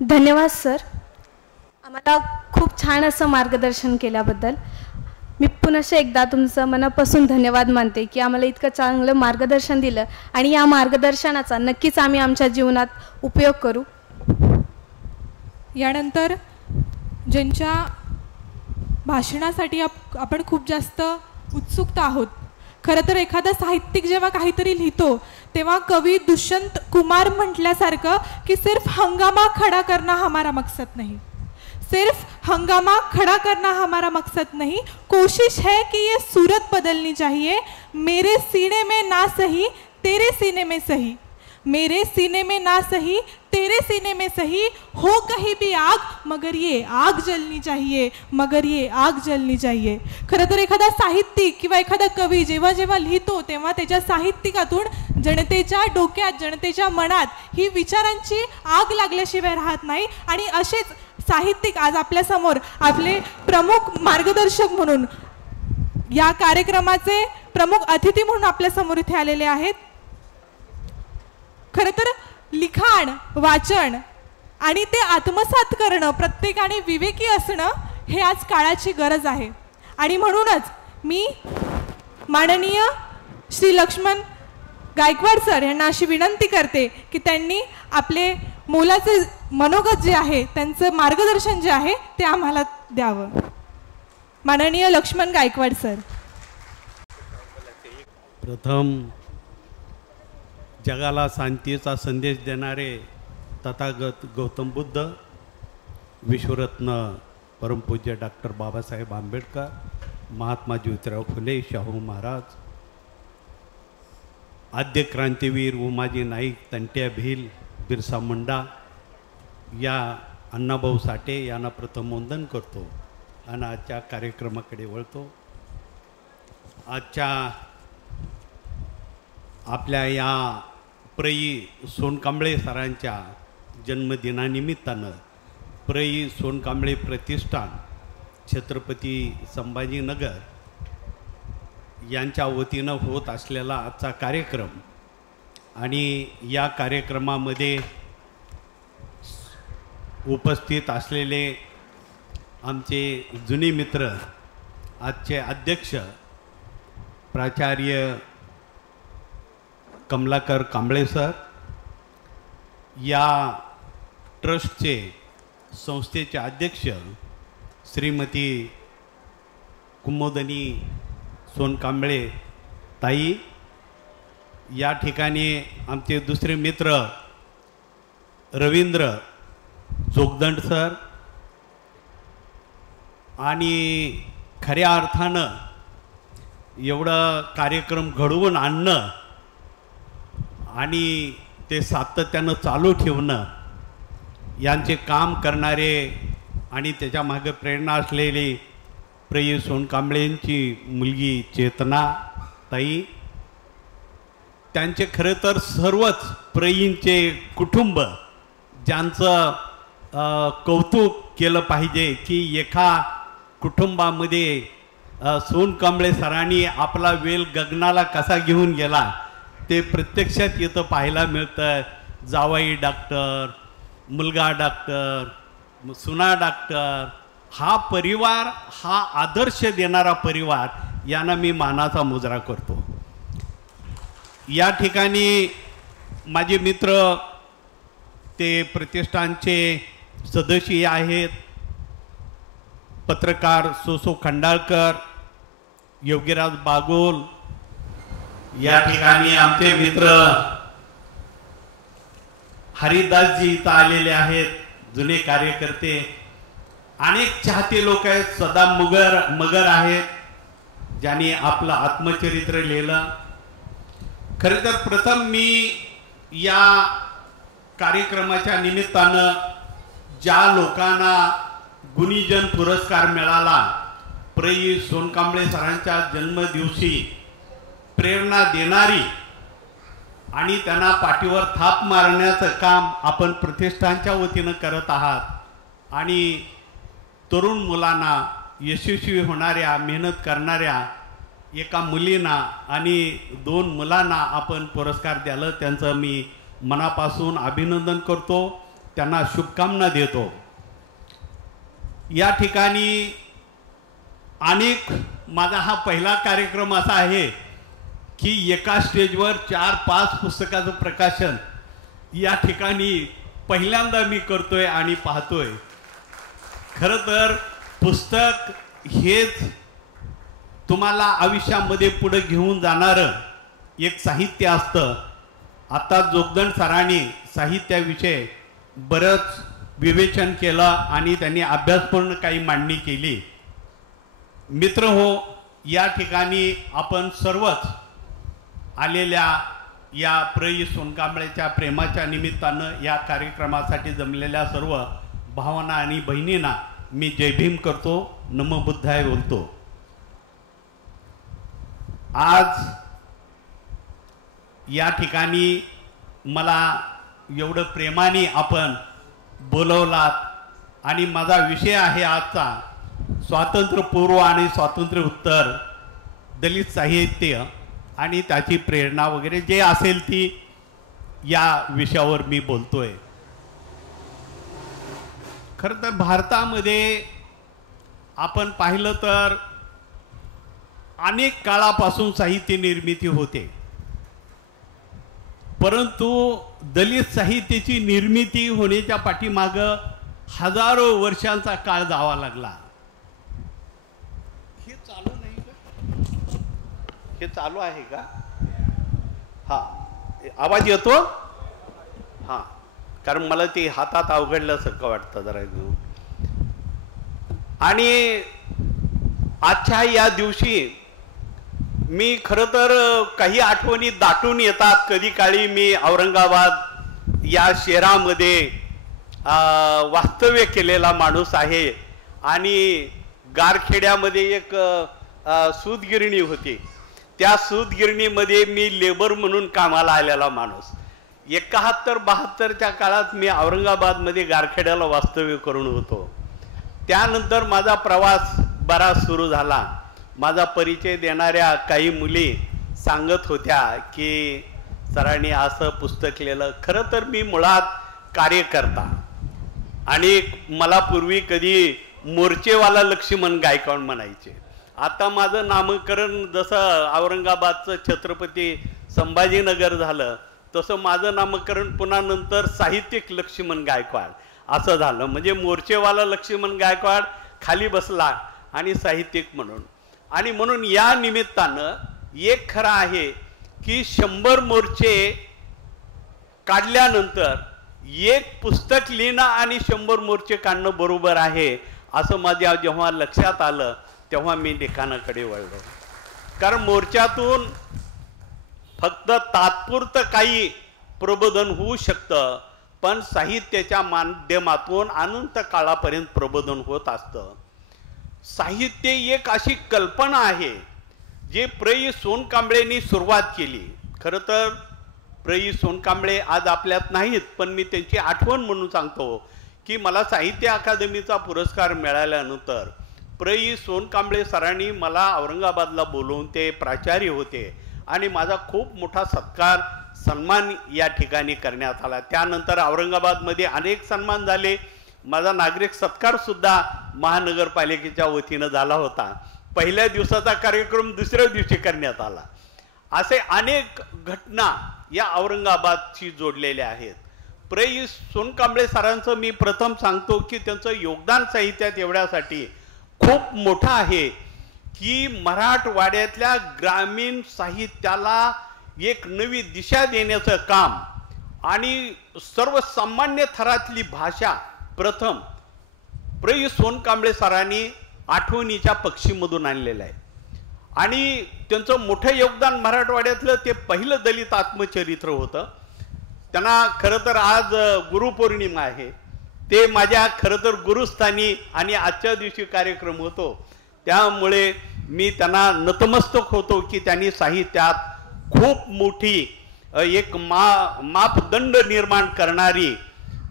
धन्यवाद सर, आम्हाला खूप छान असं मार्गदर्शन केल्याबद्दल. मी पुन्हा एकदा तुमचं मनापासून धन्यवाद मानते की आम्हाला इतकं चांगलं मार्गदर्शन दिलं आणि या मार्गदर्शनाचा नक्कीच आम्ही आमच्या जीवनात उपयोग करू. यानंतर ज्यांच्या भाषणासाठी आपण खूप जास्त उत्सुक आहोत. खरं तर एखादा साहित्यिक जेव्हा काहीतरी लिहितो तेव्हा कवी दुष्यंत कुमार म्हटल्यासारखं की सिर्फ हंगामा खड़ा करना हमारा मकसद नहीं, सिर्फ हंगामा खड़ा करना हमारा मकसद नहीं, कोशिश है कि ये सूरत बदलनी चाहिए. मेरे सीने में ना सही तेरे सीने में सही, मेरे सीने में ना सही तेरे सीने में सही, हो कहीं भी आग मगर ये आग जलनी चाहिए, मगर ये आग जलनी चाहिए. खरं तर एखादा साहित्यिक किंवा एखादा कवी जेव्हा जेव्हा लिहितो तेव्हा त्याच्या साहित्यिकातून जनतेच्या डोक्यात, जनतेच्या मनात ही विचारांची आग लागल्याशिवाय राहत नाही. आणि असेच साहित्यिक आज आपल्या समोर आपले प्रमुख मार्गदर्शक म्हणून या कार्यक्रमाचे प्रमुख अतिथी म्हणून आपल्या समोर इथे आलेले आहेत. खरं तर लिखाण, वाचन आणि ते आत्मसात करणं, प्रत्येकाने विवेकी असणं हे आज काळाची गरज आहे. आणि म्हणूनच मी माननीय श्री लक्ष्मण गायकवाड सर यांना अशी विनंती करते की त्यांनी आपले मोलाचे मनोगत जे आहे, त्यांचं मार्गदर्शन जे आहे ते आम्हाला द्यावं. माननीय लक्ष्मण गायकवाड सर. प्रथम जगाला शांतीचा संदेश देणारे तथागत गौतम बुद्ध, विश्वरत्न परमपूज्य डॉक्टर बाबासाहेब आंबेडकर, महात्मा ज्योतिराव फुले, शाहू महाराज, आद्य क्रांतीवीर उमाजी नाईक, तंट्या भील, बिरसा मुंडा या अण्णाभाऊ साठे यांना प्रथम वंदन करतो आणि आजच्या कार्यक्रमाकडे वळतो. आजच्या आपल्या या प्रई सोनकांबळे सरांच्या जन्मदिनानिमित्तानं प्रई सोनकांबळे प्रतिष्ठान छत्रपती संभाजीनगर यांच्या वतीनं होत असलेला आजचा कार्यक्रम आणि या कार्यक्रमामध्ये उपस्थित असलेले आमचे जुने मित्र, आजचे अध्यक्ष प्राचार्य कमलाकर कांबळे सर, या ट्रस्टचे संस्थेचे अध्यक्ष श्रीमती कुमोदनी सोनकांबळे ताई, या ठिकाणी आमचे दुसरे मित्र रवींद्र जोगदंड सर, आणि खऱ्या अर्थानं एवढं कार्यक्रम घडवून आणणं आणि ते सातत्यानं चालू ठेवणं यांचे काम करणारे आणि त्याच्या मागे प्रेरणा असलेली प्रई सोनकांबळेंची मुलगी चेतना ताई, त्यांचे खरं तर सर्वच प्रईंचे कुटुंब ज्यांचं कौतुक केलं पाहिजे की एका कुटुंबामध्ये सोनकांबळे सरांनी आपला वेल गगनाला कसा घेऊन गेला ते प्रत्यक्षात इथं पाहायला मिळतं. जावाई डॉक्टर, मुलगा डॉक्टर, सुना डॉक्टर, हा परिवार, हा आदर्श देणारा परिवार यांना मी मानाचा मुजरा करतो. या ठिकाणी माझे मित्र ते प्रतिष्ठानचे सदस्य आहेत, पत्रकार सोसो खंडाळकर, योगीराज बागोल, या ठिकाणी आमचे मित्र हरिदासजी इथं आलेले आहेत, जुने कार्यकर्ते, अनेक चाहते लोक आहेत, सदा मगर आहेत ज्यांनी आपलं आत्मचरित्र लिहिलं. खरं तर प्रथम मी या कार्यक्रमाच्या निमित्तानं ज्या लोकांना गुणीजन पुरस्कार मिळाला, प्रई सोनकांबळे सरांच्या जन्मदिवशी प्रेरणा देणारी आणि त्यांना पाठीवर थाप मारण्याचं काम आपण प्रतिष्ठानच्या वतीनं करत आहात, आणि तरुण मुलांना, यशस्वी होणाऱ्या, मेहनत करणाऱ्या एका मुलींना आणि 2 मुलांना आपण पुरस्कार द्याल, त्यांचं मी मनापासून अभिनंदन करतो. त्यांना शुभकामना देतो. या ठिकाणी अनेक माझा हा पहिला कार्यक्रम असा आहे की एका स्टेजवर 4-5 पुस्तकाचं प्रकाशन या ठिकाणी पहिल्यांदा मी करतोय आणि पाहतोय. खरं तर पुस्तक हेच तुम्हाला आयुष्यामध्ये पुढे घेऊन जाणारं एक साहित्य असतं. आता जोगदंड सरांनी साहित्याविषयी बरंच विवेचन केलं आणि त्यांनी अभ्यासपूर्ण काही मांडणी केली. मित्र हो, या ठिकाणी आपण सर्वच आलेल्या या प्र.इ. सोनकांबळेच्या प्रेमाच्या निमित्तानं या कार्यक्रमासाठी जमलेल्या सर्व भावांना आणि बहिणींना मी जय भीम करतो, नमो बुद्धाय बोलतो. आज या ठिकाणी मला एवढं प्रेमाने आपण बोलवलात आणि माझा विषय आहे आजचा स्वातंत्र्यपूर्व आणि स्वातंत्र्य उत्तर दलित साहित्य आणि त्याची प्रेरणा वगैरे जे असेल ती या विषयावर मी बोलतोय. खरं तर भारतामध्ये आपण पाहिलं तर अनेक काळापासून साहित्य निर्मिती होते, परंतु दलित साहित्याची निर्मिती होण्याच्या पाठीमागं हजारो वर्षांचा काळ जावा लागला. हे चालू नाही का? हे चालू आहे का? हा, आवाज येतो? हा, कारण मला ते हातात अवघडल्यासारखं वाटतं जरा घेऊन. आणि आजच्या या दिवशी मी खरं तर काही आठवणी दाटून येतात. कधी काळी मी औरंगाबाद या शहरामध्ये वास्तव्य केलेला माणूस आहे आणि गारखेड्यामध्ये एक सूतगिरणी होती. त्या सूतगिरणीमध्ये मी लेबर म्हणून कामाला आलेला माणूस. 71-72च्या काळात मी औरंगाबादमध्ये गारखेड्याला वास्तव्य करून होतो. त्यानंतर माझा प्रवास बराच सुरू झाला. माझा परिचय देणाऱ्या काही मुली सांगत होत्या की सरांनी असं पुस्तक लिहिलं. खरं तर मी मुळात कार्यकर्ता आणि मला पूर्वी कधी मोर्चेवाला लक्ष्मण गायकवाड म्हणायचे. आता माझं नामकरण जसं औरंगाबादचं छत्रपती संभाजीनगर झालं तसं माझं नामकरण पुन्हा नंतर साहित्यिक लक्ष्मण गायकवाड असं झालं. म्हणजे मोर्चेवाला लक्ष्मण गायकवाड खाली बसला आणि साहित्यिक म्हणून. आणि म्हणून या निमित्तानं एक खरं आहे की 100 मोर्चे काढल्यानंतर एक पुस्तक लिहिणं आणि 100 मोर्चे काढणं बरोबर आहे असं माझ्या जेव्हा लक्षात आलं तेव्हा मी लिखाणाकडे वळलो. कारण मोर्चातून फक्त तात्पुरतं काही प्रबोधन होऊ शकतं, पण साहित्याच्या माध्यमातून अनंत काळापर्यंत प्रबोधन होत असतं. साहित्य एक अशी कल्पना आहे जे प्र.इ. सोनकांबळेंनी सुरुवात केली. खरं तर प्र.इ. सोनकांबळे आज आपल्यात नाहीत, पण मी त्यांची आठवण म्हणून सांगतो की मला साहित्य अकादमीचा पुरस्कार मिळाल्यानंतर प्र.इ. सोनकांबळे सरांनी मला औरंगाबादला बोलवून, ते प्राचार्य होते आणि माझा खूप मोठा सत्कार सन्मान या ठिकाणी करण्यात आला. त्यानंतर औरंगाबादमध्ये अनेक सन्मान झाले. माझा नागरिक सत्कार सुद्धा महानगरपालिकेच्या वतीनं झाला होता. पहिल्या दिवसाचा कार्यक्रम दुसऱ्या दिवशी करण्यात आला. असे अनेक घटना या औरंगाबादशी जोडलेल्या आहेत. प्र.इ. सोनकांबळे सरांचं मी प्रथम सांगतो की त्यांचं योगदान साहित्यात एवढ्यासाठी खूप मोठं आहे की मराठवाड्यातल्या ग्रामीण साहित्याला एक नवी दिशा देण्याचं काम आणि सर्वसामान्य थरातली भाषा प्रथम प्र.इ. सोनकांबळे सरांनी आठवणीच्या पक्षीमधून आणलेलं आहे. आणि त्यांचं मोठं योगदान मराठवाड्यातलं ते पहिलं दलित आत्मचरित्र होतं. त्यांना खरं तर आज गुरुपौर्णिमा आहे, ते माझ्या खरं तर गुरुस्थानी आणि आजच्या दिवशी कार्यक्रम होतो, त्यामुळे मी त्यांना नतमस्तक होतो की त्यांनी साहित्यात खूप मोठी एक मापदंड निर्माण करणारी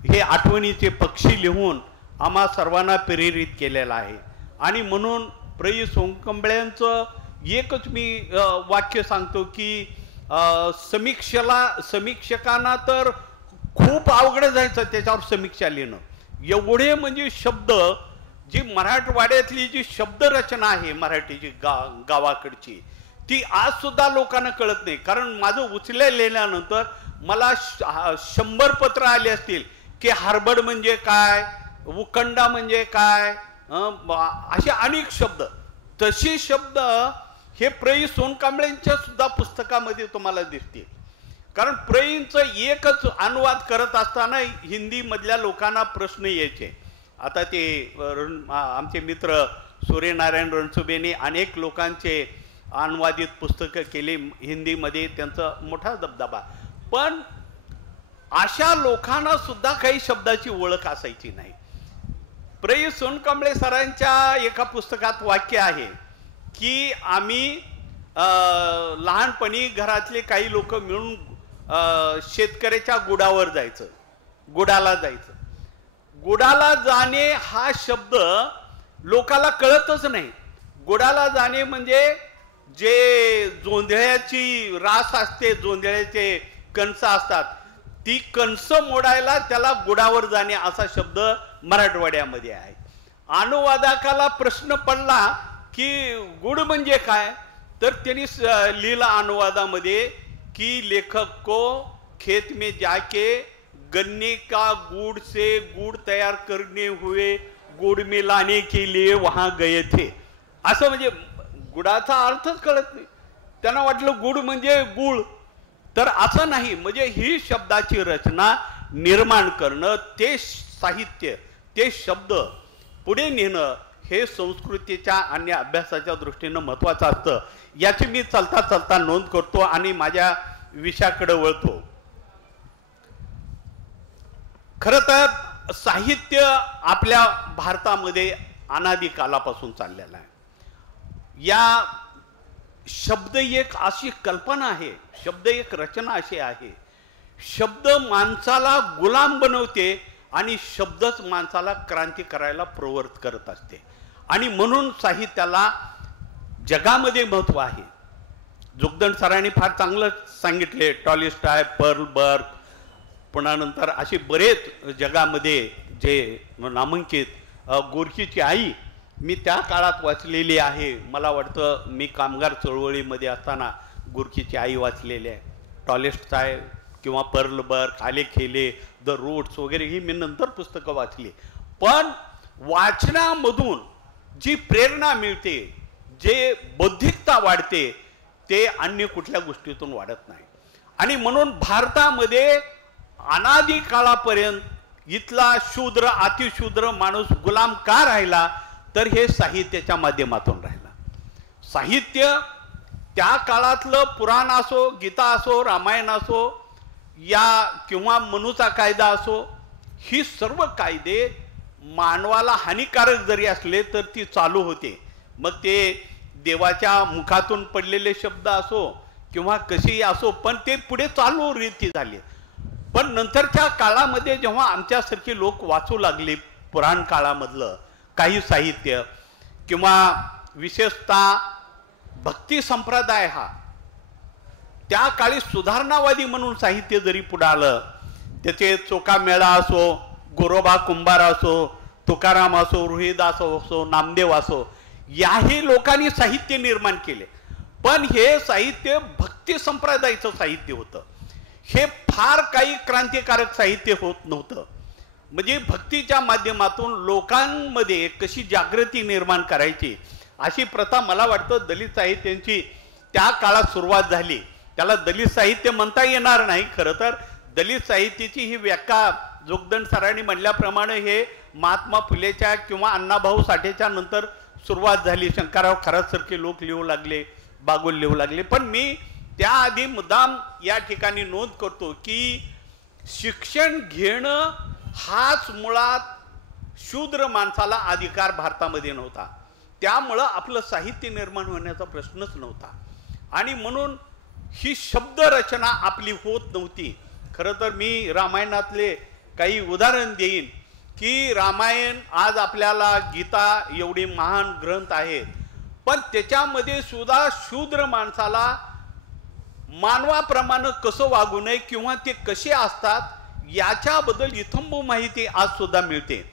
हे आठवणीचे पक्षी लिहून आम्हा सर्वांना प्रेरित केलेलं आहे. आणि म्हणून प्र.इ. सोनकांबळेंचं एकच मी वाक्य सांगतो की समीक्षकांना तर खूप अवघड जायचं त्याच्यावर समीक्षा लिहिणं. एवढे म्हणजे शब्द, जी मराठवाड्यातली जी शब्दरचना आहे मराठीची गावाकडची, ती आज सुद्धा लोकांना कळत नाही. कारण माझं उचल्या लिहिल्यानंतर मला 100 पत्र आले असतील की हार्बर्ड म्हणजे काय, उकंडा म्हणजे काय, असे अनेक शब्द. तसे शब्द हे प्र. सोनकांबळेंच्या सुद्धा पुस्तकामध्ये तुम्हाला दिसतील. कारण प्र.चं एकच अनुवाद करत असताना हिंदी मधल्या लोकांना प्रश्न यायचे. आता ते आमचे मित्र सूर्यनारायण रणसुभेने अनेक लोकांचे अनुवादित पुस्तकं केली हिंदीमध्ये, त्यांचा मोठा दबदबा. पण अशा लोकांना सुद्धा काही शब्दाची ओळख असायची नाही. प्र. सोनकांबळे सरांच्या एका पुस्तकात वाक्य आहे की आम्ही लहानपणी घरातले काही लोक मिळून शेतकऱ्याच्या गुडावर जायचं, गुडाला जायचं. गुडाला जाणे हा शब्द लोकाला कळतच नाही. गुडाला जाणे म्हणजे जे जोंधळ्याची रास असते, जोंधळ्याचे कणस असतात, ती कणस मोडायला त्याला गुडावर जाणे असा शब्द मराठवाड्यामध्ये आहे. अनुवादकाला प्रश्न पडला की गुड म्हणजे काय, तर त्यांनी लिहिला अनुवादामध्ये कि लेखक को खेत में जाके गन्ने का गुड़ से गुड़ तैयार करने हुए गुड़ में लाने के लिए वहां गए थे. असं म्हणजे गुडाचा अर्थच कळत नाही. त्यांना वाटलं गुड म्हणजे गुळ, तर असं नाही. म्हणजे ही शब्दाची रचना निर्माण करणं, ते साहित्य, ते शब्द पुढे नेणं हे संस्कृतीच्या आणि अभ्यासाच्या दृष्टीनं महत्त्वाचं असतं. याची मी चलता चलता नोंद करतो आणि माझ्या विषयाकडे वळतो. खरं तर साहित्य आपल्या भारतामध्ये अनादी कालापासून चाललेलं आहे. या शब्द एक अशी कल्पना आहे, शब्द एक रचना अशी आहे, शब्द माणसाला गुलाम बनवते आणि शब्दच माणसाला क्रांती करायला प्रवृत्त करत असते. आणि म्हणून साहित्याला जगामध्ये महत्व आहे. जोगदंड सरांनी फार चांगलं सांगितले. टॉलिस्टॉय, पर्लबर्ग, पुन्हा नंतर असे बरेच जगामध्ये जे नामांकित, गोरकीची आई मी त्या काळात वाचलेली आहे. मला वाटतं मी कामगार चळवळीमध्ये असताना गोरकीची आई वाचलेली आहे. टॉलिस्टॉय किंवा पर्लबर्ग, आलेखेले, द रूट्स वगैरे ही मी नंतर पुस्तकं वाचली. पण वाचनामधून जी प्रेरणा मिळते, जे बौद्धिकता वाढते, ते अन्य कुठल्या गोष्टीतून वाढत नाही. आणि म्हणून भारतामध्ये अनादी काळापर्यंत इथला शूद्र, अतिशूद्र माणूस गुलाम का राहिला, तर हे साहित्याच्या माध्यमातून राहिला. साहित्य त्या काळातलं पुराण असो, गीता असो, रामायण असो, या किंवा मनूचा कायदा असो, ही सर्व कायदे मानवाला हानिकारक जरी असले तर ती चालू होते. मग ते देवाच्या मुखातून पडलेले शब्द असो किंवा कशी असो, पण ते पुढे चालू रीती झाली. पण नंतरच्या काळामध्ये जेव्हा आमच्यासारखे लोक वाचू लागले पुराण काळामधलं काही साहित्य, किंवा विशेषतः भक्ती संप्रदाय, हा त्या काळी सुधारणावादी म्हणून साहित्य जरी पुढे आलं, त्याचे चोकामेळा असो, गोरोबा कुंभार असो, तुकाराम असो, रोहिदास असो, नामदेव असो, याही लोकांनी साहित्य निर्माण केले. पण हे साहित्य भक्ती संप्रदायाचं साहित्य होतं. हे फार काही क्रांतिकारक साहित्य होत नव्हतं. म्हणजे भक्तीच्या माध्यमातून लोकांमध्ये कशी जागृती निर्माण करायची अशी प्रथा मला वाटतं दलित साहित्यांची त्या काळात सुरुवात झाली. त्याला दलित साहित्य म्हणता येणार नाही. खरं तर दलित साहित्याची ही व्याख्या जोगदंड सरांनी म्हणल्याप्रमाणे हे महात्मा फुलेच्या किंवा अण्णाभाऊ साठेच्या नंतर सुरुवात झाली. शंकरराव खरातसारखे लोक लिहू लागले, बागुल लिहू लागले. पण मी त्याआधी मुद्दाम या ठिकाणी नोंद करतो की शिक्षण घेणं हाच मुळात शूद्र माणसाला अधिकार भारतामध्ये नव्हता. त्यामुळं आपलं साहित्य निर्माण होण्याचा प्रश्नच नव्हता. आणि म्हणून ही शब्दरचना आपली होत नव्हती. खरं तर मी रामायणातले काही उदाहरण देईन की रामायण आज आपल्याला गीता एवढी महान ग्रंथ आहे, पण त्याच्यामध्ये सुद्धा शूद्र माणसाला मानवाप्रमाणे कसं वागू नये किंवा ते कसे असतात याच्याबद्दल इथंबू माहिती आज सुद्धा मिळते.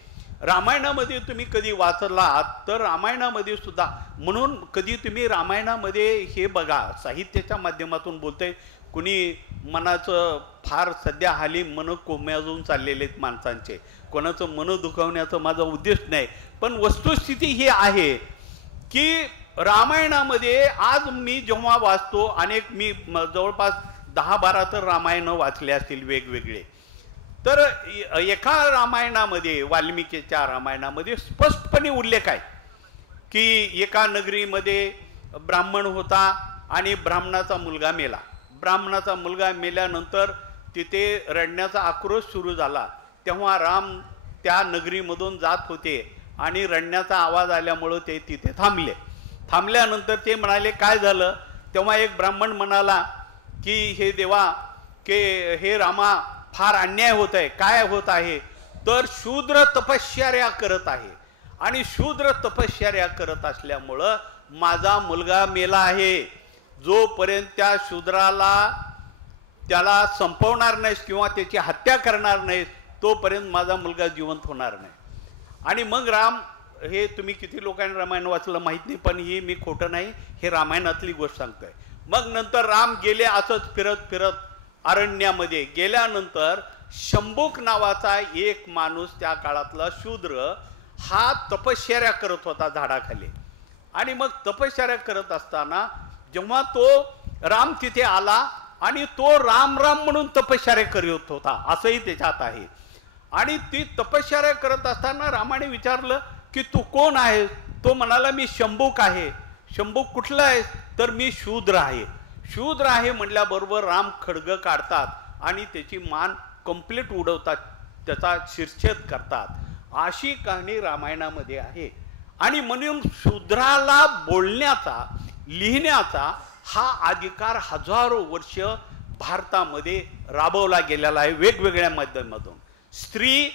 रामायणामध्ये तुम्ही कधी वाचलात तर रामायणामध्ये सुद्धा, म्हणून कधी तुम्ही रामायणामध्ये हे बघा, साहित्याच्या माध्यमातून बोलतंय, कुणी मनाचं फार सध्या हाली मन कोम्याजून चाललेले आहेत माणसांचे, कोणाचं मन दुखावण्याचं माझा उद्देश नाही, पण वस्तुस्थिती ही आहे की रामायणामध्ये आज मी जेव्हा वाचतो, मी जवळपास 10-12 तर रामायण वाचले असतील वेगवेगळे, तर एका रामायणामध्ये, वाल्मिकीच्या रामायणामध्ये स्पष्टपणे उल्लेख आहे की एका नगरीमध्ये ब्राह्मण होता आणि ब्राह्मणाचा मुलगा मेला. ब्राह्मणाचा मुलगा मेल्यानंतर तिथे रडण्याचा आक्रोश सुरू झाला. तेव्हा राम त्या नगरीमधून जात होते आणि रडण्याचा आवाज आल्यामुळं ते तिथे थांबल्यानंतर ते म्हणाले काय झालं. तेव्हा एक ब्राह्मण म्हणाला की हे देवा, की हे रामा, फार अन्याय होत आहे. काय होत आहे तर शूद्र तपश्चर्या करत आहे आणि शूद्र तपश्चर्या करत असल्यामुळं माझा मुलगा मेला आहे. जोपर्यंत त्या शूद्राला त्याला संपवणार नाहीस किंवा त्याची हत्या करणार नाहीस तोपर्यंत माझा मुलगा जिवंत होणार नाही. आणि मग राम, हे तुम्ही किती लोकांनी रामायण वाचलं माहीत नाही, पण ही मी खोटं नाही, हे रामायणातली गोष्ट सांगतोय. मग नंतर राम गेले असंच फिरत अरण्यामध्ये. गेल्यानंतर शंभूक नावाचा एक माणूस, त्या काळातला शूद्र, हा तपश्चर्या करत होता झाडाखाली. आणि मग तपश्चर्या करत असताना जेव्हा तो राम तिथे आला आणि तो राम म्हणून तपश्चर्या करत होता असंही त्याच्यात आहे. आणि ती तपश्चर्या करत असताना रामाने विचारलं की तू कोण आहे. तो म्हणाला मी शंभूक आहे. शंभूक कुठला आहे तर मी शूद्र आहे. शूद्र आहे म्हटल्याबरोबर राम खड्ग काढतात आणि त्याची मान कंप्लीट उडवतात, त्याचा शिरच्छेद करतात. अशी कहाणी रामायणामध्ये आहे. आणि म्हणून शूद्राला बोलण्याचा, लिहिण्याचा हा अधिकार हजारो वर्ष भारतामध्ये राबवला गेलेला आहे वेगवेगळ्या माध्यमातून. स्त्री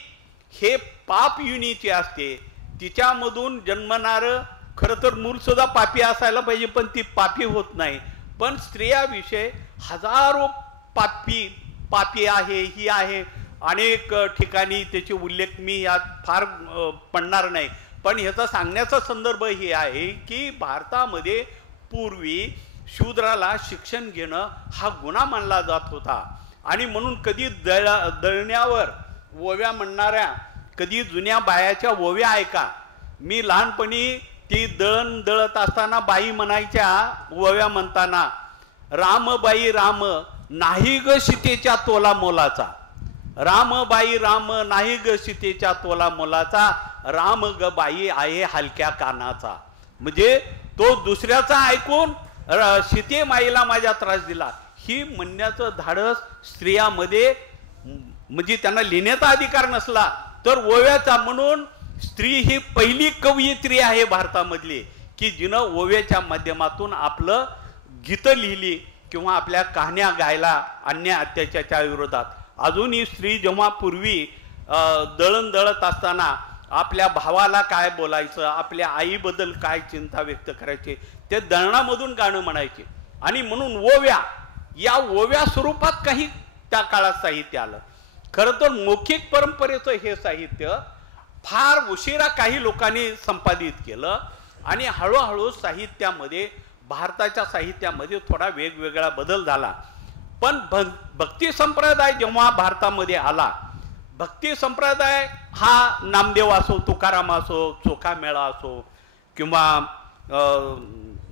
हे पाप युनीची असते, तिच्यामधून जन्मणारं खरं तर मूल सुद्धा पापी असायला पाहिजे, पण ती पापी होत नाही. पण स्त्रियाविषयी हजारो पापी आहे, ही आहे. अनेक ठिकाणी त्याचे उल्लेख मी यात फार पडणार नाही, पण ह्याचा सांगण्याचा संदर्भ हे आहे की भारतामध्ये पूर्वी शूद्राला शिक्षण घेणं हा गुन्हा मानला जात होता. आणि म्हणून कधी दळण्यावर ओव्या म्हणणाऱ्या, कधी जुन्या बायाच्या ओव्या ऐका. मी लहानपणी ती दळण दळत असताना बाई म्हणायच्या ओव्या म्हणताना, रामबाई राम नाही ग सीतेच्या तोला मोलाचा, रामबाई राम नाही ग सीतेच्या तोला मोलाचा, राम ग बाई आहे हलक्या कानाचा. म्हणजे तो दुसऱ्याचा ऐकून सीते माईला माझ्या त्रास दिला, ही म्हणण्याचं धाडस स्त्रियामध्ये, म्हणजे त्यांना लिहिण्याचा अधिकार नसला तर ओव्याचा. म्हणून स्त्री ही पहिली कवयित्री आहे भारतामधली की जिनं ओव्याच्या माध्यमातून आपलं गीतं लिहिली किंवा आपल्या कहाण्या गायला अन्याय अत्याचाराच्या विरोधात. अजूनही स्त्री जेव्हा पूर्वी दळण दळत असताना आपल्या भावाला काय बोलायचं, आपल्या आईबद्दल काय चिंता व्यक्त करायची, ते दळणामधून गाणं म्हणायचे. आणि म्हणून ओव्या, या ओव्या स्वरूपात काही त्या काळात साहित्य आलं. खरं तर मौखिक परंपरेचं हे साहित्य फार उशिरा काही लोकांनी संपादित केलं आणि हळूहळू साहित्यामध्ये, भारताच्या साहित्यामध्ये थोडा वेगवेगळा बदल झाला. पण भक्ती संप्रदाय जेव्हा भारतामध्ये आला, भक्ती संप्रदाय हा नामदेव असो, तुकाराम असो, चोखामेळा असो किंवा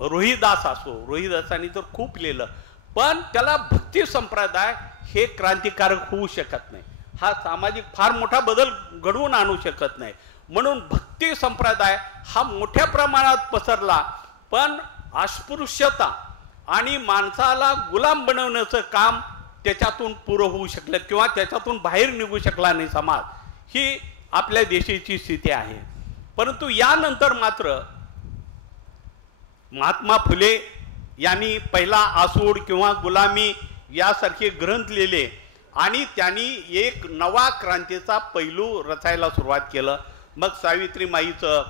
रोहिदास असो, रोहिदासांनी तर खूप लिहिलं, पण त्याला भक्ती संप्रदाय हे क्रांतिकारक होऊ शकत नाही, हा सामाजिक फार मोठा बदल घडवून आणू शकत नाही. म्हणून भक्ती संप्रदाय हा मोठ्या प्रमाणात पसरला, पण अस्पृश्यता आणि माणसाला गुलाम बनवण्याचं काम त्याच्यातून पुरं होऊ शकलं किंवा त्याच्यातून बाहेर निघू शकला नाही समाज, ही आपल्या देशाची स्थिती आहे. परंतु यानंतर मात्र महात्मा फुले यांनी पहिला आसूड किंवा गुलामी यासारखे ग्रंथ लिहिले आणि त्यांनी एक नवा क्रांतीचा पैलू रचायला सुरुवात केलं. मग सावित्रीमाईचं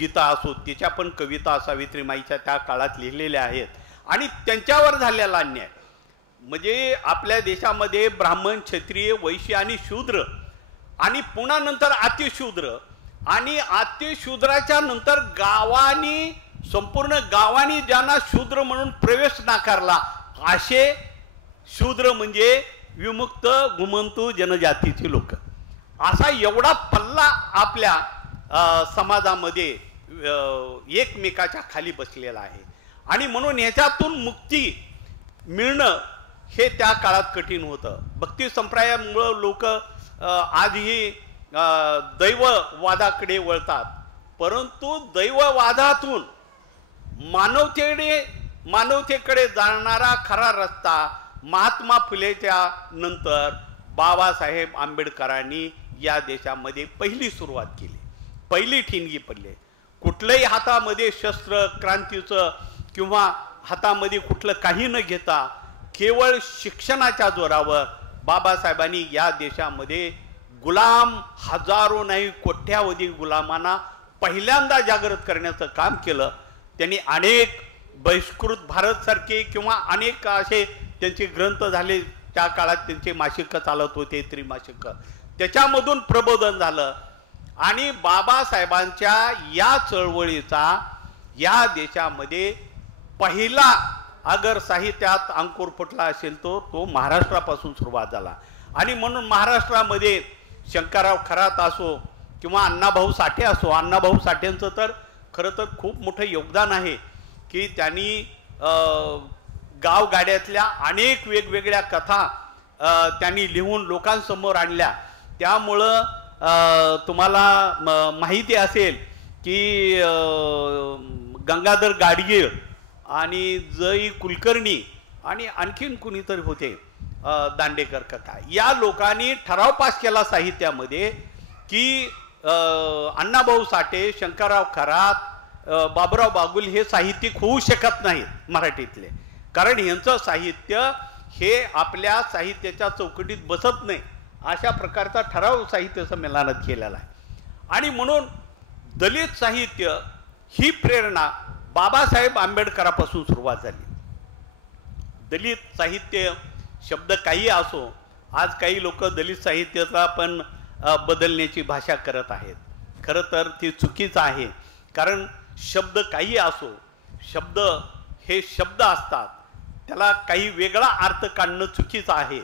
गीता असो, तिच्या पण कविता सावित्रीमाईच्या त्या काळात लिहिलेल्या आहेत आणि त्यांच्यावर झालेला अन्याय, म्हणजे आपल्या देशामध्ये ब्राह्मण, क्षत्रिय, वैश्य आणि शूद्र आणि पुन्हा नंतर अतिशूद्र आणि अतिशूद्राच्या नंतर गावानी, संपूर्ण गावानी ज्यांना शूद्र म्हणून प्रवेश नाकारला असे शूद्र म्हणजे विमुक्त घुमंतू जनजातीचे लोक. असा एवढा पल्ला आपल्या समाजामध्ये एकमेकाच्या खाली बसलेला आहे. आणि म्हणून याच्यातून मुक्ती मिळणं हे त्या काळात कठीण होतं. भक्ती संप्रदायामुळं लोक आजही दैववादाकडे वळतात, परंतु दैववादातून मानवतेकडे जाणारा खरा रस्ता महात्मा फुलेच्या नंतर बाबासाहेब आंबेडकरांनी या देशामध्ये पहिली सुरुवात केली, पहिली ठिणगी पडली. कुठलंही हातामध्ये शस्त्र क्रांतीचं किंवा हातामध्ये कुठलं काही न घेता केवळ शिक्षणाच्या जोरावर बाबासाहेबांनी या देशामध्ये गुलाम, हजारो नाही कोट्यावधी गुलामांना पहिल्यांदा जागृत करण्याचं काम केलं. त्यांनी अनेक बहिष्कृत भारतसारखे किंवा अनेक असे त्यांचे ग्रंथ झाले. त्या काळात त्यांचे मासिकं चालत होते, त्रिमासिकं, त्याच्यामधून प्रबोधन झालं. आणि बाबासाहेबांच्या या चळवळीचा या देशामध्ये पहिला अगर साहित्यात अंकुर फुटला असेल तो महाराष्ट्रापासून सुरुवात झाला. आणि म्हणून महाराष्ट्रामध्ये शंकरराव खरात असो किंवा अण्णाभाऊ साठे असो, अण्णाभाऊ साठेंचं तर खरं तर खूप मोठं योगदान आहे की त्यांनी गावगाड्यातल्या अनेक वेगवेगळ्या कथा त्यांनी लिहून लोकांसमोर आणल्या. त्यामुळं तुम्हाला माहिती असेल की गंगाधर गाडगीळ आणि जई कुलकर्णी आणि आणखीन कुणीतरी होते, दांडेकर काका, या लोकांनी ठराव पास केला साहित्यामध्ये की अण्णाभाऊ साठे, शंकरराव खरात, बाबुराव बागुल हे साहित्यिक होऊ शकत नाहीत मराठीतले, कारण यांचं साहित्य हे आपल्या साहित्याच्या चौकटीत बसत नाही. अशा प्रकारचा ठराव साहित्य संमेलनात केलेला आहे. आणि म्हणून दलित साहित्य ही प्रेरणा बाबासाहेब आंबेडकरापासून सुरुवात झाली. दलित साहित्य शब्द काही असो, आज काही लोक दलित साहित्याचा पण बदलण्याची भाषा करत आहेत. खरं तर ती चुकीचं आहे, कारण शब्द काही असो, शब्द हे शब्द असतात, त्याला काही वेगळा अर्थ काढणं चुकीचं आहे.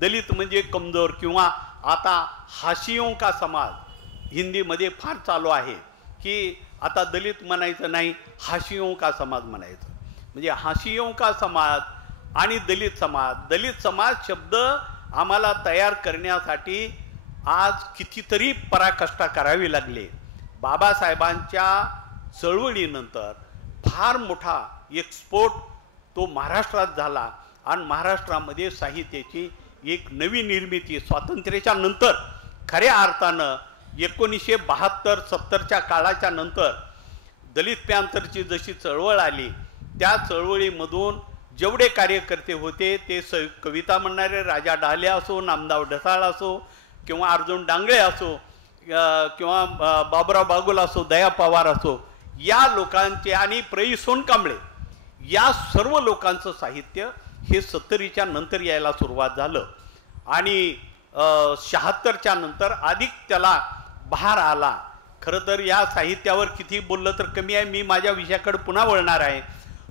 दलित म्हणजे कमजोर किंवा आता हाशियों का समाज हिंदीमध्ये फार चालू आहे की आता दलित म्हणायचं नाही, हाशियों का समाज म्हणायचं. म्हणजे हाशियों का समाज आणि दलित समाज शब्द आम्हाला तयार करण्यासाठी आज कितीतरी पराकाष्ठा करावी लागली. बाबासाहेबांच्या चळवळीनंतर फार मोठा एक्सपोर्ट तो महाराष्ट्रात झाला आणि महाराष्ट्रामध्ये साहित्याची एक नवी निर्मिती स्वातंत्र्याच्या नंतर खऱ्या अर्थानं 1972-70च्या काळाच्या नंतर दलित पॅंथरची जशी चळवळ आली, त्या चळवळीमधून जेवढे कार्यकर्ते होते ते कविता म्हणणारे राजा डाले असो, नामदाव ढसाळ असो किंवा अर्जुन डांगळे असो किंवा बाबुराव बागुल असो, दया पवार असो, या लोकांचे आणि प्रई सोनकांबळे या सर्व लोकांचं साहित्य हे 70च्या नंतर यायला सुरुवात झालं. आणि 76च्या नंतर अधिक त्याला बहार आला. खरं तर या साहित्यावर किती बोललं तर कमी आहे, मी माझ्या विषयाकडे पुन्हा वळणार आहे.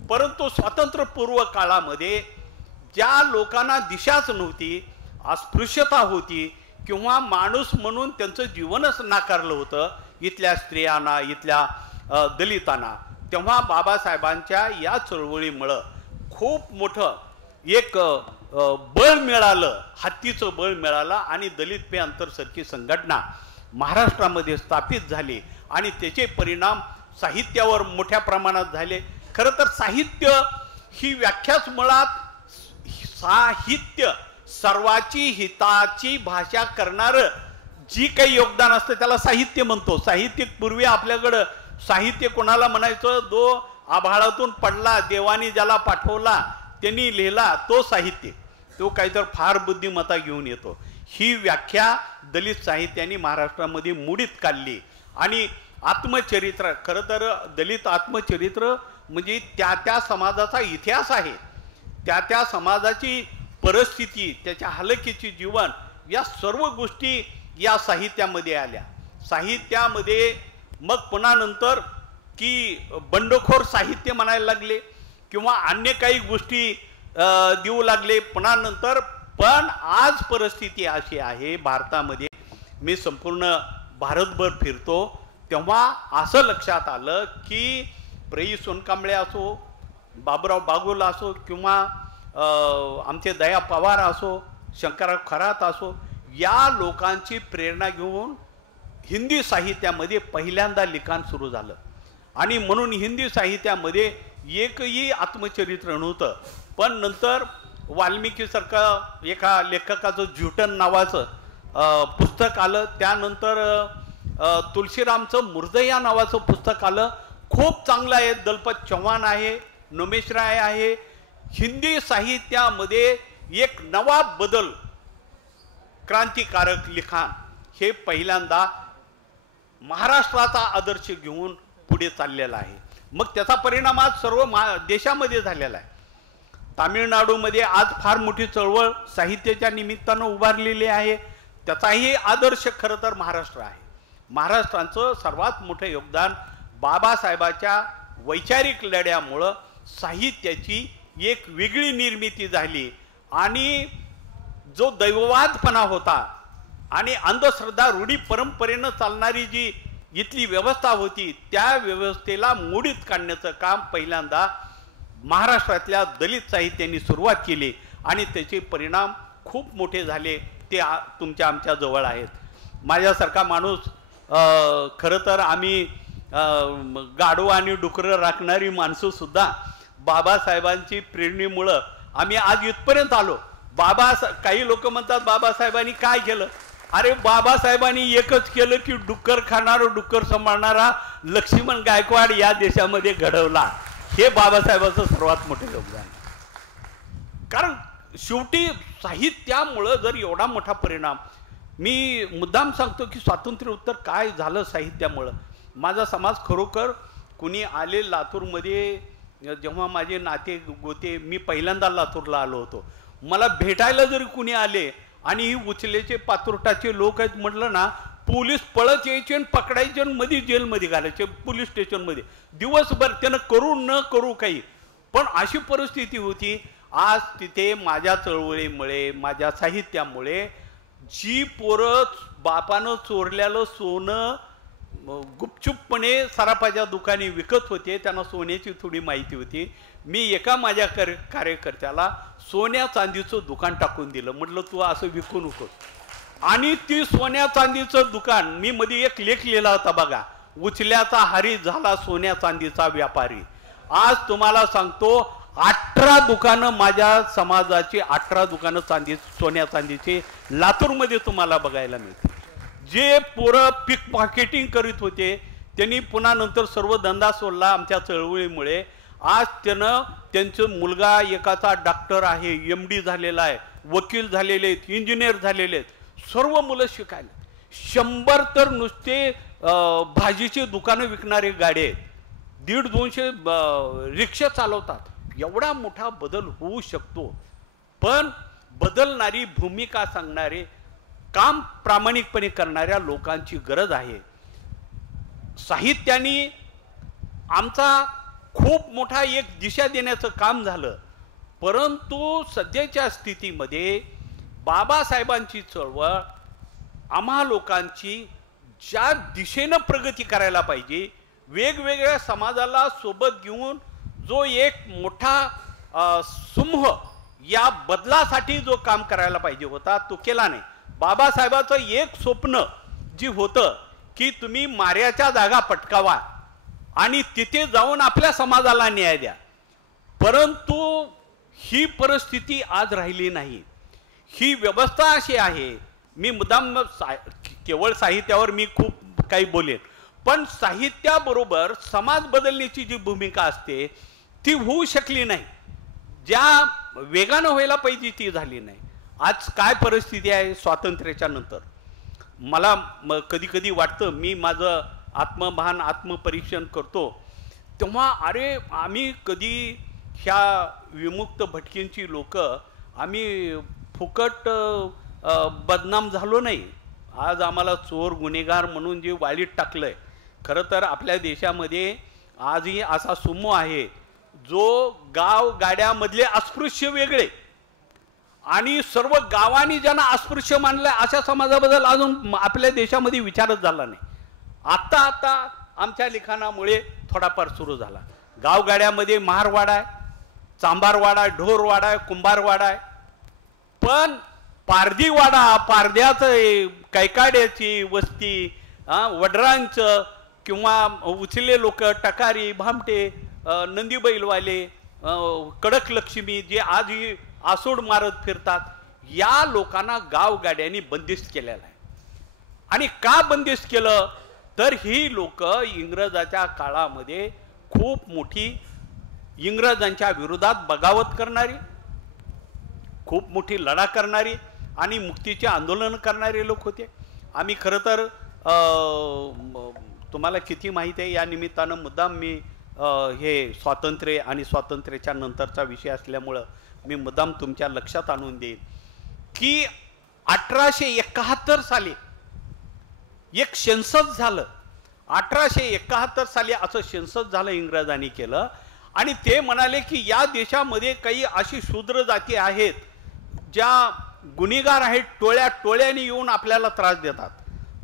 परंतु स्वातंत्र्यपूर्व काळामध्ये ज्या लोकांना दिशाच नव्हती, अस्पृश्यता होती किंवा माणूस म्हणून त्यांचं जीवनच नाकारलं होतं इथल्या स्त्रियांना, इथल्या दलितांना, तेव्हा बाबासाहेबांच्या या चळवळीमुळं खूप मोठं एक बळ मिळालं, हत्तीचं बळ मिळालं आणि दलित पॅंथरसारखी संघटना महाराष्ट्रामध्ये स्थापित झाली आणि त्याचे परिणाम साहित्यावर मोठ्या प्रमाणात झाले. खरं तर साहित्य ही व्याख्याच मुळात साहित्य सर्वाची हिताची भाषा करणारं जी काही योगदान असतं त्याला साहित्य म्हणतो. साहित्यिक पूर्वी आपल्याकडं साहित्य कोणाला म्हणायचं, जो आभाळातून पडला, देवानी ज्याला पाठवला, त्यांनी लिहिला तो साहित्य, तो काहीतरी फार बुद्धिमत्ता घेऊन येतो. ही व्याख्या दलित साहित्याने महाराष्ट्रामध्ये मुडीत काढली. आणि आत्मचरित्र, खरं तर दलित आत्मचरित्र म्हणजे त्या समाजाचा इतिहास आहे, त्या समाजाची परिस्थिती, त्याच्या हलकीची जीवन, या सर्व गोष्टी या साहित्यामध्ये आल्या. साहित्यामध्ये मग पुन्हा नंतर की बंडखोर साहित्य म्हणायला लागले किंवा अन्य काही गोष्टी देऊ लागले पुन्हा नंतर. पण आज परिस्थिती अशी आहे भारतामध्ये, मी संपूर्ण भारतभर फिरतो तेव्हा असं लक्षात आलं की प्रेई सोनकांबळे असो, बाबूराव बागुल असो किंवा आमचे दया पवार असो, शंकरराव खरात असो, या लोकांची प्रेरणा घेऊन हिंदी साहित्यामध्ये पहिल्यांदा लिखाण सुरू झालं. आणि म्हणून हिंदी साहित्यामध्ये एकही आत्मचरित्र नव्हतं. पण नंतर वाल्मिकीसारखं एका लेखकाचं ज्युटन नावाचं पुस्तक आलं. त्यानंतर तुलसीरामचं मुर्दया नावाचं पुस्तक आलं, खूप चांगलं आहे. दलपत चव्हाण आहे, नमेश राय आहे. हिंदी साहित्यामध्ये एक नवा बदल, क्रांतिकारक लिखाण हे पहिल्यांदा महाराष्ट्राचा आदर्श घेऊन पुढे चाललेला आहे. मग त्याचा परिणाम आज सर्व देशामध्ये झालेला आहे. तामिळनाडूमध्ये आज फार मोठी चळवळ साहित्याच्या निमित्तानं उभारलेली आहे. त्याचाही आदर्श खरं तर महाराष्ट्र आहे. महाराष्ट्राचं सर्वात मोठं योगदान बाबासाहेबाच्या वैचारिक लढ्यामुळं साहित्याची एक वेगळी निर्मिती झाली. आणि जो दैववादपणा होता आणि अंधश्रद्धा रूढी परंपरेनं चालणारी जी इथली व्यवस्था होती, त्या व्यवस्थेला मोडीत काढण्याचं काम पहिल्यांदा महाराष्ट्रातल्या दलित साहित्याने सुरुवात केली आणि त्याचे परिणाम खूप मोठे झाले. ते तुमच्या आमच्या जवळ आहेत. माझ्यासारखा माणूस खरं तर आम्ही गाढवा आणि डुकरं राखणारी माणसंसुद्धा बाबासाहेबांची प्रेरणेमुळं आम्ही आज इथपर्यंत आलो. काही लोक म्हणतात बाबासाहेबांनी काय केलं. अरे बाबासाहेबांनी एकच केलं की डुक्कर खाणारा, डुक्कर सांभाळणारा लक्ष्मण गायकवाड या देशामध्ये घडवला. हे बाबासाहेबांचं सर्वात मोठे योगदान. कारण शेवटी साहित्यामुळं जर एवढा मोठा परिणाम, मी मुद्दाम सांगतो की स्वातंत्र्योत्तर काय झालं साहित्यामुळं. माझा समाज खरोखर कुणी आले लातूरमध्ये, जेव्हा माझे नाते गोते, मी पहिल्यांदा लातूरला आलो होतो, मला भेटायला जरी कुणी आले आणि ही उचलेचे पातुरटाचे लोक आहेत म्हटलं ना, पोलीस पळत यायचे आणि पकडायचे आणि मध्ये जेलमध्ये घालायचे, पोलीस स्टेशनमध्ये दिवसभर. त्यानं करू न करू काही, पण अशी परिस्थिती होती. आज तिथे माझ्या चळवळीमुळे, माझ्या साहित्यामुळे जी पोरं बापानं चोरल्यालं सोनं गुपचूपपणे सराफाच्या दुकानी विकत होते, त्यांना सोन्याची थोडी माहिती होती. मी एका माझ्या कार्यकर्त्याला सोन्या चांदीचं दुकान टाकून दिलं. म्हटलं तू असं विकू नकोस. आणि ती सोन्या चांदीचं दुकान, मी मध्ये एक लेख लिहिला होता बघा, उचल्याचा हारी झाला सोन्या चांदीचा व्यापारी. आज तुम्हाला सांगतो 18 दुकानं, माझ्या समाजाची 18 दुकानं सोन्या चांदीची लातूरमध्ये तुम्हाला बघायला मिळते. जे पोरं पिक पॉकेटिंग करीत होते त्यांनी पुन्हा नंतर सर्व धंदा सोडला आमच्या चळवळीमुळे. आज त्यांचं मुलगा एकाचा डॉक्टर आहे, MD झालेला आहे, वकील झालेले आहेत, इंजिनियर झालेले आहेत, सर्व मुलं शिकायला. 100 तर नुसते भाजीचे दुकानं विकणारे गाडे आहेत, 150-200 रिक्षा चालवतात. एवढा मोठा बदल होऊ शकतो. पण बदलणारी भूमिका सांगणारे, काम प्रामाणिकपणे करणाऱ्या लोकांची गरज आहे. साहित्याने आमचा खूप मोठा एक दिशा देण्याचं काम झालं. परंतु सध्याच्या स्थितीमध्ये बाबासाहेबांची चळवळ आम्हा लोकांची ज्या दिशेनं प्रगती करायला पाहिजे, वेगवेगळ्या समाजाला सोबत घेऊन जो एक मोठा समूह या बदलासाठी जो काम करायला पाहिजे होता तो केला नाही. बाबासाहेबाचं एक स्वप्न जी होतं की तुम्ही माऱ्याच्या जागा पटकावा आणि तिथे जाऊन आपल्या समाजाला न्याय द्या. परंतु ही परिस्थिती आज राहिली नाही. ही व्यवस्था अशी आहे. मी मुद्दाम केवळ साहित्यावर मी खूप काही बोलेन, पण साहित्याबरोबर समाज बदलण्याची जी भूमिका असते ती होऊ शकली नाही. ज्या वेगानं व्हायला पाहिजे ती झाली नाही. आज काय परिस्थिती आहे स्वातंत्र्याच्या नंतर, मला कधी कधी वाटतं, मी माझं आत्मभान आत्मपरीक्षण करतो तेव्हा अरे आम्ही कधी ह्या विमुक्त भटकींची लोक आम्ही फुकट बदनाम झालो नाही. आज आम्हाला चोर गुन्हेगार म्हणून जे वाळीत टाकलं आहे. खरं तर आपल्या देशामध्ये आजही असा सुमो आहे जो गाव गाड्यामधले अस्पृश्य वेगळे आणि सर्व गावांनी ज्यांना अस्पृश्य मानलं अशा समाजाबद्दल अजून आपल्या देशामध्ये विचारच झाला नाही. आता आमच्या लिखाणामुळे थोडाफार सुरू झाला. गावगाड्यामध्ये महारवाडा आहे, चांबारवाडा आहे, ढोरवाडा आहे, कुंभारवाडा आहे. पण पारधीवाडा, पारध्याचं कैकाड्याची वस्ती, वडरांचं किंवा उचले लोक, टकारी, भामटे, नंदी बैलवाले, कडक लक्ष्मी जे आजही आसोड मारत फिरतात, या लोकांना गावगाड्यांनी बंदिस्त केलेलं आहे. आणि का बंदिस्त केलं तर ही लोक इंग्रजाच्या काळामध्ये खूप मोठी इंग्रजांच्या विरोधात बगावत करणारी, खूप मोठी लढा करणारी आणि मुक्तीचे आंदोलन करणारे लोक होते. आम्ही खरं तर तुम्हाला किती माहिती आहे, या निमित्तानं मुद्दाम मी हे स्वातंत्र्य आणि स्वातंत्र्याच्या नंतरचा विषय असल्यामुळं मी मुद्दाम तुमच्या लक्षात आणून देईन की 1871 साली एक सेन्सस झालं. 1871 साली असं सेन्सस झालं, इंग्रजांनी केलं. आणि ते म्हणाले की या देशामध्ये काही अशी शूद्र जाती आहेत ज्या गुन्हेगार आहेत, टोळ्या टोळ्याने येऊन आपल्याला त्रास देतात.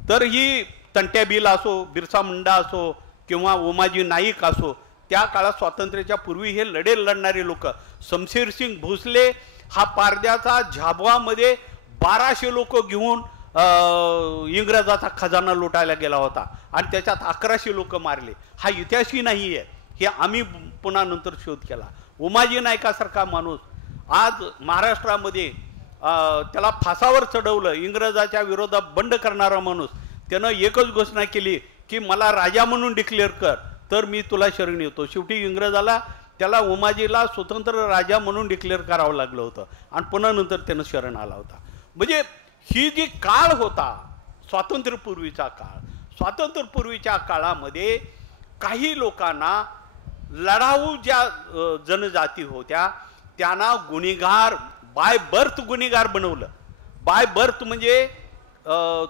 तर ही तंट्या भील असो, बिरसा मुंडा असो किंवा उमाजी नाईक असो, त्या काळात स्वातंत्र्याच्या पूर्वी हे लढणारे लोक. शमशेरसिंग भोसले हा पारध्याचा झाबवामध्ये 1200 लोक घेऊन इंग्रजाचा खजाना लुटायला गेला होता आणि त्याच्यात 1100 लोक मारले. हा इतिहासही नाही आहे, हे आम्ही पुन्हा नंतर शोध केला. उमाजी नाईकासारखा माणूस आज महाराष्ट्रामध्ये त्याला फासावर चढवलं, इंग्रजाच्या विरोधात बंड करणारा माणूस, त्यानं एकच घोषणा केली की मला राजा म्हणून डिक्लेअर कर तर मी तुला शरण येतो. शेवटी इंग्रजाला त्याला उमाजीला स्वतंत्र राजा म्हणून डिक्लेअर करावं लागलं होतं आणि पुन्हा नंतर त्यानं शरण आला होता. म्हणजे ही जी काळ होता स्वातंत्र्यपूर्वीचा काळ, स्वातंत्र्यपूर्वीच्या काळामध्ये काही लोकांना, लढाऊ ज्या जनजाती होत्या त्यांना गुन्हेगार, बाय बर्थ गुन्हेगार बनवलं. बाय बर्थ म्हणजे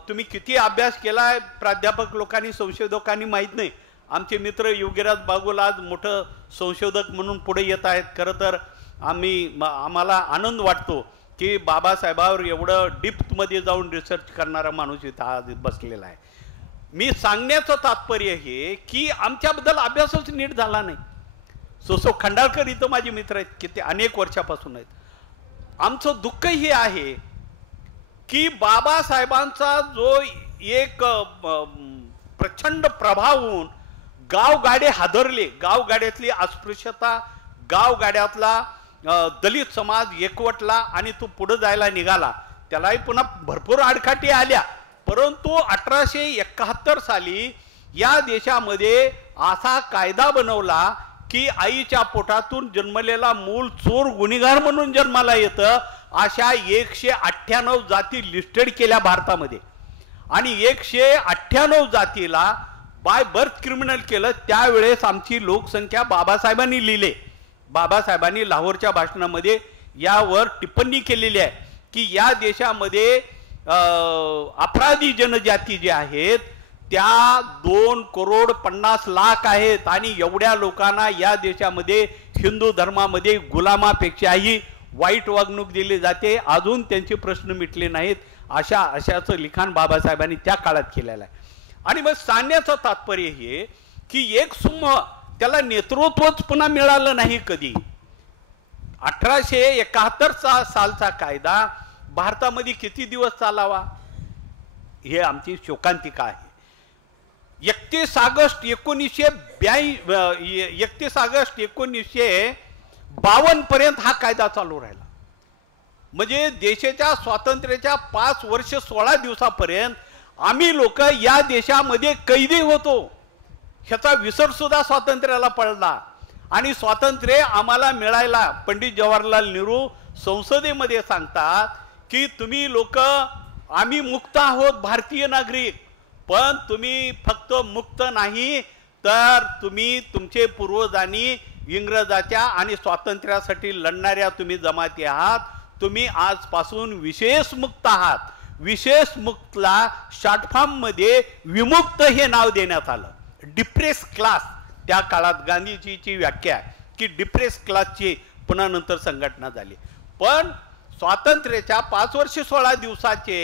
तुम्ही किती अभ्यास केलाय प्राध्यापक लोकांनी, संशोधकांनी माहीत नाही. आमचे मित्र योगीराज बागुल आज मोठं संशोधक म्हणून पुढे येत आहेत. खरं तर आम्हाला आनंद वाटतो की बाबासाहेबांवर एवढं डिप्थमध्ये जाऊन रिसर्च करणारा माणूस इथं आज बसलेला आहे. मी सांगण्याचं तात्पर्य हे की आमच्याबद्दल अभ्यासच नीट झाला नाही. सो खंडाळकर इथं माझे मित्र आहेत, किती अनेक वर्षापासून आहेत. आमचं दुःख हे आहे की बाबासाहेबांचा जो एक प्रचंड प्रभाव होऊन गावगाडे हादरले, गावगाड्यातली अस्पृश्यता, गावगाड्यातला दलित समाज एकवटला आणि तो पुढे जायला निघाला. त्यालाही पुन्हा भरपूर आडकाठी आल्या. परंतु 1871 साली या देशामध्ये असा कायदा बनवला की आईच्या पोटातून जन्मलेला मूल चोर गुन्हेगार म्हणून जन्माला येतं. अशा 198 जाती लिस्टेड केल्या भारतामध्ये आणि 198 जातीला बाय बर्थ क्रिमिनल केलं. त्यावेळेस आमची लोकसंख्या बाबासाहेबांनी लिहिले. बाबासाहेबांनी लाहोरच्या भाषणामध्ये यावर टिप्पणी केलेली आहे की या देशामध्ये अपराधी जनजाती जे आहेत त्या 2,50,00,000 आहेत आणि एवढ्या लोकांना या देशामध्ये हिंदू धर्मामध्ये गुलामापेक्षाही वाईट वागणूक दिली जाते. अजून त्यांचे प्रश्न मिटले नाहीत. अशाचं लिखाण बाबासाहेबांनी त्या काळात केलेलं आहे. आणि मग सांगण्याचं तात्पर्य हे की एक समूह त्याला नेतृत्वच पुन्हा मिळालं नाही कधी. 1871 सालचा कायदा भारतामध्ये किती दिवस चालावा हे आमची शोकांतिका आहे. 31 ऑगस्ट 1952 पर्यंत हा कायदा चालू राहिला. म्हणजे देशाच्या स्वातंत्र्याच्या 5 वर्ष 16 दिवसापर्यंत आम्ही लोक या देशामध्ये कैदी होतो. ह्याचा विसर सुद्धा स्वातंत्र्याला पडला आणि स्वातंत्र्य आम्हाला मिळायला पंडित जवाहरलाल नेहरू संसदेमध्ये सांगतात की तुम्ही लोक, आम्ही मुक्त आहोत भारतीय नागरिक, पण तुम्ही फक्त मुक्त नाही तर तुम्ही तुमचे पूर्वजांनी इंग्रजाच्या आणि स्वातंत्र्यासाठी लढणाऱ्या तुम्ही जमाती आहात. तुम्ही आजपासून विशेष मुक्त आहात. विशेष मुक्तला शॉर्ट फॉर्म मध्ये विमुक्त हे नाव देण्यात आलं. डिप्रेस क्लास त्या काळात गांधीजीची व्याख्या की डिप्रेस क्लासची पुन्हा नंतर संघटना झाली. पण स्वातंत्र्याच्या 5 वर्ष 16 दिवसाचे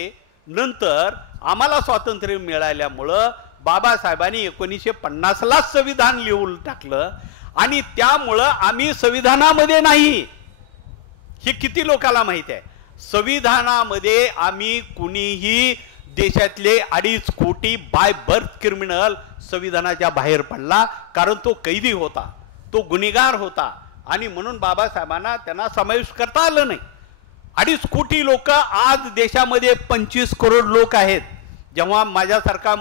नंतर आम्हाला स्वातंत्र्य मिळाल्यामुळं बाबासाहेबांनी 1950ला संविधान लिहून टाकलं आणि त्यामुळं आम्ही संविधानामध्ये नाही. हे किती लोकांना माहिती आहे? संविधानामध्ये आम्ही कुणीही देशातले 2.5 कोटी बाय बर्थ क्रिमिनल संविधानाच्या बाहेर पडला, कारण तो कैदी होता, तो गुन्हेगार होता आणि म्हणून बाबासाहेबांना त्यांना समावेश करता आलं नाही. 2.5 कोटी लोक आज देशामध्ये 25 करोड लोक आहेत. जेव्हा माझ्यासारखा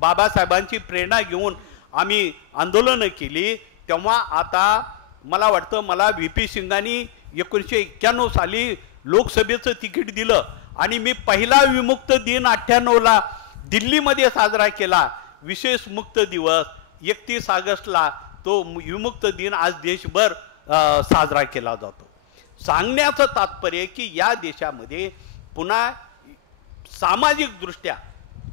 बाबासाहेबांची प्रेरणा घेऊन आम्ही आंदोलनं केली तेव्हा आता मला वाटतं मला व्ही.पी. सिंगांनी 1991 साली लोकसभेचं तिकीट दिलं आणि मी पहिला विमुक्त दिन 98ला दिल्लीमध्ये साजरा केला. विशेष मुक्त दिवस 31 ऑगस्टला तो विमुक्त दिन आज देशभर साजरा केला जातो. सांगण्याचं तात्पर्य की या देशामध्ये पुन्हा सामाजिक दृष्ट्या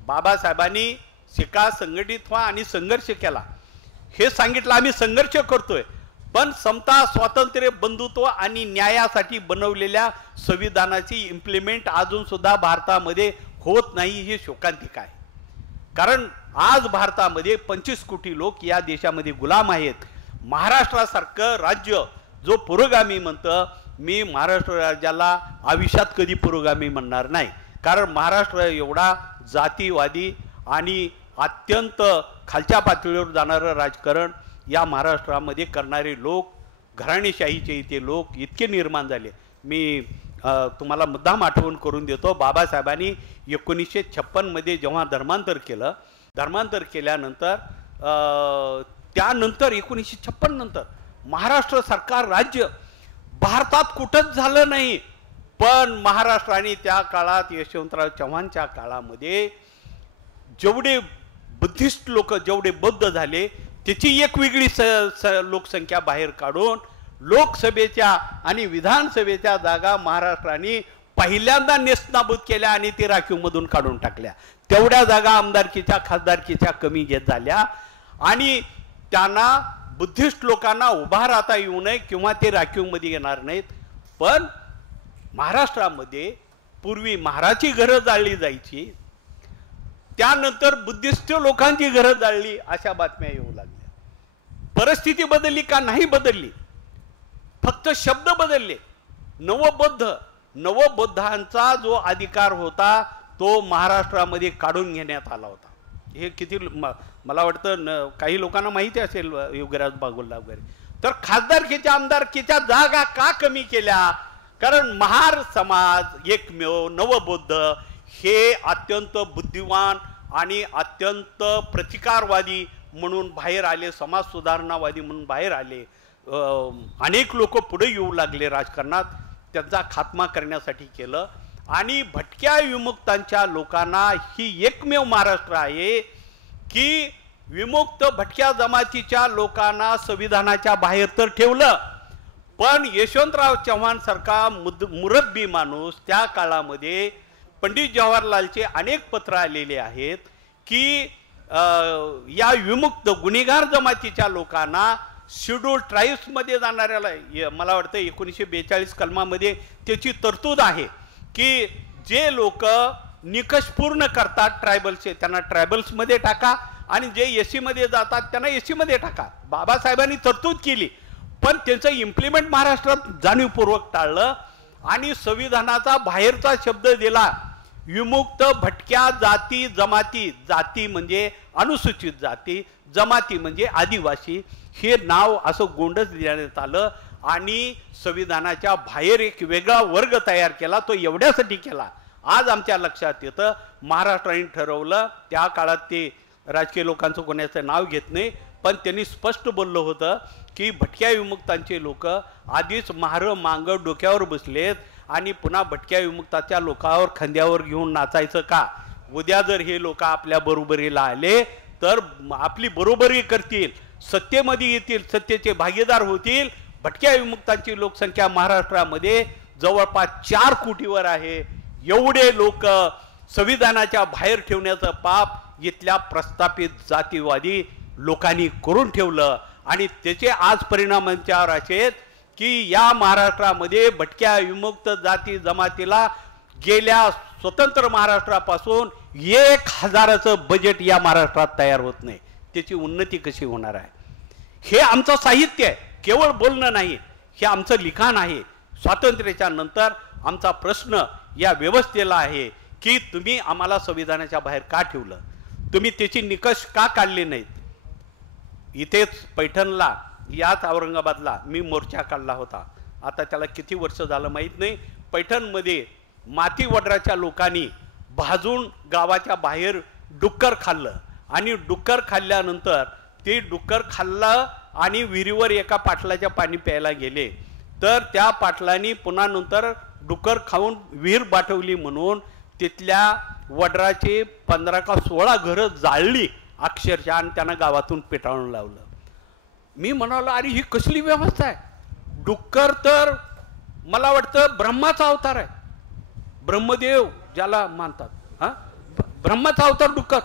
बाबासाहेबांनी शिका, संघटित व्हा आणि संघर्ष केला. हे सांगितलं आम्ही संघर्ष करतोय, पण समता, स्वातंत्र्य, बंधुत्व आणि न्यायासाठी बनवलेल्या संविधानाची इम्प्लिमेंट अजून सुद्धा भारतामध्ये होत नाही. हे शोकांतिक आहे. कारण आज भारतामध्ये 25 कोटी लोक या देशामध्ये गुलाम आहेत. महाराष्ट्रासारखं राज्य जो पुरोगामी म्हणतं, मी महाराष्ट्र राज्याला आयुष्यात कधी पुरोगामी म्हणणार नाही. कारण महाराष्ट्र एवढा जातीवादी आणि अत्यंत खालच्या पातळीवर जाणारं राजकारण या महाराष्ट्रामध्ये करणारे लोक, घराणेशाहीचे इथे लोक इतके निर्माण झाले. मी तुम्हाला मुद्दाम आठवण करून देतो. बाबासाहेबांनी 1956 मध्ये जेव्हा धर्मांतर केलं, धर्मांतर केल्यानंतर त्यानंतर 1956 नंतर महाराष्ट्र सरकार राज्य भारतात कुठंच झालं नाही. पण महाराष्ट्राने त्या काळात यशवंतराव चव्हाणच्या काळामध्ये जेवढे बुद्धिस्ट लोक, जेवढे बौद्ध झाले त्याची एक वेगळी लोकसंख्या बाहेर काढून लोकसभेच्या आणि विधानसभेच्या जागा महाराष्ट्राने पहिल्यांदा नेस्तनाबूत केल्या आणि ते राखीवमधून काढून टाकल्या. तेवढ्या जागा आमदारकीच्या, खासदारकीच्या कमी घेत झाल्या आणि त्यांना बुद्धिस्ट लोकांना उभा राहता येऊ नये किंवा ते राखीवमध्ये येणार नाहीत. पण महाराष्ट्रामध्ये पूर्वी महाराची घरं जाळली जायची, त्यानंतर बुद्धिस्ट लोकांची घरं जाळली, अशा बातम्या येऊ लागल्या. परिस्थिती बदलली का? नाही बदलली, फक्त शब्द बदलले. नवबौद्धांचा जो अधिकार होता तो महाराष्ट्रामध्ये काढून घेण्यात आला होता. हे किती मला वाटतं काही लोकांना माहिती असेल, योगीराज बागुलला वगैरे. तर खासदारकीच्या, आमदारकीच्या जागा का कमी केल्या? कारण महार समाज एकमेव नवबौद्ध हे अत्यंत बुद्धिवान आणि अत्यंत प्रतिकारवादी म्हणून बाहेर आले, समाज सुधारणावादी म्हणून बाहेर आले. अनेक लोक पुढे येऊ लागले राजकारणात, त्यांचा खात्मा करण्यासाठी केलं. आणि भटक्या विमुक्तांच्या लोकांना ही एकमेव महाराष्ट्र आहे की विमुक्त भटक्या जमातीच्या लोकांना संविधानाच्या बाहेर तर ठेवलं, पण यशवंतराव चव्हाण सारखा मुरब्बी माणूस त्या काळामध्ये पंडित जवाहरलालचे अनेक पत्र आलेले आहेत की या विमुक्त गुन्हेगार जमातीच्या लोकांना शेड्यूल ट्राईब्स मध्ये जाणाऱ्याला, मला वाटतं 1942 कलमामध्ये त्याची तरतूद आहे की जे लोक निकष पूर्ण करतात ट्रायबल्सचे त्यांना ट्रायबल्स मध्ये टाका आणि जे एससी मध्ये जातात त्यांना एससी मध्ये टाका. बाबासाहेबांनी तरतूद केली, पण त्यांचं इम्प्लिमेंट महाराष्ट्रात जाणीवपूर्वक टाळलं आणि संविधानाचा बाहेरचा शब्द दिला. विमुक्त भटक्या जाती जमाती, जाती म्हणजे अनुसूचित जाती, जमाती म्हणजे आदिवासी, हे नाव असं गोंडच देण्यात आलं आणि संविधानाच्या बाहेर एक वेगळा वर्ग तयार केला. तो एवढ्यासाठी केला, आज आमच्या लक्षात येतं महाराष्ट्राने ठरवलं, त्या काळात ते राजकीय लोकांचं कोणाचं नाव घेत नाही, पण त्यांनी स्पष्ट बोललं होतं की भटक्या विमुक्तांचे लोक आधीच महार मांग डोक्यावर बसलेत आणि पुन्हा भटक्या विमुक्ताच्या लोकांवर खांद्यावर घेऊन नाचायचं का? उद्या जर हे लोक आपल्या बरोबरीला आले तर आपली बरोबरी करतील, सत्तेमध्ये येतील, सत्तेचे भागीदार होतील. भटक्या विमुक्तांची लोकसंख्या महाराष्ट्रामध्ये जवळपास 4 कोटीवर आहे. एवढे लोक संविधानाच्या बाहेर ठेवण्याचं पाप इथल्या प्रस्थापित जातीवादी लोकांनी करून ठेवलं आणि त्याचे आज परिणाम यांच्यावर असे आहेत की या महाराष्ट्रामध्ये भटक्या विमुक्त जाती जमातीला गेल्या स्वतंत्र महाराष्ट्रापासून 1000चं बजेट या महाराष्ट्रात तयार होत नाही. त्याची उन्नती कशी होणार आहे? हे आमचं साहित्य आहे, केवळ बोलणं नाही, हे आमचं लिखाण आहे. स्वातंत्र्याच्या नंतर आमचा प्रश्न या व्यवस्थेला आहे की तुम्ही आम्हाला संविधानाच्या बाहेर का ठेवलं, तुम्ही त्याची निकष का काढले नाहीत. इथेच पैठणला, याच औरंगाबादला मी मोर्चा काढला होता. आता त्याला किती वर्ष झालं माहीत नाही. पैठणमध्ये माती वडराच्या लोकांनी भाजून गावाच्या बाहेर डुक्कर खाल्लं आणि डुक्कर खाल्ल्यानंतर ते डुक्कर खाल्लं आणि विहिरीवर एका पाटलाच्या पाणी प्यायला गेले. तर त्या पाटलांनी पुन्हा नंतर डुक्कर खाऊन विहीर बाटवली म्हणून तिथल्या वडराचे 15 का 16 घरं जाळली अक्षरशः आणि त्यांना गावातून पेटाळून लावलं. मी म्हणालो अरे ही कसली व्यवस्था आहे. डुक्कर तर मला वाटतं ब्रह्माचा अवतार आहे, ब्रह्मदेव ज्याला मानतात, हा ब्रह्माचा अवतार डुक्कर.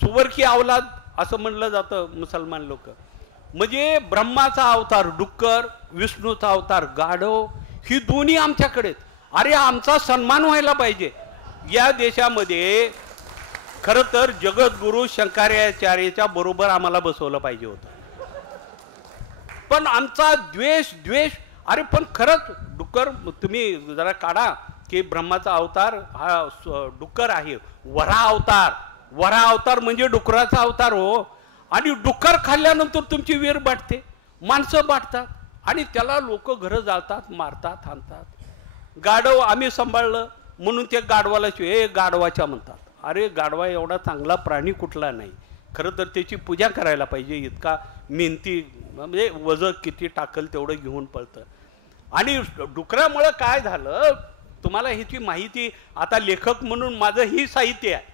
सुवर की अवलाद असं म्हणलं जातं मुसलमान लोक. म्हणजे ब्रह्माचा अवतार डुक्कर, विष्णूचा अवतार गाढव, ही दोन्ही आमच्याकडे. अरे आमचा सन्मान व्हायला पाहिजे. या देशामध्ये खरं तर जगद्गुरु शंकराचार्याच्या बरोबर आम्हाला बसवलं पाहिजे होतं, पण आमचा द्वेष. अरे पण खरंच डुक्कर तुम्ही जरा काढा की ब्रह्माचा अवतार हा डुक्कर आहे. वरा अवतार म्हणजे डुकराचा अवतार हो. आणि डुक्कर खाल्ल्यानंतर तुमची विहीर बाटते, माणसं बाटतात आणि त्याला लोक घरं जाळतात, मारतात, हाणतात. गाढव आम्ही सांभाळलं म्हणून ते गाढवाला गाढवाच्या म्हणतात. अरे गाढवा एवढा चांगला प्राणी कुठला नाही. खरं तर त्याची पूजा करायला पाहिजे. इतका मेहनती, म्हणजे वजन किती टाकल तेवढं घेऊन पळतं. आणि डुकरामुळं काय झालं तुम्हाला ह्याची माहिती. आता लेखक म्हणून माझं ही साहित्य आहे.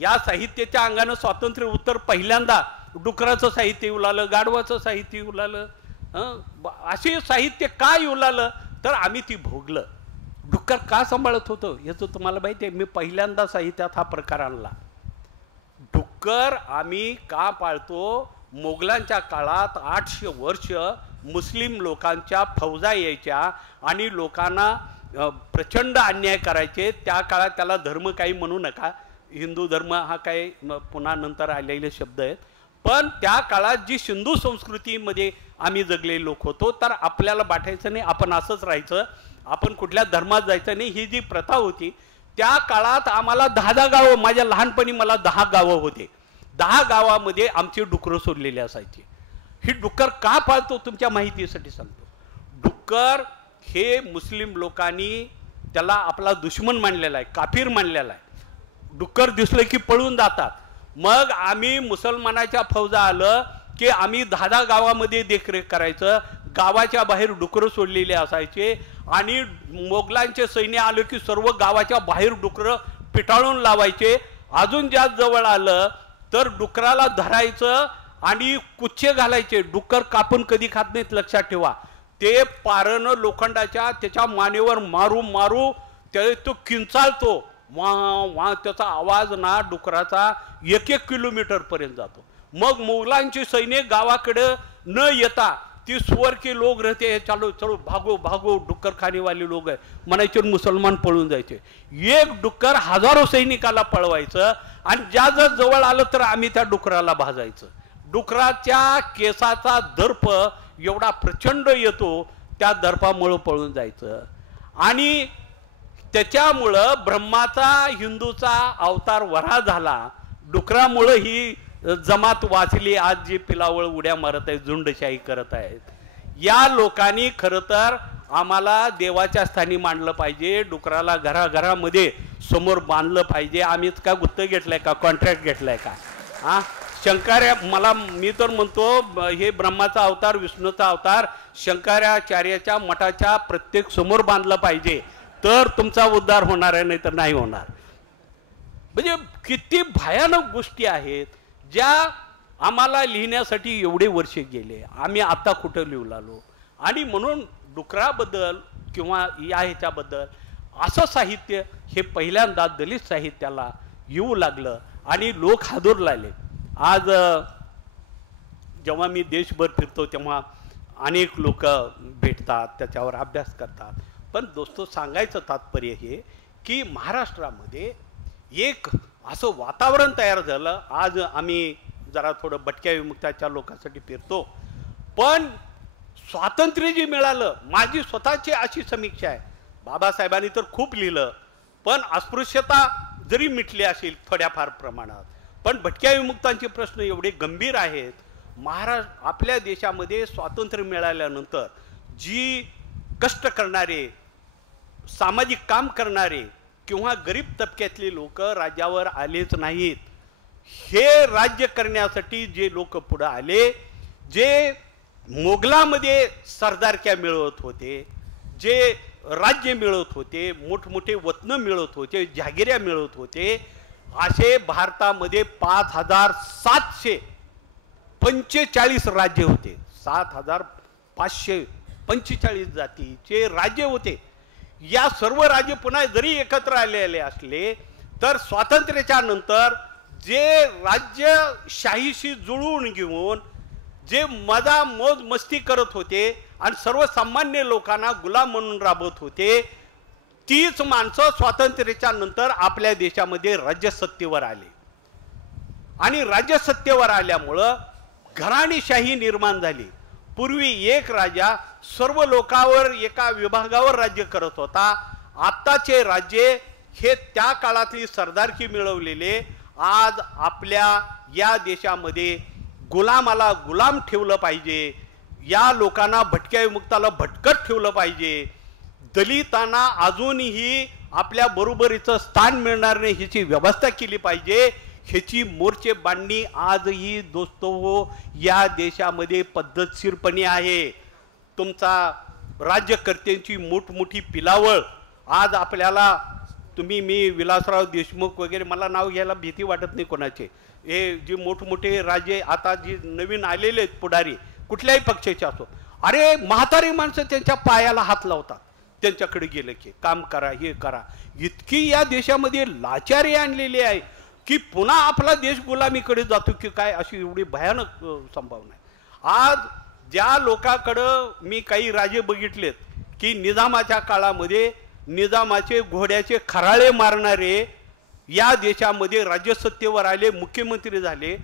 या साहित्याच्या अंगानं स्वातंत्र्य उत्तर पहिल्यांदा डुकराचं साहित्य उलालं, गाढवाचं साहित्य उलालं. असे साहित्य का उलालं तर आम्ही ती भोगलं. डुक्कर का सांभाळत होतं याचं तुम्हाला माहिती आहे. मी पहिल्यांदा साहित्यात हा प्रकार आणला. डुक्कर आम्ही का पाळतो, मोगलांच्या काळात 800 वर्ष मुस्लिम लोकांच्या फौजा यायच्या आणि लोकांना प्रचंड अन्याय करायचे. त्या काळात त्याला धर्म काही म्हणू नका, हिंदू धर्म हा काही पुन्हा नंतर आलेले शब्द आहेत. पण त्या काळात जी सिंधू संस्कृतीमध्ये आम्ही जगलेले लोक होतो, तर आपल्याला बाठायचं नाही, आपण असंच राहायचं, आपण कुठल्या धर्मात जायचं नाही, ही जी प्रथा होती. त्या काळात आम्हाला 10 गावं, माझ्या लहानपणी मला 10 गावं होते. 10 गावामध्ये आमची डुकरं सोडलेली असायची. ही डुक्कर का पाळतो तुमच्या माहितीसाठी सांगतो. डुक्कर हे मुस्लिम लोकांनी त्याला आपला दुश्मन मानलेला आहे, काफिर मानलेला आहे. डुक्कर दिसलं की पळून जातात. मग आम्ही मुसलमानाच्या फौजा आलं की आम्ही 10 गावामध्ये देखरेख करायचं. गावाच्या बाहेर डुकरं सोडलेले असायचे आणि मोगलांचे सैन्य आलं की सर्व गावाच्या बाहेर डुकरं पिटाळून लावायचे. अजून जास्त जवळ आलं तर डुकराला धरायचं आणि कुच्चे घालायचे. डुक्कर कापून कधी खात नाहीत, लक्षात ठेवा. ते पारणं लोखंडाच्या त्याच्या मानेवर मारू मारू तो किंचाळतो. वा त्याचा आवाज ना डुकराचा 1-1 किलोमीटर पर्यंत जातो. मग मोगलांची सैन्य गावाकडे न येता ती सुवर के लोग रहते हैं, चलो चलो भागो भागो, डुक्कर खाने वाले लोग आहे म्हणायचे, मुसलमान पळून जायचे. एक डुक्कर हजारो सैनिकाला पळवायचं आणि ज्या जर जवळ आलं तर आम्ही त्या डुकराला भाजायचं. डुकराच्या केसाचा दर्प एवढा प्रचंड येतो, त्या दर्पामुळं पळून जायचं. आणि त्याच्यामुळं ब्रह्माचा हिंदूचा अवतार वरा झाला. डुकरामुळं ही जमात वाचली. आज जी पिलावळ उड्या मारत आहेत, झुंडशाही करत आहेत. या लोकांनी खरं तर आम्हाला देवाच्या स्थानी मांडलं पाहिजे. डुकराला घराघरामध्ये समोर बांधलं पाहिजे. आम्हीच का गुत्त घेतलंय का, कॉन्ट्रॅक्ट घेतलाय का? हा शंकर्या, मी तर म्हणतो हे ब्रह्माचा अवतार, विष्णूचा अवतार शंकराचार्याच्या मठाच्या प्रत्येक समोर बांधलं पाहिजे, तर तुमचा उद्धार होणार आहे, नाही तर नाही होणार. म्हणजे किती भयानक गोष्टी आहेत ज्या आम्हाला लिहिण्यासाठी एवढे वर्ष गेले. आम्ही आता कुठं लिहू लागलो. आणि म्हणून डुकराबद्दल किंवा या ह्याच्याबद्दल असं साहित्य हे पहिल्यांदा दलित साहित्याला येऊ लागलं आणि लोक हादरू लागले. आज जेव्हा मी देशभर फिरतो तेव्हा अनेक लोक भेटतात, त्याच्यावर अभ्यास करतात. पण दोस्तो सांगायचं तात्पर्य हे की महाराष्ट्रामध्ये एक असं वातावरण तयार झालं. आज आम्ही जरा थोडं भटक्या विमुक्ताच्या लोकांसाठी फिरतो, पण स्वातंत्र्य जे मिळालं, माझी स्वतःची अशी समीक्षा आहे. बाबासाहेबांनी तर खूप लिहिलं, पण अस्पृश्यता जरी मिटली असेल थोड्याफार प्रमाणात, पण भटक्या विमुक्तांचे प्रश्न एवढे गंभीर आहेत. आपल्या देशामध्ये स्वातंत्र्य मिळाल्यानंतर जी कष्ट करणारे, सामाजिक काम करणारे किंवा गरीब तबक्यातले लोक राज्यावर आलेच नाहीत. हे राज्य करण्यासाठी जे लोक पुढे आले, जे मोगलामध्ये सरदारक्या मिळवत होते, जे राज्य मिळवत होते, मोठमोठे वतनं मिळवत होते, जहागिऱ्या मिळवत होते, असे भारतामध्ये 5745 राज्य होते. 7545 जातीचे राज्य होते. या सर्व राज्य पुन्हा जरी एकत्र आलेले असले तर स्वातंत्र्याच्या नंतर जे राज्य शाहीशी जुळवून घेऊन जे मोज मस्ती करत होते आणि सर्वसामान्य लोकांना गुलाम म्हणून राबवत होते, तीच माणसं स्वातंत्र्याच्या नंतर आपल्या देशामध्ये राज्यसत्तेवर आले. आणि राज्यसत्तेवर आल्यामुळं घराणेशाही निर्माण झाली. पूर्वी एक राजा सर्व लोकांवर एका विभागावर राज्य करत होता. आत्ताचे राज्य हे त्या काळातली सरदारकी मिळवलेले आज आपल्या या देशामध्ये गुलामाला गुलाम ठेवलं पाहिजे, या लोकांना भटक्या विमुक्ताला भटकत ठेवलं पाहिजे, दलितांना अजूनही आपल्या बरोबरीचं स्थान मिळणार नाही ह्याची व्यवस्था केली पाहिजे, ह्याची मोर्चे बांधणी आजही दोस्तो हो या देशामध्ये पद्धतशीरपणे आहे. तुमचा राज्यकर्त्यांची मोठमोठी पिलावळ आज आपल्याला, मी विलासराव देशमुख वगैरे, मला नाव घ्यायला भीती वाटत नाही कोणाचे, हे जे मोठमोठे राज्य आता जी नवीन आलेले आहेत पुढारी कुठल्याही पक्षाचे असो, अरे म्हातारी माणसं त्यांच्या पायाला हात लावतात त्यांच्याकडे गेलं की काम करा, हे करा. इतकी या देशामध्ये लाचारी आणलेली आहे की पुन्हा आपला देश गुलामीकडे जातो की काय, अशी एवढी भयानक संभावना आहे. आज ज्या लोकांकडं मी काही राजे बघितलेत की निजामाच्या काळामध्ये निजामाचे घोड्याचे खराळे मारणारे या देशामध्ये राज्यसत्तेवर आले, मुख्यमंत्री झाले,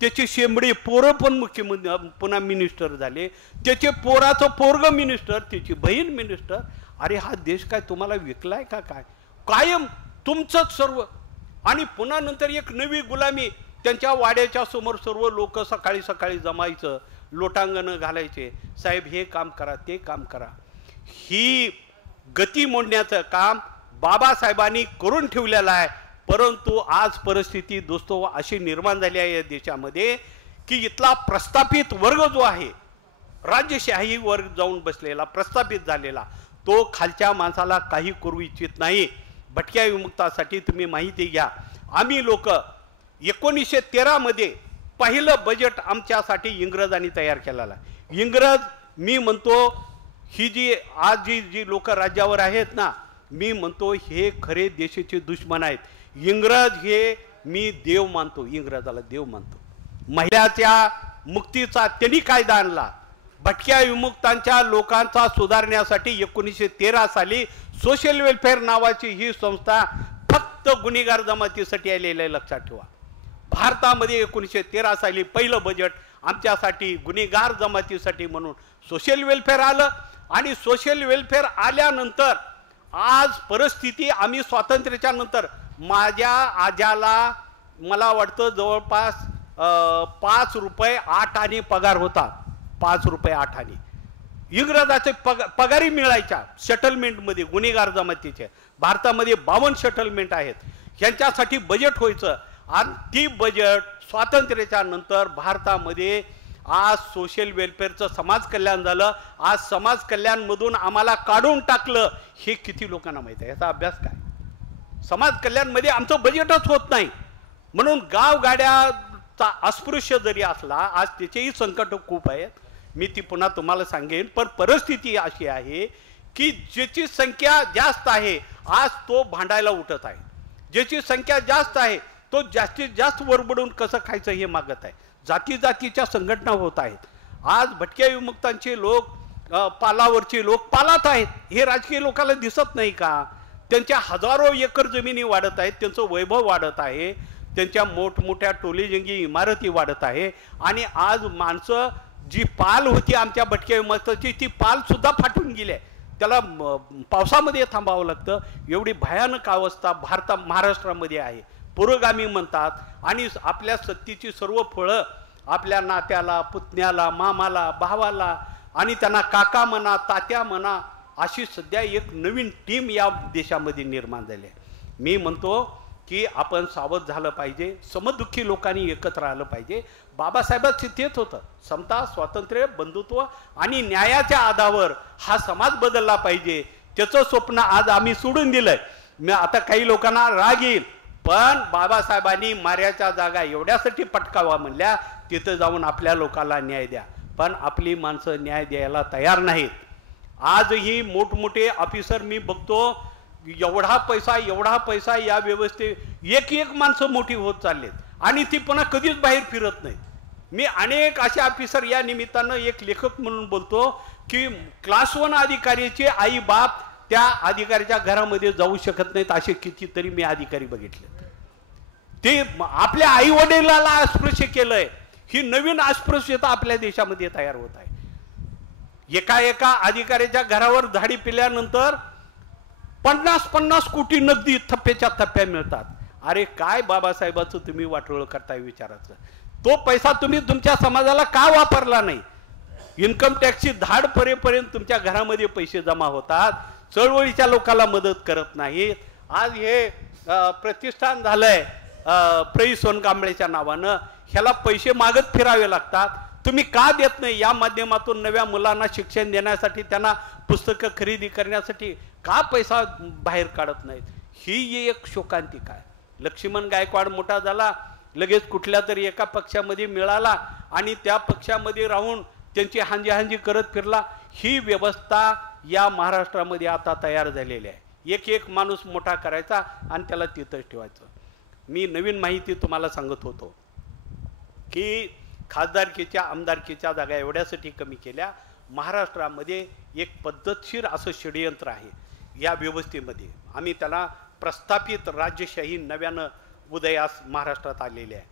त्याचे शेंबडे पोरं पण मुख्यमंत्री पुन्हा मिनिस्टर झाले, त्याचे पोराचं पोरग मिनिस्टर, त्याची बहीण मिनिस्टर. अरे हा देश काय तुम्हाला विकलाय का काय? कायम तुमचंच सर्व. आणि पुन्हा नंतर एक नवी गुलामी, त्यांच्या वाड्याच्या समोर सर्व लोक सकाळी सकाळी जमायचं, लोटांगण घालायचे, साहेब हे काम करा, ते काम करा. ही गती मोडण्याचं काम बाबासाहेबांनी करून ठेवलेलं आहे. परंतु आज परिस्थिती दोस्तो अशी निर्माण झाली आहे या देशामध्ये की इथला प्रस्थापित वर्ग जो आहे, राज्यशाही वर्ग जाऊन बसलेला, प्रस्थापित झालेला, तो खालच्या माणसाला काही करू इच्छित नाही. भटक्या विमुक्तासाठी तुम्ही माहिती घ्या, आम्ही लोक 1913 मध्ये पहिलं बजेट आमच्यासाठी इंग्रजांनी तयार केलेलं आहे. इंग्रज, मी म्हणतो ही जी आज जी लोक राज्यावर आहेत ना, मी म्हणतो हे खरे देशाचे दुश्मन आहेत. इंग्रज हे मी देव मानतो, इंग्रजाला देव मानतो. महिलाच्या मुक्तीचा त्यांनी कायदा आणला. भटक्या विमुक्तांच्या लोकांचा सुधारण्यासाठी 1913 साली सोशल वेलफेअर नावाची ही संस्था फक्त गुन्हेगार जमातीसाठी आलेली आहे, लक्षात ठेवा. भारतामध्ये 1913 साली पहिलं बजेट आमच्यासाठी गुन्हेगार जमातीसाठी म्हणून सोशल वेलफेअर आलं. आणि सोशल वेलफेअर आल्यानंतर आज परिस्थिती, आम्ही स्वातंत्र्याच्या नंतर माझ्या आज्याला मला वाटतं जवळपास 5 रुपये 8 आणे पगार होता. 5 रुपये 8 आणे इंग्रजाचे पगारी मिळायच्या सेटलमेंटमध्ये गुन्हेगार जमातीचे. भारतामध्ये 52 सेटलमेंट आहेत, ह्यांच्यासाठी बजेट व्हायचं. आणि ती बजेट स्वातंत्र्याच्या नंतर भारतामध्ये आज सोशल वेलफेअरचं समाज कल्याण झालं. आज समाज कल्याणमधून आम्हाला काढून टाकलं, हे किती लोकांना माहीत आहे? याचा अभ्यास काय? समाज कल्याणमध्ये आमचं बजेटच होत नाही. म्हणून गावगाड्याचा अस्पृश्य जरी असला, आज त्याचेही संकट खूप आहेत, मी ती पुन्हा तुम्हाला सांगेन. पण परिस्थिती अशी आहे की ज्याची संख्या जास्त आहे आज तो भांडायला उठत आहे, ज्याची संख्या जास्त आहे तो जास्तीत जास्त वरबडून कसं खायचं हे मागत आहे. जाती जातीच्या संघटना होत आहेत. आज भटक्या विमुक्तांचे लोक पालावरचे लोक पालात आहेत. हे राजकीय लोकांना दिसत नाही का? त्यांच्या हजारो एकर जमिनी वाढत आहेत, त्यांचं वैभव वाढत आहे, त्यांच्या मोठमोठ्या टोलेजंगी इमारती वाढत आहे. आणि आज माणसं जी पाल होती आमच्या भटक्या विमुक्तांची ती पाल सुद्धा फाटून गेली आहे. त्याला पावसामध्ये थांबावं लागतं. एवढी भयानक अवस्था महाराष्ट्रामध्ये आहे. पुरोगामी म्हणतात आणि आपल्या सत्तेची सर्व फळं आपल्या नात्याला, पुतण्याला, मामाला, भावाला आणि त्यांना काका म्हणा, तात्या म्हणा, अशी सध्या एक नवीन टीम या देशामध्ये निर्माण झाली आहे. मी म्हणतो की आपण सावध झालं पाहिजे. समदुःखी लोकांनी एकत्र आलं पाहिजे. बाबासाहेबांचं तेच होतं, समता, स्वातंत्र्य, बंधुत्व आणि न्यायाच्या आधारावर हा समाज बदलला पाहिजे. त्याचं स्वप्न आज आम्ही सोडून दिलंय. मी आता काही लोकांना राग येईल, पण बाबासाहेबांनी माऱ्याच्या जागा एवढ्यासाठी पटकावा म्हणल्या, तिथं जाऊन आपल्या लोकांना न्याय द्या. पण आपली माणसं न्याय द्यायला तयार नाहीत. आजही मोठमोठे ऑफिसर मी बघतो, एवढा पैसा या व्यवस्थेत, एक माणसं मोठी होत चाललेत आणि ती पुन्हा कधीच बाहेर फिरत नाहीत. मी अनेक असे ऑफिसर या निमित्तानं एक लेखक म्हणून बोलतो की क्लास 1 अधिकाऱ्याचे आई बाप त्या अधिकाऱ्याच्या घरामध्ये जाऊ शकत नाहीत. असे कितीतरी मी अधिकारी बघितले. ते आपल्या आई वडिलाला अस्पृश्य केलंय. ही नवीन अस्पृश्यता आपल्या देशामध्ये तयार होत आहे. एका अधिकाऱ्याच्या घरावर धाडी पिल्यानंतर 50 कोटी नगदी थप्प्याच्या थप्प्या मिळतात. अरे काय बाबासाहेबाचं तुम्ही वाटोळ करताय विचाराचं. तो पैसा तुम्ही तुमच्या समाजाला का वापरला नाही? इन्कम टॅक्सची धाड परेपर्यंत तुमच्या घरामध्ये पैसे जमा होतात. चळवळीच्या लोकांना मदत करत नाहीत. आज हे प्रतिष्ठान झालंय प्रई सोनकांबळेच्या नावानं, ह्याला पैसे मागत फिरावे लागतात. तुम्ही का देत नाही? या माध्यमातून नव्या मुलांना शिक्षण देण्यासाठी, त्यांना पुस्तकं खरेदी करण्यासाठी का पैसा बाहेर काढत नाहीत? ही एक शोकांतिका आहे. लक्ष्मण गायकवाड मोठा झाला, लगेच कुठल्या तरी एका पक्षामध्ये मिळाला आणि त्या पक्षामध्ये राहून त्यांची हांजी करत फिरला. ही व्यवस्था या महाराष्ट्रामध्ये आता तयार झालेली आहे. एक माणूस मोठा करायचा आणि त्याला तिथंच ठेवायचं. मी नवीन माहिती तुम्हाला सांगत होतो की खासदारकीच्या आमदारकीच्या जागा एवढ्यासाठी कमी केल्या. महाराष्ट्रामध्ये एक पद्धतशीर असं षडयंत्र आहे या व्यवस्थेमध्ये. आम्ही त्याला प्रस्थापित राज्यशाही नव्यानं उदयास महाराष्ट्रात आलेले आहे.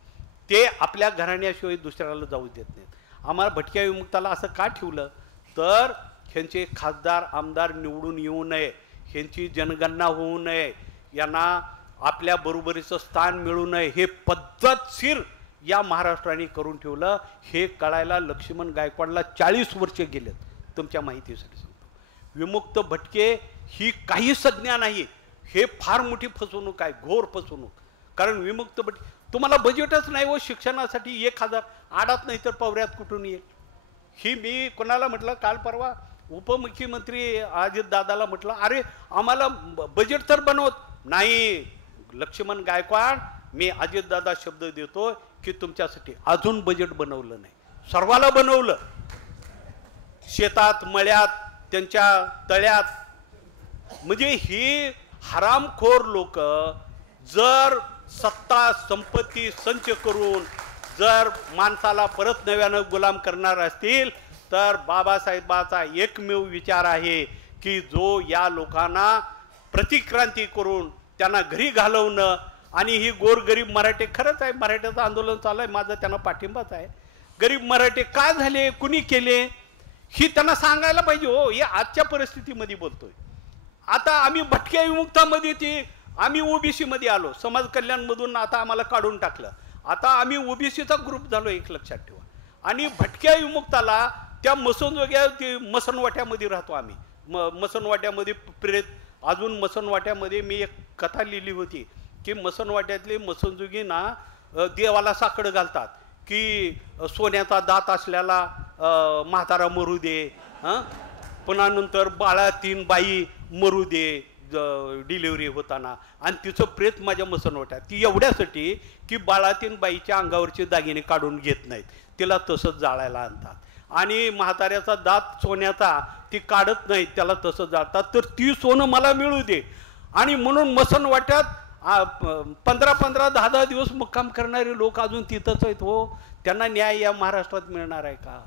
ते आपल्या घराण्याशिवाय दुसऱ्याला जाऊ देत नाहीत. आम्हाला भटक्या विमुक्ताला असं का ठेवलं तर ह्यांचे खासदार आमदार निवडून येऊ नये, ह्यांची जनगणना होऊ नये, यांना आपल्या बरोबरीचं स्थान मिळू नये, हे पद्धतशीर या महाराष्ट्राने करून ठेवलं. हे कळायला लक्ष्मण गायकवाडला 40 वर्ष गेलेत. तुमच्या माहितीसाठी सांगतो, विमुक्त भटके ही काही संज्ञा नाही. हे फार मोठी फसवणूक आहे, घोर फसवणूक. कारण विमुक्त भटके तुम्हाला बजेटच नाही हो शिक्षणासाठी. 1000 आडात नाही तर पवऱ्यात कुठून येईल? ही मी कोणाला म्हटलं, काल परवा उपमुख्यमंत्री अजितदादाला म्हटलं, अरे आम्हाला बजेट तर बनवत नाही. लक्ष्मण गायकवाड, मी अजितदादा शब्द देतो की तुमच्यासाठी अजून बजेट बनवलं नाही. सर्वाला बनवलं, शेतात, मळ्यात, त्यांच्या तळ्यात. म्हणजे ही हरामखोर लोक जर सत्ता संपत्ती संच करून जर माणसाला परत नव्यानं गुलाम करणार असतील तर बाबासाहेबाचा एकमेव विचार आहे की जो या लोकांना प्रतिक्रांती करून त्यांना घरी घालवणं. आणि ही गोरगरीब मराठे, खरंच आहे मराठ्याचं आंदोलन चालू आहे, माझा त्यांना पाठिंबाच आहे. गरीब मराठे का झाले, कुणी केले, ही त्यांना सांगायला पाहिजे हो. हे आजच्या परिस्थितीमध्ये बोलतोय. आता आम्ही भटक्या विमुक्तामध्ये ती आम्ही ओबीसी मध्ये आलो, समाज कल्याणमधून आता आम्हाला काढून टाकलं. आता आम्ही ओबीसीचा ग्रुप झालो, एक लक्षात ठेवा. आणि भटक्या विमुक्ताला त्या मसनवाट्यामध्ये राहतो आम्ही. मसनवाट्यामध्ये प्रेत, अजून मसनवाट्यामध्ये मी एक कथा लिहिली होती की मसनवाट्यातले मसनजुगी ना देवाला साकड घालतात की सोन्याचा दात असल्याला म्हातारा मरू दे, पुन्हा नंतर बाळातीन बाई मरू दे डिलिव्हरी होताना, आणि तिचं प्रेत माझ्या मसनवाट्यात. ती एवढ्यासाठी की बाळातीन बाईच्या अंगावरचे दागिने काढून घेत नाहीत, तिला तसंच जाळायला आणतात. आणि म्हाताऱ्याचा दात सोन्याचा ती काढत नाही, त्याला तसं जातात, तर ती सोनं मला मिळू दे. आणि म्हणून मसन वाट्यात 15-15, 10-10 दिवस मुक्काम करणारे लोक अजून तिथंच आहेत हो. त्यांना न्याय या महाराष्ट्रात मिळणार आहे का?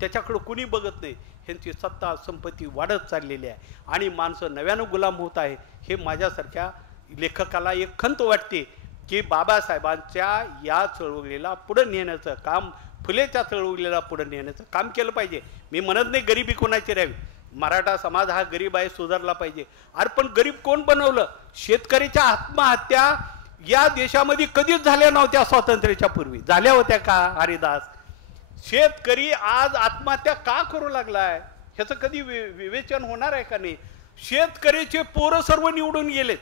त्याच्याकडं कुणी बघत नाही. ह्यांची सत्ता संपत्ती वाढत चाललेली आहे आणि माणसं नव्यानं गुलाम होत आहे. हे माझ्यासारख्या लेखकाला एक खंत वाटते की बाबासाहेबांच्या या चळवळीला पुढं नेण्याचं काम, फुलेच्या चळवळीला पुढं नेण्याचं काम केलं पाहिजे. मी म्हणत नाही गरिबी कोणाची राहावी, मराठा समाज हा गरीब आहे, सुधारला पाहिजे. अरे पण गरीब कोण बनवलं? शेतकऱ्याच्या आत्महत्या या देशामध्ये कधीच झाल्या नव्हत्या. स्वातंत्र्याच्या पूर्वी झाल्या होत्या का हरिदास? शेतकरी आज आत्महत्या का करू लागलाय ह्याचं कधी विवेचन होणार आहे का नाही? शेतकऱ्याचे पोरं सर्व निवडून गेलेत.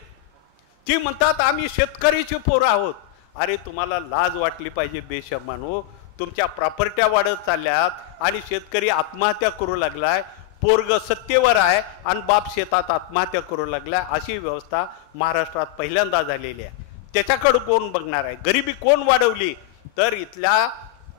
ती म्हणतात आम्ही शेतकऱ्याचे पोरं आहोत. अरे तुम्हाला लाज वाटली पाहिजे बेशर्मानो. तुमच्या प्रॉपर्ट्या वाढत चालल्यात आणि शेतकरी आत्महत्या करू लागलाय. पोरग सत्तेवर आहे आणि बाप शेतात आत्महत्या करू लागलाय. अशी व्यवस्था महाराष्ट्रात पहिल्यांदा झालेली आहे. त्याच्याकडे कोण बघणार आहे? गरिबी कोण वाढवली? तर इथल्या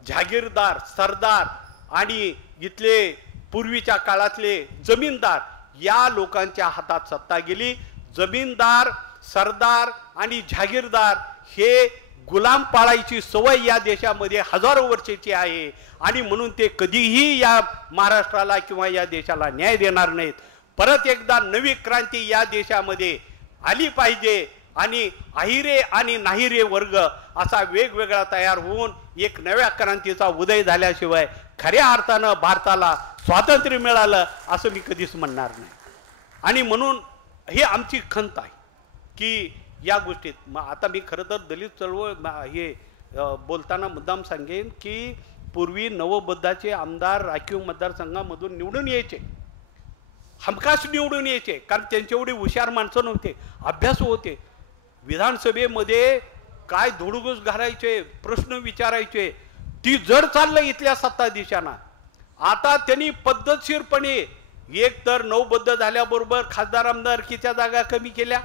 जहागीरदार, सरदार आणि इथले पूर्वीच्या काळातले जमीनदार या लोकांच्या हातात सत्ता गेली. जमीनदार, सरदार आणि जहागीरदार हे गुलाम पाळायची सवय या देशामध्ये हजारो वर्षाची आहे आणि म्हणून ते कधीही या महाराष्ट्राला किंवा या देशाला न्याय देणार नाहीत. परत एकदा नवी क्रांती या देशामध्ये आली पाहिजे आणि अहिरे आणि नाहिरे वर्ग असा वेगवेगळा तयार होऊन एक नव्या क्रांतीचा उदय झाल्याशिवाय खऱ्या अर्थानं भारताला स्वातंत्र्य मिळालं असं मी कधीच म्हणणार नाही. आणि म्हणून ही आमची खंत आहे की या गोष्टीत आता मी खरं तर दलित चळवळ हे बोलताना मुद्दाम सांगेन की पूर्वी नवबद्धाचे आमदार राखीव मतदारसंघामधून निवडून यायचे, हमखास निवडून यायचे, कारण त्यांच्या एवढी हुशार माणसं नव्हते, अभ्यासू होते. विधानसभेमध्ये काय धुडगूस घालायचे, प्रश्न विचारायचे, ती जड चाललं इथल्या सत्ताधीशांना. आता त्यांनी पद्धतशीरपणे एक तर नवबद्ध झाल्याबरोबर खासदार आमदारकीच्या जागा कमी केल्या,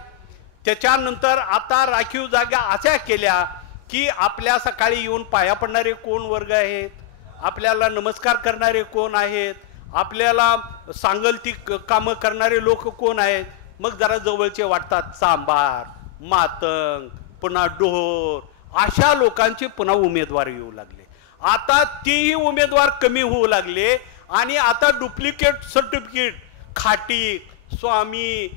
त्याच्यानंतर आता राखीव जागा अशा केल्या की आपल्या सकाळी येऊन पाया पडणारे कोण वर्ग आहेत, आपल्याला नमस्कार करणारे कोण आहेत, आपल्याला सांगल ती कामं करणारे लोक कोण आहेत. मग जरा जवळचे वाटतात चांभार, मातंग, पुन्हा डोहोर, अशा लोकांचे पुन्हा उमेदवार येऊ लागले. आता तेही उमेदवार कमी होऊ लागले आणि आता डुप्लिकेट सर्टिफिकेट, खाटी, स्वामी,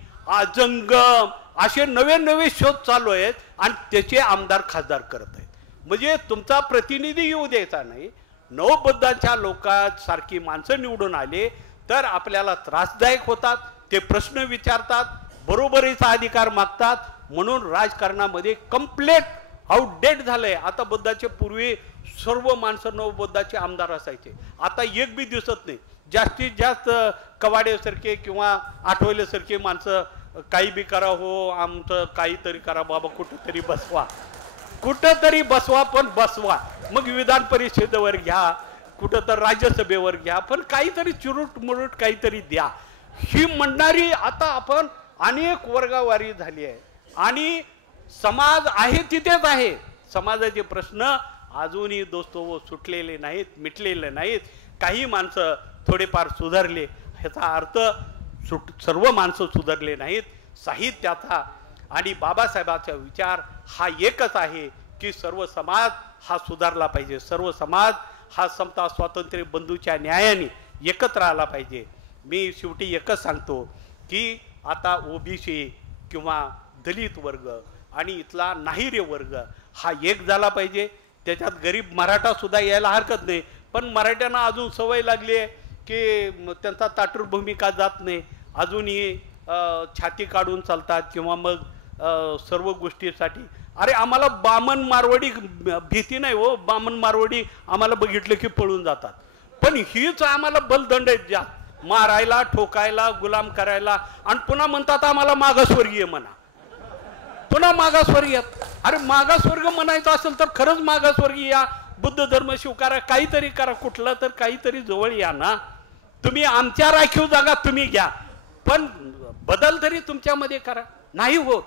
जंगम असे नवे नवे शोध चालू आहेत आणि त्याचे आमदार खासदार करत आहेत. म्हणजे तुमचा प्रतिनिधी येऊ द्यायचा नाही. नवबद्धांच्या लोकांसारखी माणसं निवडून आले तर आपल्याला त्रासदायक होतात. ते प्रश्न विचारतात, बरोबरीचा अधिकार मागतात. म्हणून राजकारणामध्ये कंप्लीट आउटडेट झालंय. आता बद्धाचे पूर्वी सर्व माणसं नवबद्धाचे आमदार असायचे, आता एक बी दिसत नाही. जास्तीत जास्त कवाडेसारखे किंवा आठवलेसारखे माणसं काही बी करा हो, आमचं काहीतरी करा बाबा, कुठंतरी बसवा, कुठंतरी बसवा, पण बसवा. मग विधान परिषदेवर घ्या, कुठं तर राज्यसभेवर घ्या, पण काहीतरी चुरूट मुरूट काहीतरी द्या. ही म्हणणारी आता आपण अनेक वर्गावारी झाली आहे आणि समाज आहे तिथेच आहे. समाजाचे प्रश्न अजूनही दोस्तो सुटलेले नाहीत, मिटलेले नाहीत. काही माणसं थोडेफार सुधारले, ह्याचा अर्थ सर्व माणसं सुधारले नाहीत. साहित्याचा आणि बाबासाहेबांचा विचार हा एकच आहे की सर्व समाज हा सुधारला पाहिजे, सर्व समाज हा समता स्वातंत्र्य बंधूच्या न्यायाने एकत्र आला पाहिजे. मी शेवटी एकच सांगतो की आता ओबीसी किंवा दलित वर्ग आणि इथला नाहिरे वर्ग हा एक झाला पाहिजे. त्याच्यात गरीब मराठा सुद्धा यायला हरकत नाही, पण मराठ्यांना अजून सवय लागली आहे की त्यांचा ताटूर भूमिका जात नाही, अजूनही छाती काढून चालतात किंवा मग सर्व गोष्टीसाठी. अरे आम्हाला बामण मारवाडी भीती नाही हो, बामण मारवाडी आम्हाला बघितलं की पळून जातात, पण हीच आम्हाला बलदंड आहेत ज्या मारायला, ठोकायला, गुलाम करायला. आणि पुन्हा म्हणतात आम्हाला मागासवर्गीय म्हणा, पुन्हा मागासवर्गीय. अरे मागासवर्ग म्हणायचं असेल तर खरंच मागासवर्गीय या, बुद्ध धर्म स्वीकारा, काहीतरी करा, कुठलं तर काहीतरी जवळ या ना. तुम्ही आमच्या राखीव जागा तुम्ही घ्या, पण बदल तरी तुमच्यामध्ये करा. नाही होत,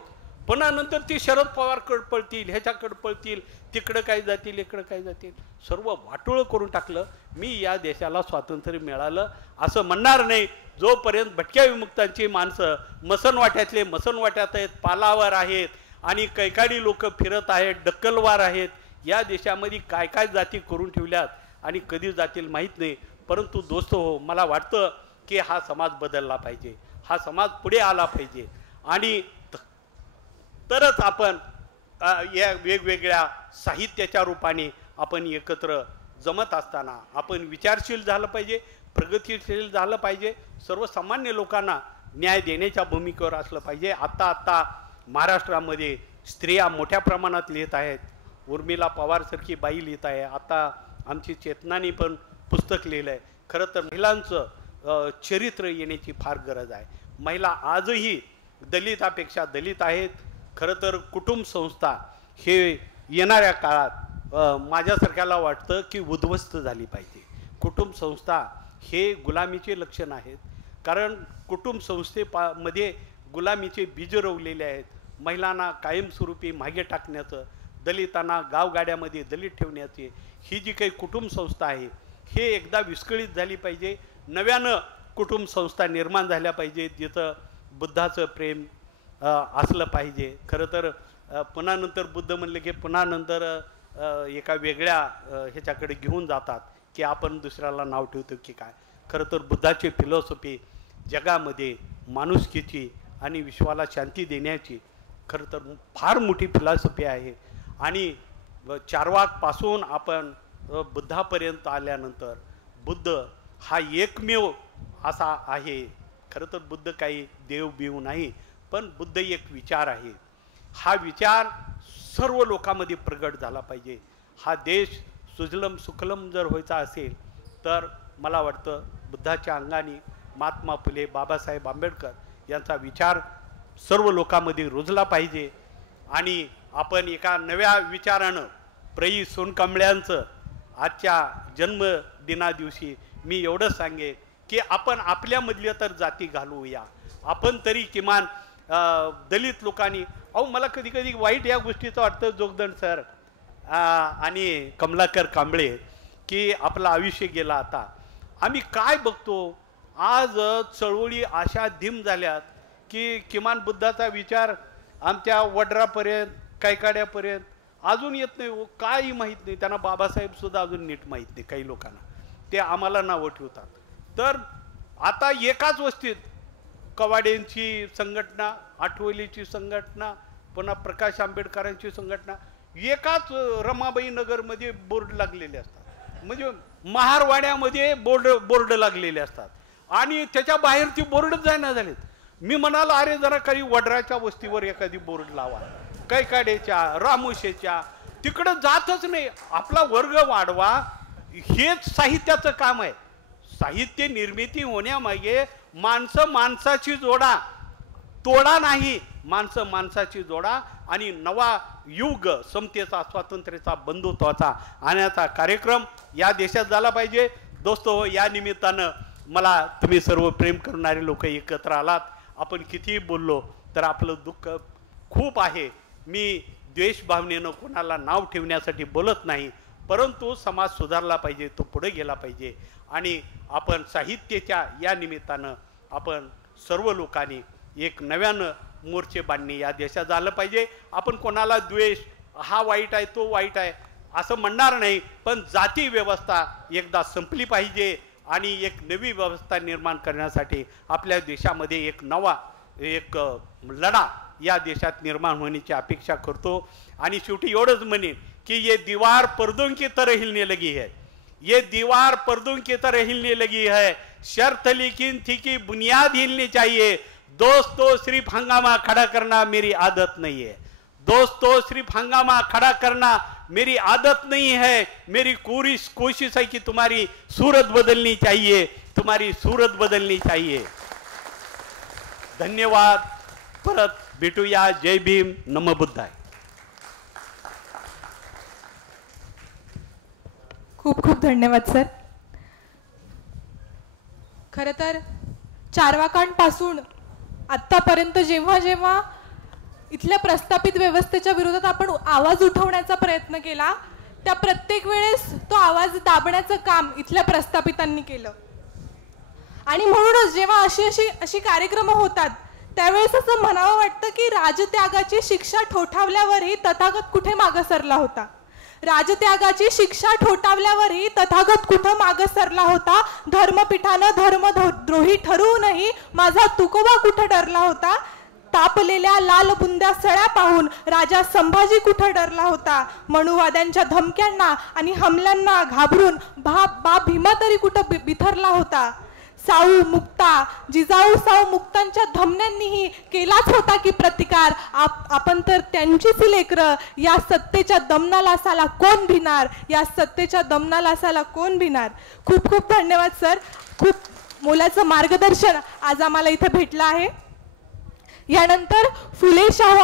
पुन्हा नंतर ती शरद पवारकडे पळतील, ह्याच्याकडे पळतील, तिकडं काय जातील, इकडं काय जातील, सर्व वाटोळं करून टाकलं. मी या देशाला स्वातंत्र्य मिळालं असं म्हणणार नाही जोपर्यंत भटक्या विमुक्तांची माणसं मसनवाट्यातले मसनवाट्यात आहेत, पालावर आहेत आणि कैकाडी लोक फिरत आहेत, डक्कलवार आहेत. या देशामध्ये काय काय जाती करून ठेवल्यात आणि कधी जातील माहीत नाही. परंतु दोस्त हो, मला वाटतं की हा समाज बदलला पाहिजे, हा समाज पुढे आला पाहिजे आणि तरच आपण या वेगवेगळ्या साहित्याच्या रूपाने आपण एकत्र जमत असताना आपण विचारशील झालं पाहिजे, प्रगतीशील झालं पाहिजे, सर्वसामान्य लोकांना न्याय देण्याच्या भूमिकेवर असलं पाहिजे. आत्ता महाराष्ट्रामध्ये स्त्रिया मोठ्या प्रमाणात लिहित आहेत. उर्मिला पवारसारखी बाई लिहित आहे. आता आमची चेतनाने पण पुस्तक लिहिलं आहे. खरं तर महिलांचं चरित्र येण्याची फार गरज आहे. महिला आजही दलितापेक्षा दलित आहेत. खरं तर कुटुंब संस्था हे येणाऱ्या काळात माझ्यासारख्याला वाटतं की उद्ध्वस्त झाली पाहिजे. कुटुंब संस्था हे गुलामीचे लक्षण आहेत. कारण कुटुंब संस्थेमध्ये गुलामीचे बीज रोवलेले आहेत. महिलांना कायमस्वरूपी मागे टाकण्याचं, दलितांना गावगाड्यामध्ये दलित ठेवण्याची ही जी काही कुटुंब संस्था आहे हे एकदा विस्कळीत झाली पाहिजे. नव्यानं कुटुंब संस्था निर्माण झाल्या पाहिजे जिथं बुद्धाचं प्रेम असलं पाहिजे. खरं तर पुन्हा नंतर बुद्ध म्हणले की पुन्हा नंतर एका वेगळ्या ह्याच्याकडे घेऊन जातात की आपण दुसऱ्याला नाव ठेवतो की काय. खरं तर बुद्धाची फिलॉसॉफी जगामध्ये माणुसकीची आणि विश्वाला शांती देण्याची खरं तर फार मोठी फिलॉसॉफी आहे. आणि चार्वाकपासून आपण बुद्धापर्यंत आल्यानंतर बुद्ध हा एकमेव असा आहे. खरं तर बुद्ध काही देव बिव नाही, पण बुद्ध एक विचार आहे. हा विचार सर्व लोकांमध्ये प्रगट झाला पाहिजे. हा देश सुजलम सुखलम जर व्हायचा असेल तर मला वाटतं बुद्धाच्या अंगाने महात्मा फुले, बाबासाहेब आंबेडकर यांचा विचार सर्व लोकांमध्ये रुजला पाहिजे. आणि आपण एका नव्या विचारानं प्रई सोनकांबळ्यांचं आजच्या जन्मदिनादिवशी मी एवढं सांगेन की आपण आपल्यामधल्या तर जाती घालवूया. आपण तरी किमान दलित लोकांनी, अहो मला कधी कधी वाईट या गोष्टीचं वाटतं जोगदंड सर आणि कमलाकर कांबळे की आपलं आयुष्य गेलं. आता आम्ही काय बघतो आज चळवळी अशा धीम झाल्यात की किमान बुद्धाचा विचार आमच्या वडरापर्यंत कैकाड्यापर्यंत अजून येत नाही. काही माहीत नाही त्यांना. बाबासाहेब सुद्धा अजून नीट माहीत नाही काही लोकांना. ते आम्हाला नावं ठेवतात. तर आता एकाच वस्तीत कवाड्यांची संघटना, आठवलीची संघटना, पुन्हा प्रकाश आंबेडकरांची संघटना, एकाच रमाबाई नगरमध्ये बोर्ड लागलेले असतात. म्हणजे महारवाड्यामध्ये बोर्ड लागलेले असतात आणि त्याच्या बाहेर ती बोर्ड जायना झालेत. मी म्हणालो अरे जरा काही वडराच्या वस्तीवर एखादी बोर्ड लावा, कैकाड्याच्या, रामोशेच्या, तिकडं जातच नाही. आपला वर्ग वाढवा, हेच साहित्याचं काम आहे. साहित्य निर्मिती होण्यामागे माणसं माणसाची जोडा, तोडा नाही, माणसं माणसाची जोडा आणि नवा युग समतेचा, स्वातंत्र्याचा, बंधुत्वाचा आणण्याचा कार्यक्रम या देशात झाला पाहिजे. दोस्तो, या निमित्तानं मला तुम्ही सर्व प्रेम करणारे लोक एकत्र आलात. आपण कितीही बोललो तर आपलं दुःख खूप आहे. मी द्वेष भावनेनं कोणाला नाव ठेवण्यासाठी बोलत नाही, परंतु समाज सुधारला पाहिजे, तो पुढे गेला पाहिजे. आणि आपण साहित्याच्या या निमित्तानं आपण सर्व लोकांनी एक नव्यानं मोर्चे बांधणे या देशात झालं पाहिजे. आपण कोणाला द्वेष, हा वाईट आहे तो वाईट आहे असं म्हणणार नाही, पण जाती व्यवस्था एकदा संपली पाहिजे आणि एक नवी व्यवस्था निर्माण करण्यासाठी आपल्या देशामध्ये एक नवा लढा या देशात निर्माण होण्याची अपेक्षा करतो. आणि शेवटी एवढंच म्हणेन कि ये दीवार पर्दों की तरह हिलने लगी है, ये दीवार पर्दों की तरह हिलने लगी है, शर्त लेकिन थी कि बुनियाद हिलनी चाहिए. दोस्तों, सिर्फ हंगामा खड़ा करना मेरी आदत नहीं है. दोस्तों, सिर्फ हंगामा खड़ा करना मेरी आदत नहीं है. मेरी कोशिश है कि तुम्हारी सूरत बदलनी चाहिए, तुम्हारी सूरत बदलनी चाहिए. धन्यवाद. परत भेटूया. जय भीम. नमो बुद्धाय. खूप खूप धन्यवाद सर. खरं तर चार्वाकांपासून आत्तापर्यंत जेव्हा जेव्हा इथल्या प्रस्थापित व्यवस्थेच्या विरोधात आपण आवाज उठवण्याचा प्रयत्न केला, त्या प्रत्येक वेळेस तो आवाज दाबण्याचं काम इथल्या प्रस्थापितांनी केलं. आणि म्हणूनच जेव्हा अशी कार्यक्रम होतात त्यावेळेस असं म्हणावं वाटतं की राजत्यागाची शिक्षा ठोठावल्यावरही तथागत कुठे मागं सरला होता. राजत्यागाची शिक्षा ठोठावल्यावरही तथागत कुठं मागं सरला होता. धर्मपीठानं धर्मद्रोही ठरवूनही माझा तुकोबा कुठं डरला होता. तापलेल्या लाल बुंद्या सळ्या पाहून राजा संभाजी कुठं डरला होता. मनुवाद्यांच्या धमक्यांना आणि हमल्यांना घाबरून बा भीमा तरी कुठं बिथरला होता. साऊ मुक्ता जिजाऊ साऊ मुक्तांच्या धमन्यांनीही केलाच होता की प्रतिकार. आपण तर त्यांचीच लेकरं. या सत्तेच्या दमनालासाला कोण भिणार, या सत्तेच्या दमनालासाला कोण भिणार. खूप खूप धन्यवाद सर. खूप मोलाचं मार्गदर्शन आज आम्हाला इथे भेटलं आहे. यानंतर फुले शाहू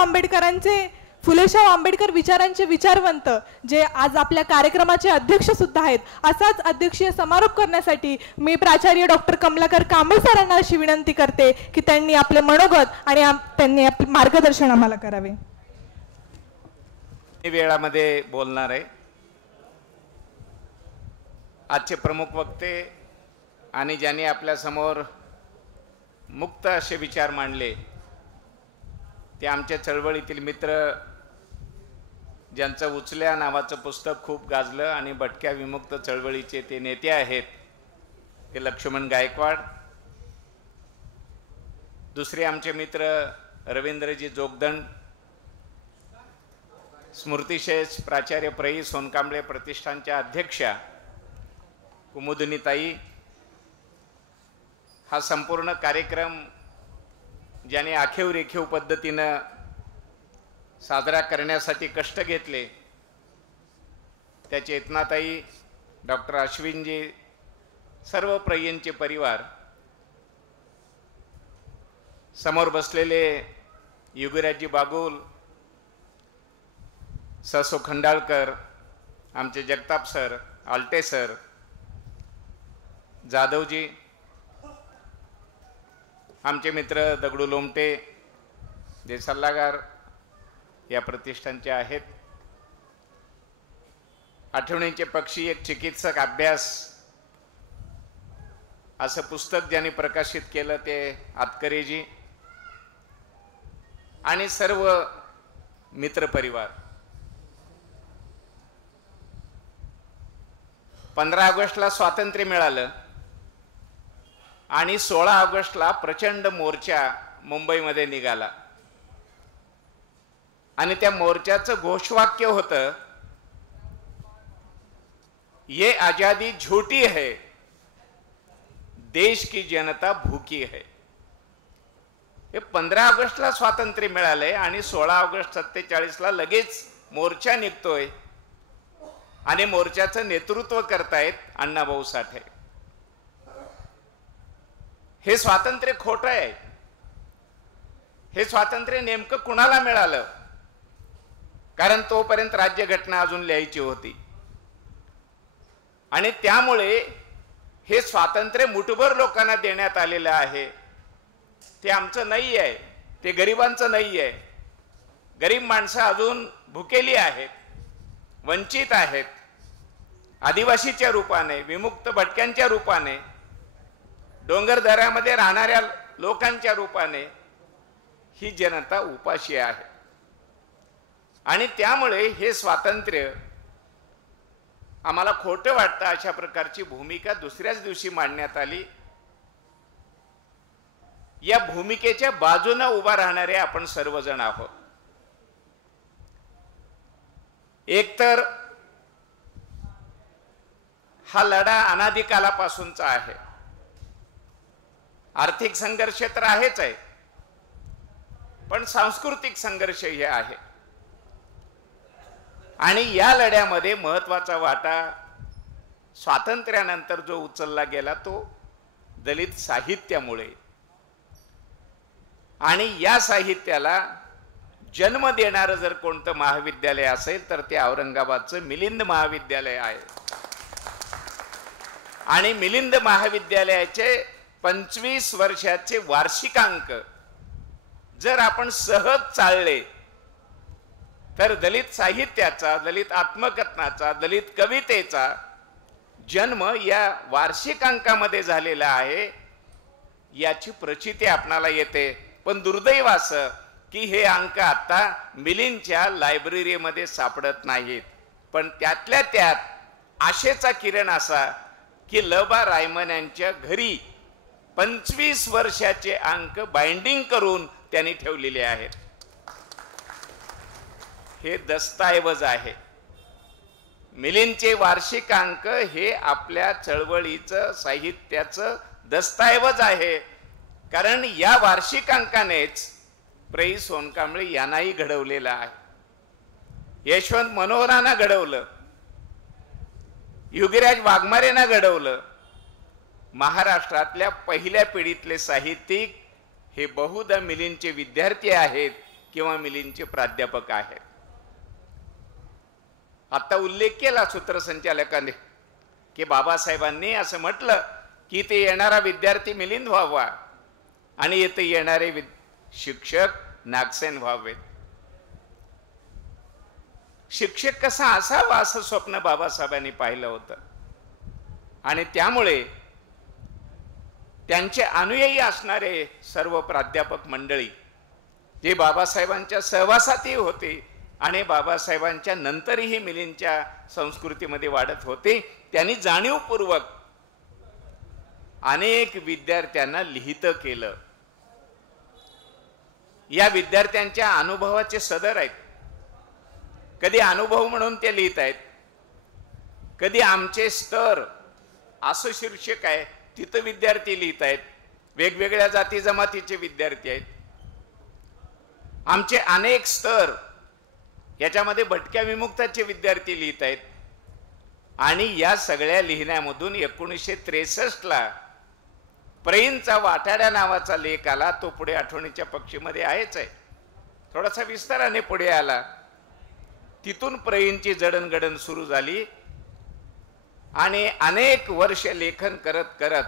आंबेडकर विचारांचे विचारवंत जे आज आपल्या कार्यक्रमाचे अध्यक्ष सुद्धा आहेत, असाच अध्यक्षीय समारोप करण्यासाठी मी प्राचार्य डॉक्टर कमलाकर कांबळे सरांना अशी विनंती करते की त्यांनी आपले मनोगत आणि त्यांनी आपले मार्गदर्शन आम्हाला करावे. वेळामध्ये बोलणार आहे. आजचे प्रमुख वक्ते आणि ज्यांनी आपल्या समोर मुक्त असे विचार मांडले ते आमच्या चळवळीतील मित्र, ज्यांचं उचल्या नावाचं पुस्तक खूप गाजलं आणि भटक्या विमुक्त चळवळीचे ते नेते आहेत, ते लक्ष्मण गायकवाड. दुसरे आमचे मित्र रवींद्रजी जोगदंड, स्मृतिशेष प्राचार्य प्रई सोनकांबळे प्रतिष्ठानच्या अध्यक्षा कुमुदिनीताई. हा संपूर्ण कार्यक्रम ज्याने आखीव रेखीव पद्धतीनं साजरा करण्यासाठी कष्ट घेतले त्या चेतनाताई, डॉक्टर अश्विनजी, सर्व प्रय्यांचे परिवार, समोर बसलेले युगराजजी बागुल, ससो खंडाळकर, आमचे जगताप सर, आलटे सर, जाधवजी, आमचे मित्र दगडू लोमटे जे सल्लागार या प्रतिष्ठानचे आहेत. आठवणीचे पक्षी एक चिकित्सक अभ्यास असं पुस्तक ज्यांनी प्रकाशित केलं ते आतकरेजी आणि सर्व मित्रपरिवार. 15 ऑगस्टला स्वातंत्र्य मिळालं आणि 16 ऑगस्टला प्रचंड मोर्चा मुंबईमध्ये निघाला आणि त्या मोर्चाचं घोषवाक्य होतं, ये आजादी झूठी है, देश की जनता भूकी है. हे 15 ऑगस्टला स्वातंत्र्य मिळालंय आणि 16 ऑगस्ट 47ला लगेच मोर्चा निघतोय आणि मोर्चाचं नेतृत्व करतायत अण्णाभाऊ साठे. हे स्वातंत्र्य खोटं आहे. हे स्वातंत्र्य नेमकं कुणाला मिळालं? कारण तोपर्यंत राज्यघटना अजून लिहायची होती आणि त्यामुळे हे स्वातंत्र्य मुठभर लोकांना देण्यात आलेलं आहे. ते आमचं नाही आहे, ते गरिबांचं नाही आहे. गरीब माणसं अजून भुकेली आहेत, वंचित आहेत. आदिवासीच्या रूपाने, विमुक्त भटक्यांच्या रूपाने, डोंगर दऱ्यामध्ये राहणाऱ्या लोकांच्या रूपाने ही जनता उपाशी आहे. आणि त्यामुळे हे स्वातंत्र्य आम्हाला खोटं वाटतं. अशा प्रकारची भूमिका दुसऱ्याच दिवशी मांडण्यात आली. या भूमिकेच्या बाजूने उभा राहणारे आपण सर्वजण आहोत. एकतर हा लढा अनादिकालापासूनचा आहे. आर्थिक संघर्ष तर आहेच आहे, पण सांस्कृतिक संघर्ष हे आहे. आणि या लढ्यामध्ये महत्वाचा वाटा स्वातंत्र्यानंतर जो उचलला गेला तो दलित साहित्यामुळे. आणि या साहित्याला जन्म देणारं जर कोणतं महाविद्यालय असेल तर ते औरंगाबादचं मिलिंद महाविद्यालय आहे. आणि मिलिंद महाविद्यालयाचे 25 वर्षाचे वार्षिकांक जर आपण सहज चालले तर दलित साहित्याचा, दलित आत्मकथनाचा, दलित कवितेचा जन्म या वार्षिक अंकामध्ये झालेला आहे याची प्रचिती आपणाला येते. पण दुर्दैव असं की हे अंक आता मिलिंदच्या लायब्ररीमध्ये सापडत नाहीत. पण त्यातल्या त्यात आशेचा किरण असा की ल.बा. रायमन यांच्या घरी 25 वर्षाचे अंक बाइंडिंग करून त्यांनी ठेवलेले आहेत. हे दस्तऐवज आहे. मिलिंदचे वार्षिक अंक हे आपल्या चळवळीचं, साहित्याचं दस्तऐवज आहे. कारण या वार्षिक अंकानेच प्रै सोनकांबळे यांनाही घडवलेलं आहे. यशवंत मनोहरांना घडवलं, योगीराज वाघमारेंना घडवलं. महाराष्ट्रातल्या पहिल्या पिढीतले साहित्यिक हे बहुधा मिलिंदचे विद्यार्थी आहेत किंवा मिलिंदचे प्राध्यापक आहेत. आता उल्लेख केला सूत्रसंचालकाने की बाबासाहेबांनी असं म्हटलं की ते येणारा विद्यार्थी मिलिंद व्हावा आणि येथे येणारे शिक्षक नागसेन व्हावेत. शिक्षक कसा असावा असं स्वप्न बाबासाहेबांनी पाहिलं होतं आणि त्यामुळे त्यांचे अनुयायी असणारे सर्व प्राध्यापक मंडळी जे बाबासाहेबांच्या सहवासातही होते आणि बाबासाहेबांच्या नंतरही मिलिंदच्या संस्कृतीमध्ये वाढत होते, त्यांनी जाणीवपूर्वक अनेक विद्यार्थ्यांना लिहितं केलं. या विद्यार्थ्यांच्या अनुभवाचे सदर आहेत. कधी अनुभव म्हणून ते लिहित आहेत, कधी आमचे स्तर असं शीर्षक आहे तिथं विद्यार्थी लिहित आहेत. वेगवेगळ्या जाती जमातीचे विद्यार्थी आहेत. आमचे अनेक स्तर याच्यामध्ये भटक्या विमुक्ताचे विद्यार्थी लिहित आहेत. आणि या सगळ्या लिहिण्यामधून 1963ला प्रैंचा वाटाड्या नावाचा लेख आला. तो पुढे आठवणीच्या पक्षीमध्ये आहेच आहे, थोडासा विस्ताराने पुढे आला. तिथून प्रैंची जडणघडण सुरू झाली आणि अनेक वर्ष लेखन करत करत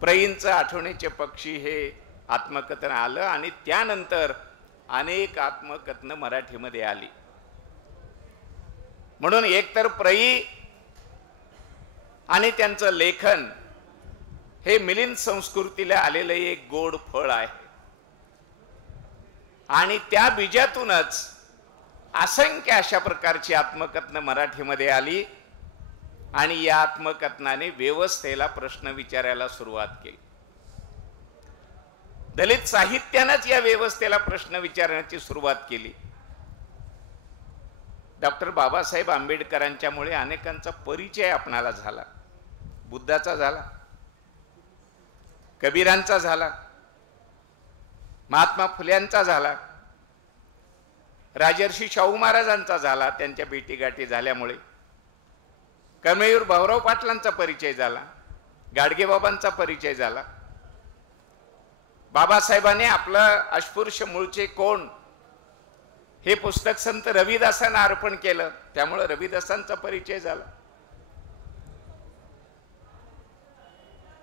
प्रैंचं आठवणीचे पक्षी हे आत्मकथन आलं आणि त्यानंतर अनेक आत्मकथनं मराठीमध्ये आली. म्हणून एकतर प्रई आणि त्यांचं लेखन हे मिलिंद संस्कृतीला आलेलं एक गोड फळ आहे आणि त्या बीजातूनच असंख्य अशा प्रकारची आत्मकथनं मराठीमध्ये आली आणि या आत्मकथनाने व्यवस्थेला प्रश्न विचारायला सुरुवात केली. दलित साहित्यानंच या व्यवस्थेला प्रश्न विचारण्याची सुरुवात केली. डॉक्टर बाबासाहेब आंबेडकरांच्यामुळे अनेकांचा परिचय आपणाला झाला. बुद्धाचा झाला, कबीरांचा झाला, महात्मा फुल्यांचा झाला, राजर्षी शाहू महाराजांचा झाला. त्यांच्या भेटीगाठी झाल्यामुळे कर्मवीर भाऊराव पाटलांचा परिचय झाला, गाडगेबाबांचा परिचय झाला. बाबासाहेबांनी आपलं अस्पृश्य मूळचे कोण हे पुस्तक संत रविदासांना अर्पण केलं, त्यामुळे रविदासांचा परिचय झाला.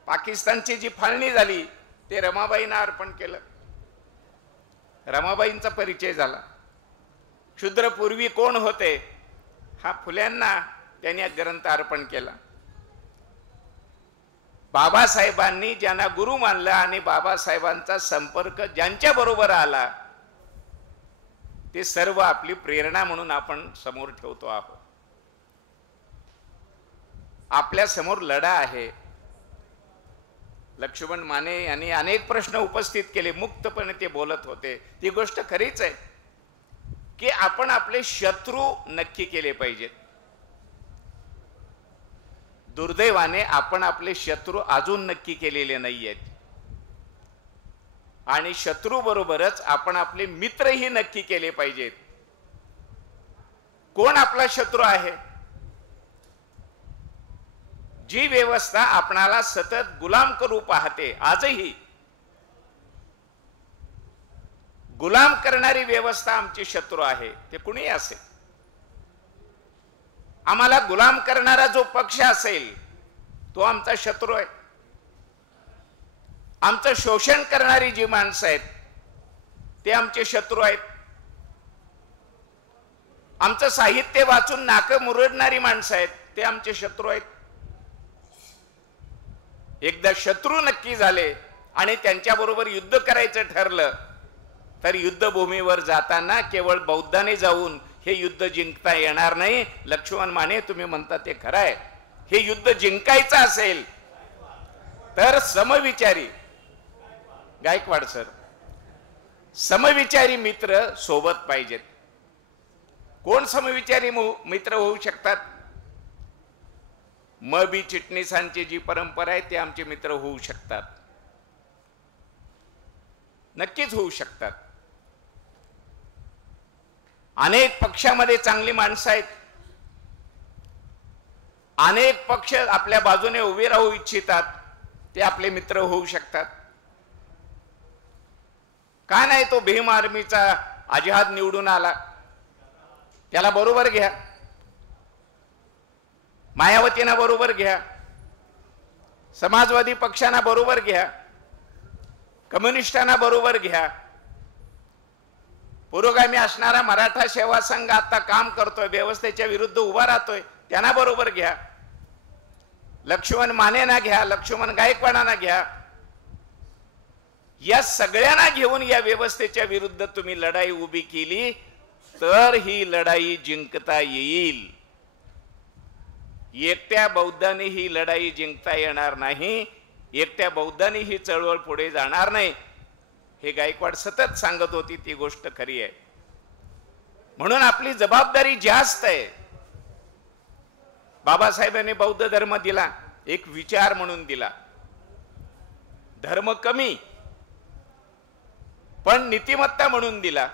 पाकिस्तानची जी फाळणी झाली ते रमाबाईंना अर्पण केलं, रमाबाईंचा परिचय झाला. शूद्रपूर्वी कोण होते हा फुल्यांना त्यांनी ग्रंथ अर्पण केला. बाबासाहेबांनी ज्यांना गुरु मानलं आणि बाबासाहेबांचा संपर्क ज्यांच्या बरोबर आला ते सर्व आपली प्रेरणा म्हणून आपण समोर ठेवतो आहोत. आपल्या समोर लढा आहे. लक्ष्मण माने यांनी अनेक प्रश्न उपस्थित केले, मुक्तपणे ते बोलत होते. ती गोष्ट खरीच आहे की आपण आपले शत्रू नक्की केले पाहिजेत. दुर्दैवाने आपण आपले शत्रू अजून नक्की केलेले नाहीयेत आणि शत्रू बरोबरच आपण आपले मित्रही नक्की केले पाहिजेत. कोण आपला शत्रू आहे? जी व्यवस्था आपणाला सतत गुलाम करू पाहते, आजही गुलाम करणारी व्यवस्था आमची शत्रू आहे. ते कुणी असेल, आम्हाला गुलाम करणारा जो पक्ष असेल तो आमचा शत्रू आहे. आमचं शोषण करणारी जी माणसं आहेत ते आमचे शत्रू आहेत. आमचं साहित्य वाचून नाकं मुरडणारी माणसं आहेत, ते आमचे शत्रू आहेत. एकदा शत्रू नक्की झाले आणि त्यांच्याबरोबर युद्ध करायचं ठरलं तर युद्धभूमीवर जाताना केवळ बौद्धाने जाऊन हे युद्ध जिंकता येणार नाही. लक्ष्मण माने, तुम्ही म्हणता ते खरं आहे. हे युद्ध जिंकायचं असेल तर समविचारी, गायकवाड सर, समविचारी मित्र सोबत पाहिजेत. कोण समविचारी मित्र होऊ शकतात? म बी चिटणीसांची जी परंपरा आहे ते आमचे मित्र होऊ शकतात, नक्कीच होऊ शकतात. अनेक पक्षामध्ये चांगली माणसं आहेत, अनेक पक्ष आपल्या बाजूने उभे राहू इच्छितात, ते आपले मित्र होऊ शकतात. का नाही? तो भीम आर्मीचा आझाद निवडून आला, त्याला बरोबर घ्या. मायावतींना बरोबर घ्या, समाजवादी पक्षांना बरोबर घ्या, कम्युनिस्टांना बरोबर घ्या. पुरोगामी असणारा मराठा सेवा संघ आता काम करतोय, व्यवस्थेच्या विरुद्ध उभा राहतोय, त्यांना बरोबर घ्या. लक्ष्मण मानेंना घ्या, लक्ष्मण गायकवाडांना घ्या. या सगळ्यांना घेऊन या व्यवस्थेच्या विरुद्ध तुम्ही लढाई उभी केली तर ही लढाई जिंकता येईल. एकट्या बौद्धांनी ही लढाई जिंकता येणार नाही, एकट्या बौद्धांनी ही चळवळ पुढे जाणार नाही. हे गायकवाड सतत सांगत होती, ती गोष्ट खरी आहे. म्हणून आपली जबाबदारी जास्त आहे. बाबासाहेबांनी बौद्ध धर्म दिला, एक विचार म्हणून दिला. धर्म कमी पण नीतिमत्ता म्हणून दिला,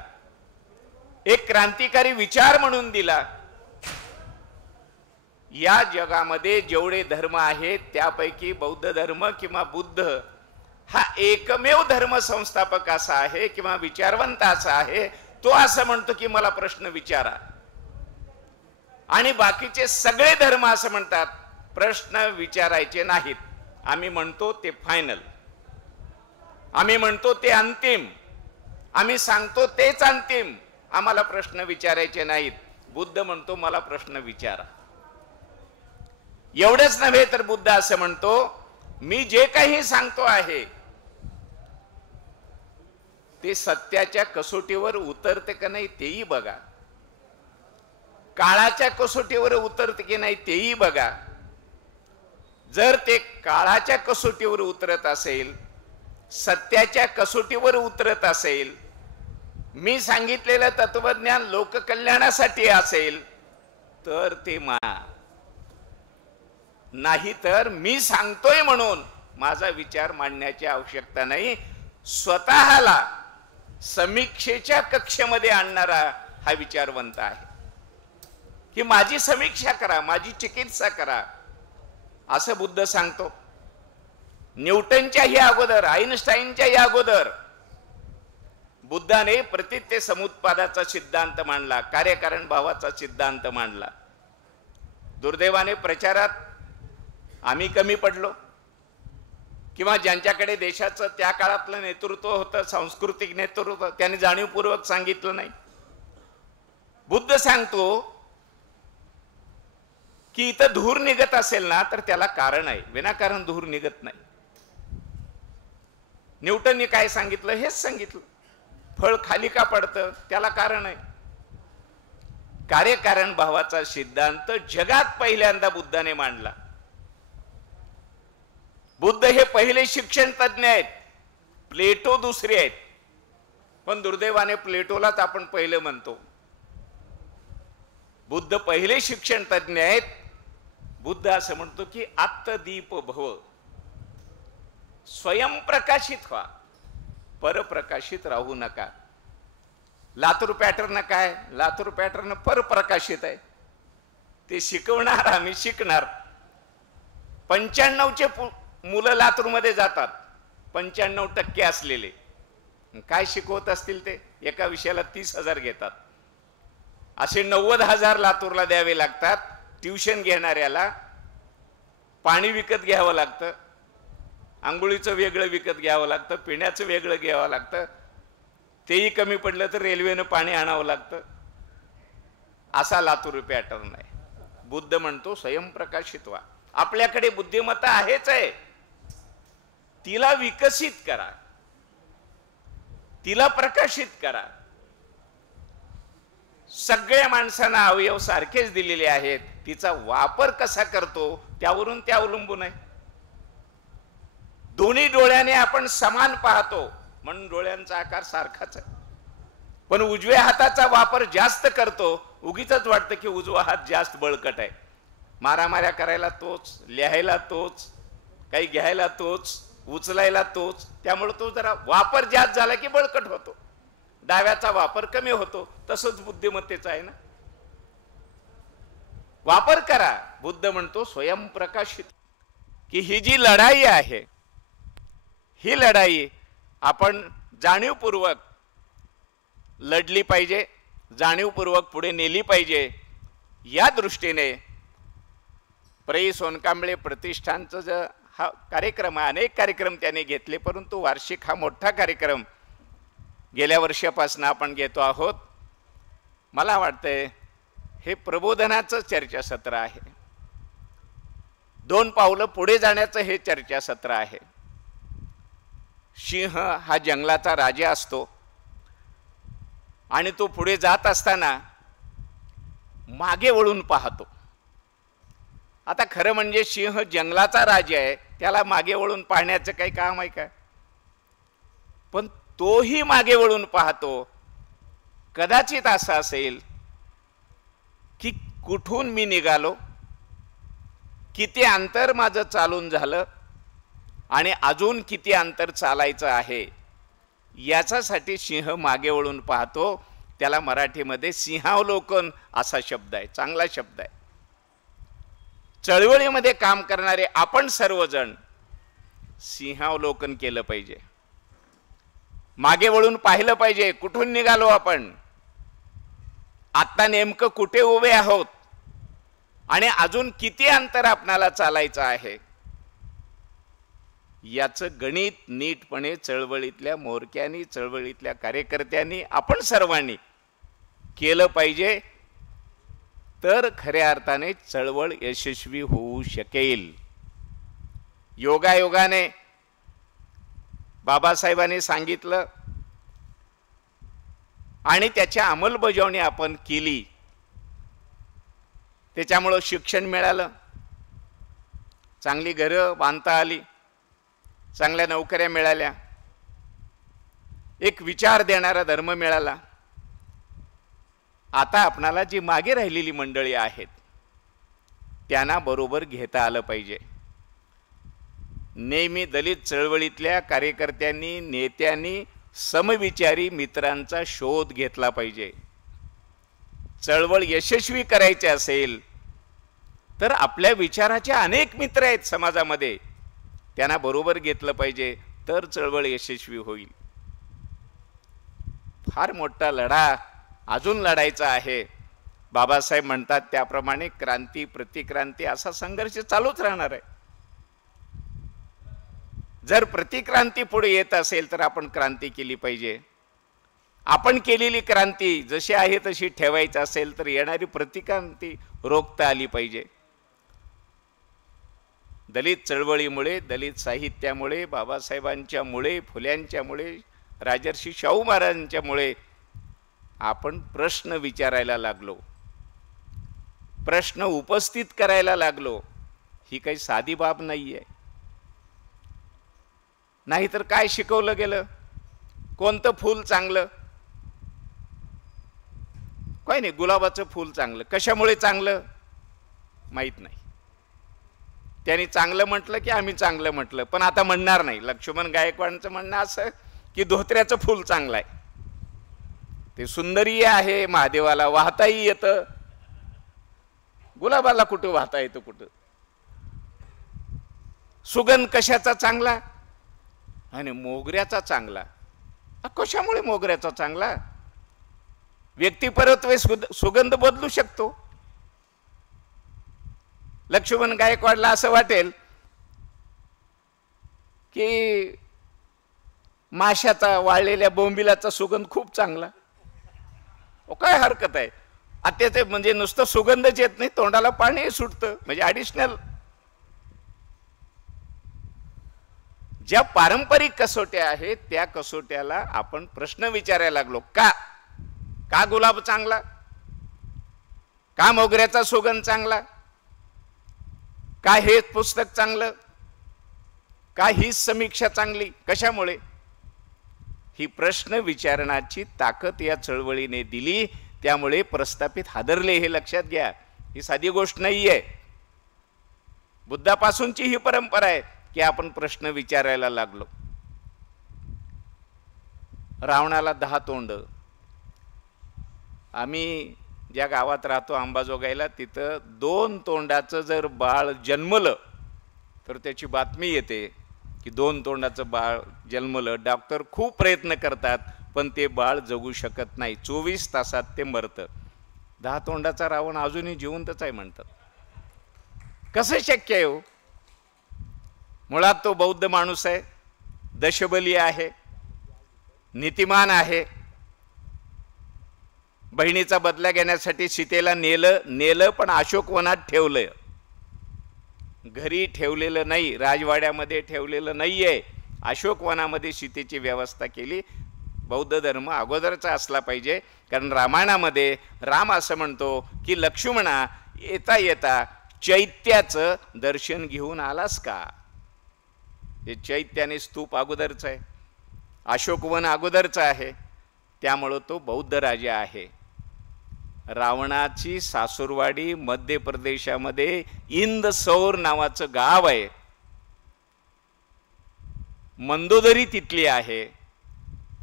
एक क्रांतिकारी विचार म्हणून दिला. या जगामध्ये जेवढे धर्म आहेत त्यापैकी बौद्ध धर्म किंवा बुद्ध हा एकमेव धर्म संस्थापक असा आहे किंवा विचारवंत असा आहे, तो असं म्हणतो की मला प्रश्न विचारा. आणि बाकीचे सगळे धर्म असं म्हणतात प्रश्न विचारायचे नाहीत. आम्ही म्हणतो ते फायनल, आम्ही म्हणतो ते अंतिम, आम्ही सांगतो तेच अंतिम, आम्हाला प्रश्न विचारायचे नाहीत. बुद्ध म्हणतो मला प्रश्न विचारा. एवढंच नव्हे तर बुद्ध असं म्हणतो मी जे काही सांगतो आहे ते सत्याच्या कसोटीवर उतरते का नाही तेही बघा, काळाच्या कसोटीवर उतरते की नाही तेही बघा. जर ते काळाच्या कसोटीवर उतरत असेल, सत्याच्या कसोटीवर उतरत असेल, मी सांगितलेलं तत्वज्ञान लोककल्याणासाठी असेल तर ते माना. नाही तर मी सांगतोय म्हणून माझा विचार मांडण्याची आवश्यकता नाही. स्वतःला समीक्षेच्या कक्षेमध्ये आणणारा हा विचारवंत आहे की माझी समीक्षा करा, माझी चिकित्सा करा, असं बुद्ध सांगतो. न्यूटनच्याही अगोदर, आईन्स्टाईनच्याही अगोदर बुद्धाने प्रतित्य समुत्पादाचा सिद्धांत मांडला, कार्यकारण भावाचा सिद्धांत मांडला. दुर्दैवाने प्रचारात आम्ही कमी पडलो किंवा ज्यांच्याकडे देशाचं त्या काळातलं नेतृत्व होतं, सांस्कृतिक नेतृत्व, त्यांनी जाणीवपूर्वक सांगितलं नाही. बुद्ध सांगतो की इथं धूर निघत असेल ना तर त्याला कारण आहे, विनाकारण धूर निघत नाही. न्यूटनने काय सांगितलं? हेच सांगितलं, फळ खाली का पडतं त्याला कारण आहे. कार्यकारण भावाचा सिद्धांत जगात पहिल्यांदा बुद्धाने मांडला. बुद्ध हे पहिले शिक्षण तज्ञ आहेत, प्लेटो दुसरे आहेत. पण दुर्दैवाने प्लेटोलाच आपण पहिलं म्हणतो. बुद्ध पहिले शिक्षण तज्ञ आहेत. बुद्ध असं म्हणतो की आत्मदीप भव, स्वयंप्रकाशित व्हा, परप्रकाशित राहू नका. लातूर पॅटर्न काय? लातूर पॅटर्न परप्रकाशित आहे, ते शिकवणार, आम्ही शिकणार. 95चे मुलं लातूरमध्ये जातात, 95% असलेले काय शिकवत असतील ते? एका विषयाला 30,000 घेतात. असे 90,000 लातूरला द्यावे लागतात. ट्युशन घेणाऱ्याला पाणी विकत घ्यावं लागतं, आंघोळीचं वेगळं विकत घ्यावं लागतं, पिण्याचं वेगळं घ्यावं लागतं, तेही कमी पडलं तर रेल्वेनं पाणी आणावं लागतं. असा लातूर पॅटर्न आहे. बुद्ध म्हणतो स्वयंप्रकाशित व्हा. आपल्याकडे बुद्धिमत्ता आहेच आहे, तिला विकसित करा, तिला प्रकाशित करा. सगळ्या माणसांना अवयव सारखेच दिलेले आहेत, तिचा वापर कसा करतो त्यावरून ते अवलंबून आहे. दोन्ही डोळ्याने आपण समान पाहतो म्हणून डोळ्यांचा आकार सारखाच आहे, पण उजव्या हाताचा वापर जास्त करतो, उगीच वाटतं की उजवा हात जास्त बळकट आहे. मारामाऱ्या करायला तोच, लिहायला तोच, काही घ्यायला तोच, उचलायला तोच. त्यामुळे तो जरा वापर जास्त झाला की बळकट होतो, डाव्याचा वापर कमी होतो. तसंच बुद्धिमत्तेचा आहे ना, वापर करा. बुद्ध म्हणतो स्वयंप्रकाशित. की ही जी लढाई आहे, ही लढाई आपण जाणीवपूर्वक लढली पाहिजे, जाणीवपूर्वक पुढे नेली पाहिजे. या दृष्टीने प्र. सोनकांबळे प्रतिष्ठानचं जो हा कार्यक्रम आहे, अनेक कार्यक्रम त्याने घेतले, परंतु वार्षिक हा मोठा कार्यक्रम गेल्या वर्षापासून आपण घेतो आहोत. मला वाटतंय हे प्रबोधनाचं चर्चासत्र आहे, 2 पावलं पुढे जाण्याचं हे चर्चासत्र आहे. सिंह हा जंगलाचा राजा असतो आणि तो पुढे जात असताना मागे वळून पाहतो. आता खरं म्हणजे सिंह जंगलाचा राजा आहे, त्याला मागे वळून पाहण्याचं काही काम आहे का? पण तोही मागे वळून पाहतो. कदाचित असं असेल की कुठून मी निघालो, किती अंतर माझं चालून झालं आणि अजून किती अंतर चालायचं आहे, याच्यासाठी सिंह मागे वळून पाहतो. त्याला मराठीमध्ये सिंहावलोकन असा शब्द आहे, चांगला शब्द आहे. चळवळीमध्ये काम करणारे आपण सर्वजण सिंहावलोकन केलं पाहिजे, मागे वळून पाहिलं पाहिजे. कुठून निघालो आपण, आता नेमकं कुठे उभे आहोत आणि अजून किती अंतर आपणाला चालायचं आहे, याचं गणित नीटपणे चळवळीतल्या मोरक्यांनी, चळवळीतल्या कार्यकर्त्यांनी, आपण सर्वांनी केलं पाहिजे. तर खऱ्या अर्थाने चळवळ यशस्वी होऊ शकेल. योगायोगाने बाबासाहेबांनी सांगितलं आणि त्याची अंमलबजावणी आपण केली, त्याच्यामुळं शिक्षण मिळालं, चांगली घरं बांधता आली, चांगल्या नोकऱ्या मिळाल्या, एक विचार देणारा धर्म मिळाला. आता आपणाला जी मागे राहिलेली मंडळी आहेत त्यांना बरोबर घेता आलं पाहिजे. नेहमी दलित चळवळीतल्या कार्यकर्त्यांनी, नेत्यांनी समविचारी मित्रांचा शोध घेतला पाहिजे. चळवळ यशस्वी करायची असेल तर आपल्या विचाराचे अनेक मित्र आहेत समाजामध्ये, त्यांना बरोबर घेतलं पाहिजे, तर चळवळ यशस्वी होईल. फार मोठा लढा अजून लढायचा आहे. बाबासाहेब म्हणतात त्याप्रमाणे क्रांती प्रतिक्रांती असा संघर्ष चालूच राहणार आहे. जर प्रतिक्रांती पुढे येत असेल तर आपण क्रांती केली पाहिजे. आपण केलेली क्रांती जशी आहे तशी ठेवायची असेल तर येणारी प्रतिक्रांती रोखता आली पाहिजे. दलित चळवळीमुळे, दलित साहित्यामुळे, बाबासाहेबांच्यामुळे, फुल्यांच्यामुळे, राजर्षी शाहू महाराजांच्यामुळे आपण प्रश्न विचारायला लागलो, प्रश्न उपस्थित करायला लागलो. ही काही साधी बाब नाहीये. नाहीतर काय शिकवलं गेलं, कोणतं फूल चांगलं, काय नाही, गुलाबाचं फूल चांगलं. कशामुळे चांगलं माहित नाही. त्यांनी चांगलं म्हटलं की आम्ही चांगलं म्हटलं, पण आता म्हणणार नाही. लक्ष्मण गायकवाडांचं म्हणणं असं की धोत्र्याचं फूल चांगलं आहे, ते सुंदरीय आहे, महादेवाला वाहताही येतं, गुलाबाला कुठं वाहता येतं कुठं. सुगंध कशाचा चांगला आणि मोगऱ्याचा चांगला. कशामुळे मोगऱ्याचा चांगला? व्यक्तिपरत्वे सुगंध बदलू शकतो. लक्ष्मण गायकवाडला असं वाटेल की माशाचा, वाळलेल्या बोंबिलाचा सुगंध खूप चांगला, काय हरकत आहे, त्याचे म्हणजे नुसतं सुगंधच येत नाही, तोंडाला पाणी सुटतं, म्हणजे ॲडिशनल. ज्या पारंपरिक कसोट्या आहेत त्या कसोट्याला आपण प्रश्न विचारायला लागलो. का गुलाब चांगला, का मोगऱ्याचा सुगंध चांगला, का हे पुस्तक चांगलं, का ही समीक्षा चांगली, कशामुळे? ही प्रश्न विचारण्याची ताकद या चळवळीने दिली, त्यामुळे प्रस्थापित हादरले. हे लक्षात घ्या, ही साधी गोष्ट नाहीये. बुद्धापासूनची ही परंपरा आहे की आपण प्रश्न विचारायला लागलो. रावणाला 10 तोंड. आम्ही ज्या गावात राहतो अंबाजोगाईला, तिथं 2 तोंडाचं जर बाळ जन्मलं तर त्याची बातमी येते की 2 तोंडाचं बाळ जन्मलं. डॉक्टर खूप प्रयत्न करतात पण ते बाळ जगू शकत नाही, 24 तासात ते मरतं. 10 तोंडाचा रावण अजूनही जिवंतच आहे म्हणतात. कसं शक्य आहे हो? मुळात तो बौद्ध माणूस आहे, दशबली आहे, नीतिमान आहे. बहिणीचा बदला घेण्यासाठी सीतेला नेलं पण अशोकवनात ठेवलं. घरी ठेवलेलं नाही, राजवाड्यामध्ये ठेवलेलं नाहीये, अशोकवनामध्ये सीतेची व्यवस्था केली. बौद्ध धर्म अगोदरचा असला पाहिजे, कारण रामायणामध्ये राम असं म्हणतो की लक्ष्मणा, येता येता चैत्याचं दर्शन घेऊन आलास का? हे चैत्याने स्तूप अगोदरचं आहे, अशोकवन अगोदरचं आहे, त्यामुळं तो बौद्ध राजा आहे. रावणाची सासूरवाडी मध्य प्रदेशामध्ये इंदसौर नावाचं गाव आहे, मंदोदरी तिथली आहे.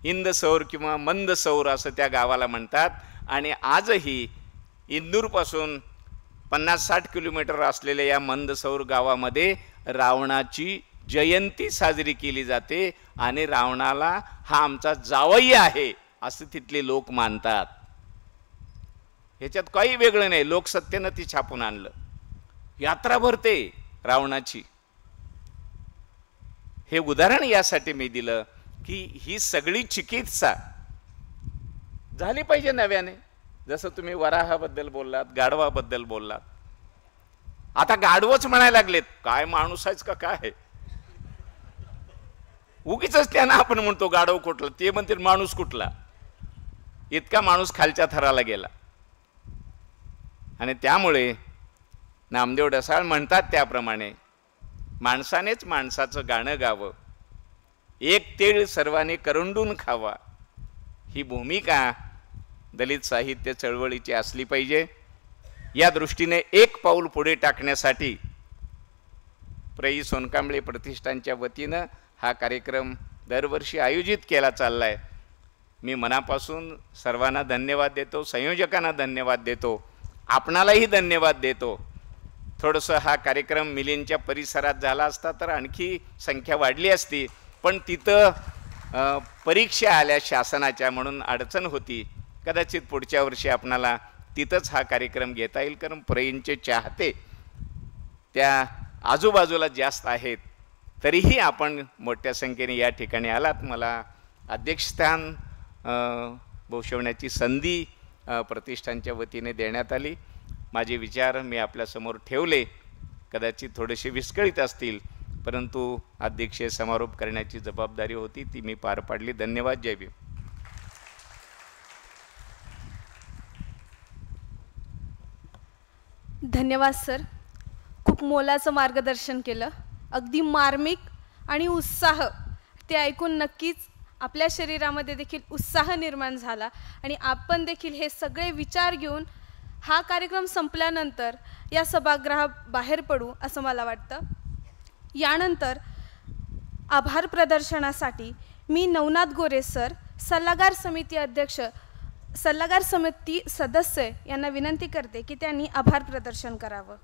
इंदसौर किंवा मंदसौर असं त्या गावाला म्हणतात. आणि आजही इंदूरपासून 50-60 किलोमीटर असलेल्या या मंदसौर गावामध्ये रावणाची जयंती साजरी केली जाते आणि रावणाला हा आमचा जावई आहे असं तिथले लोक मानतात. ह्याच्यात काही वेगळं नाही. लोकसत्तेनं ती छापून आणलं. यात्रा भरते रावणाची. हे उदाहरण यासाठी मी दिलं की ही सगळी चिकित्सा झाली पाहिजे नव्याने. जसं तुम्ही वराहाबद्दल बोललात, गाढवाबद्दल बोललात. आता गाढवच म्हणायला लागलेत. काय माणूस आहेच का काय? उगीच त्यांना आपण म्हणतो गाढव कुठला, ते म्हणतील माणूस कुठला. इतका माणूस खालच्या थराला गेला. आणि त्यामुळे नामदेव ढसाळ म्हणतात त्याप्रमाणे माणसानेच माणसाचं गाणं गावं, एक तीळ सर्वांनी करंडून खावा, ही भूमिका दलित साहित्य चळवळीची असली पाहिजे. या दृष्टीने एक पाऊल पुढे टाकण्यासाठी प्र. सोनकांबळे प्रतिष्ठानच्या वतीनं हा कार्यक्रम दरवर्षी आयोजित केला चाललाय. मी मनापासून सर्वांना धन्यवाद देतो, संयोजकांना धन्यवाद देतो, आपणालाही धन्यवाद देतो. थोडंसं हा कार्यक्रम मिलिंदच्या परिसरात झाला असता तर आणखी संख्या वाढली असती, पण तिथं परीक्षा आल्या शासनाच्या म्हणून अडचण होती. कदाचित पुढच्या वर्षी आपणाला तिथंच हा कार्यक्रम घेता येईल, कारण प्रईंचे चाहते त्या आजूबाजूला जास्त आहेत. तरीही आपण मोठ्या संख्येने या ठिकाणी आलात. मला अध्यक्षस्थान भूषवण्याची संधी प्रतिष्ठानच्या वतीने देण्यात आली. माझे विचार मी आपल्यासमोर ठेवले. कदाचित थोडेसे विस्कळीत असतील, परंतु अध्यक्षीय समारोप करण्याची जबाबदारी होती, ती मी पार पाडली. धन्यवाद. जय भीम. धन्यवाद सर. खूप मोलाचं मार्गदर्शन केलं. अगदी मार्मिक आणि उत्साह, ते ऐकून नक्कीच आपल्या शरीरामध्ये देखील उत्साह निर्माण झाला. आणि आपण देखील हे सगळे विचार घेऊन हा कार्यक्रम संपल्यानंतर या सभागृहाबाहेर पडू असं मला वाटतं. यानंतर आभार प्रदर्शनासाठी मी नवनाथ गोरे सर, सल्लागार समिती अध्यक्ष, सल्लागार समिती सदस्य यांना विनंती करते की त्यांनी आभार प्रदर्शन करावं.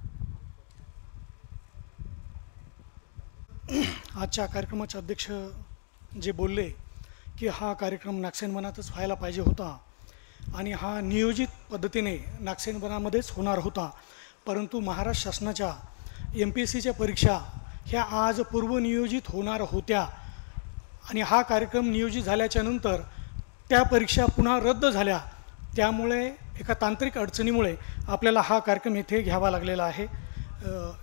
आजच्या कार्यक्रमाचे अध्यक्ष जे बोलले की हा कार्यक्रम नागसेनवनातच व्हायला पाहिजे होता आणि हा नियोजित पद्धतीने नागसेनवनामध्येच होणार होता, परंतु महाराष्ट्र शासनाच्या MPSCच्या परीक्षा ह्या आज पूर्वनियोजित होणार होत्या आणि हा कार्यक्रम नियोजित झाल्याच्या नंतर त्या परीक्षा पुन्हा रद्द झाल्या. त्यामुळे एका तांत्रिक अडचणीमुळे आपल्याला हा कार्यक्रम येथे घ्यावा लागलेला आहे.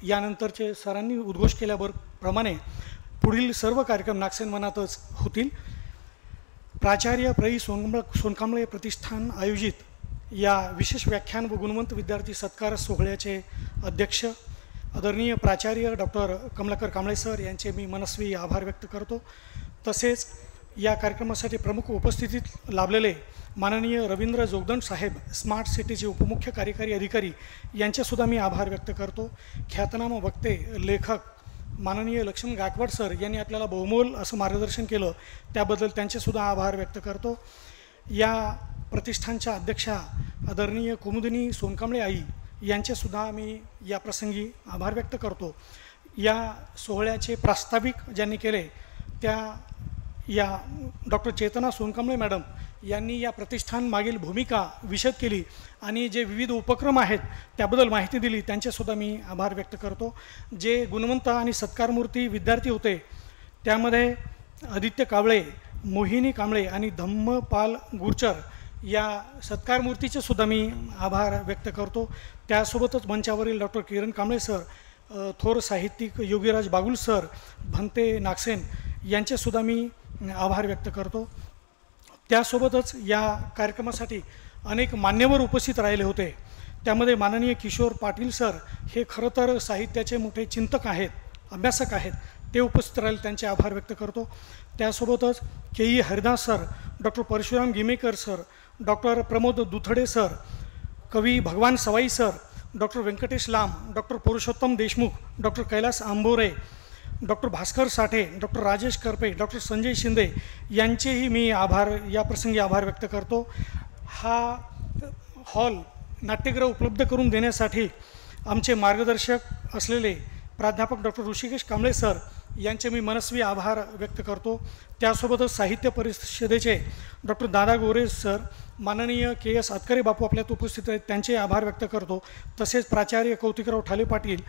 यानंतरचे सरांनी उद्घोष केल्याप्रमाणे पुढील सर्व कार्यक्रम नागसेन वनातच होतील. प्राचार्य प्र. सोनकांबळे प्रतिष्ठान आयोजित या विशेष व्याख्यान व गुणवंत विद्यार्थी सत्कार सोहळ्याचे अध्यक्ष आदरणीय प्राचार्य डॉक्टर कमलाकर कांबळे सर यांचे मी मनस्वी आभार व्यक्त करतो. तसेच या कार्यक्रमासाठी प्रमुख उपस्थितीत लाभलेले माननीय रवींद्र जोगदंड साहेब स्मार्ट सिटीचे उपमुख्य कार्यकारी अधिकारी यांचेसुद्धा मी आभार व्यक्त करतो. ख्यातनाम वक्ते लेखक माननीय लक्ष्मण गायकवाड सर यांनी आपल्याला बहुमोल असं मार्गदर्शन केलं, त्याबद्दल त्यांचेसुद्धा आभार व्यक्त करतो. या प्रतिष्ठानच्या अध्यक्षा आदरणीय कुमुदिनी सोनकांबळे आई यांचेसुद्धा मी या प्रसंगी आभार व्यक्त करतो. या सोहळ्याचे प्रास्ताविक ज्यांनी केले त्या या डॉक्टर चेतना सोनकांबळे मॅडम यांनी या प्रतिष्ठान मागील भूमिका विशद केली आणि जे विविध उपक्रम आहेत त्याबद्दल माहिती दिली, त्यांचेसुद्धा मी आभार व्यक्त करतो. जे गुणवंत आणि सत्कारमूर्ती विद्यार्थी होते त्यामध्ये आदित्य कावळे, मोहिनी कांबळे आणि धम्मपाल गुरचर या सत्कारमूर्तीचे सुद्धा मी आभार व्यक्त करतो. त्यासोबतच मंचावरील डॉक्टर किरण कांबळे सर, थोर साहित्यिक योगीराज बागुल सर, भंते नागसेन यांचेसुद्धा मी आभार व्यक्त करतो. त्यासोबतच या कार्यक्रमासाठी अनेक मान्यवर उपस्थित राहिले होते. त्यामध्ये माननीय किशोर पाटील सर हे खरं तर साहित्याचे मोठे चिंतक आहेत, अभ्यासक आहेत, ते उपस्थित राहिले, त्यांचे आभार व्यक्त करतो. त्यासोबतच K E. Haridas sir, doctor Parshuram Gimekar sir, doctor Pramod Duthade sir, कवी Bhagwan Sawai sir, doctor Venkatesh Lamb, doctor Purushottam Deshmukh, doctor Kailas Ambore, doctor Bhaskar Sathe, doctor Rajesh Karpe, doctor Sanjay Shinde यांचेही मी या प्रसंगी आभार व्यक्त करतो. हा हॉल नाट्यगृह उपलब्ध करून देण्यासाठी आमचे मार्गदर्शक असलेले प्राध्यापक डॉक्टर ऋषिकेश कांबळे सर यांचे मी मनस्वी आभार व्यक्त करतो. त्यासोबतच साहित्य परिषदेचे डॉक्टर दादा गोरे सर, माननीय के.एस. आतकरे बापू आपल्यात उपस्थित आहेत, त्यांचे आभार व्यक्त करतो. तसेच प्राचार्य कौतिकराव ठाले पाटील,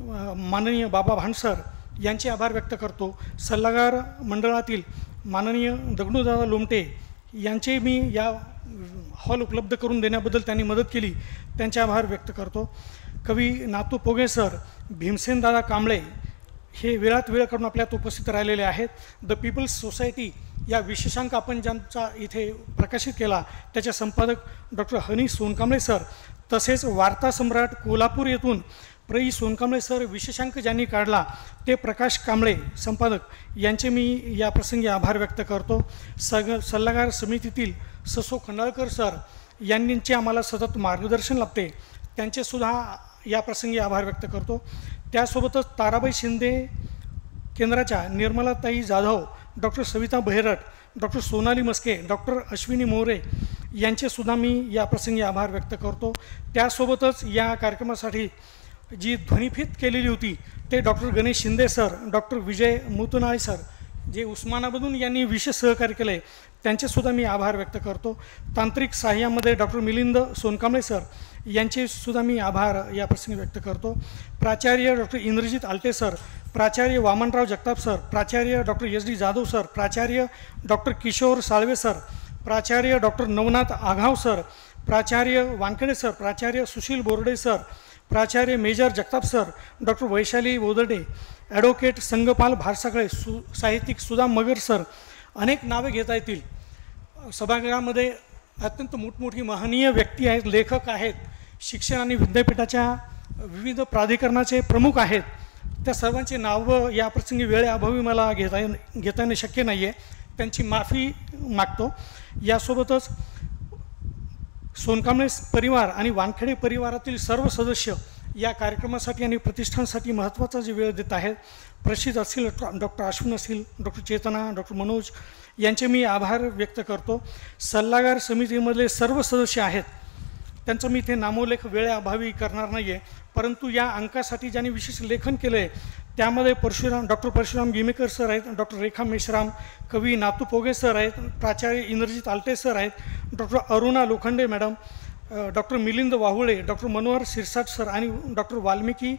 माननीय बाबा भांडसर यांचे आभार व्यक्त करतो. सल्लागार मंडळातील माननीय दगडूदादा लोमटे यांचे मी या हॉल उपलब्ध करून देण्याबद्दल त्यांनी मदत केली, त्यांचे आभार व्यक्त करतो. कवी नातू पोगे सर, भीमसेनदादा कांबळे हे वेळात वेळ करून आपल्यात उपस्थित राहिलेले आहेत. द पीपल्स सोसायटी या विशेषांक आपण ज्यांचा इथे प्रकाशित केला त्याचे संपादक डॉक्टर हनी सोनकांबळे सर, तसेच वार्ता सम्राट कोल्हापूर येथून प्र. सोनकांबळे सर विशेषांक ज्यांनी काढला ते प्रकाश कांबळे संपादक यांचे मी या प्रसंगी आभार व्यक्त करतो. सल्लागार समितीतील ससो खंडाळकर सर यांचे आम्हाला सतत मार्गदर्शन लाभते, त्यांचेसुद्धा या प्रसंगी आभार व्यक्त करतो. त्यासोबतच ताराबाई शिंदे केंद्राच्या Nirmalatai Jadhav, doctor Savita Bahirat, doctor Sonali Maske, doctor Ashwini More यांचेसुद्धा मी या प्रसंगी आभार व्यक्त करतो. त्यासोबतच या कार्यक्रमासाठी जी ध्वनिफीत केलेली होती ते doctor Ganesh Shinde sir, doctor Vijay Mutunale sir जे उस्मानाबादून यांनी विशेष सहकार्य केले, त्यांचेसुद्धा मी आभार व्यक्त करतो. तांत्रिक सहाय्यामध्ये डॉक्टर मिलिंद सोनकांबळे सर यांचेसुद्धा मी आभार या प्रसंगी व्यक्त करतो. प्राचार्य डॉक्टर इंद्रजित आलटे सर, प्राचार्य वामनराव जगताप सर, प्राचार्य डॉक्टर एस.डी. जाधव सर, प्राचार्य डॉक्टर किशोर साळवे सर, प्राचार्य डॉक्टर नवनाथ आघाव सर, प्राचार्य वानखेडे सर, प्राचार्य सुशील बोर्डे सर, प्राचार्य major Jagtap sir, doctor Vaishali Bodade, advocate Sangpal Bharsagale, साहित्यिक सुदाम मगर सर, अनेक नावे घेता येतील. सभागृहामध्ये अत्यंत मोठमोठी महनीय व्यक्ती आहेत, लेखक आहेत, शिक्षण आणि विद्यापीठाच्या विविध प्राधिकरणाचे प्रमुख आहेत. त्या सर्वांची नावं या प्रसंगी वेळेअभावी मला घेता येणं शक्य नाही आहे, त्यांची माफी मागतो. यासोबतच सोनकांबळे परिवार आणि वानखेडे परिवारातील सर्व सदस्य या कार्यक्रमासाठी आणि प्रतिष्ठानसाठी महत्त्वाचा जे वेळ देत आहेत, प्रसिद्ध असतील डॉक्टर अश्विन असतील, डॉक्टर चेतना, डॉक्टर मनोज यांचे मी आभार व्यक्त करतो. सल्लागार समितीमधले सर्व सदस्य आहेत त्यांचं मी इथे नामोल्लेख वेळेअभावी करणार नाही आहे, परंतु या अंकासाठी ज्यांनी विशेष लेखन केलं आहे त्यामध्ये डॉक्टर परशुराम गिमेकर सर आहेत, डॉक्टर रेखा मेश्राम, कवी नातू पोगे सर आहेत, प्राचार्य इंद्रजित आलटे सर आहेत, doctor Aruna Lokhande madam, doctor Milind Wahule, doctor Manohar Sirsat sir आणि डॉक्टर वाल्मिकी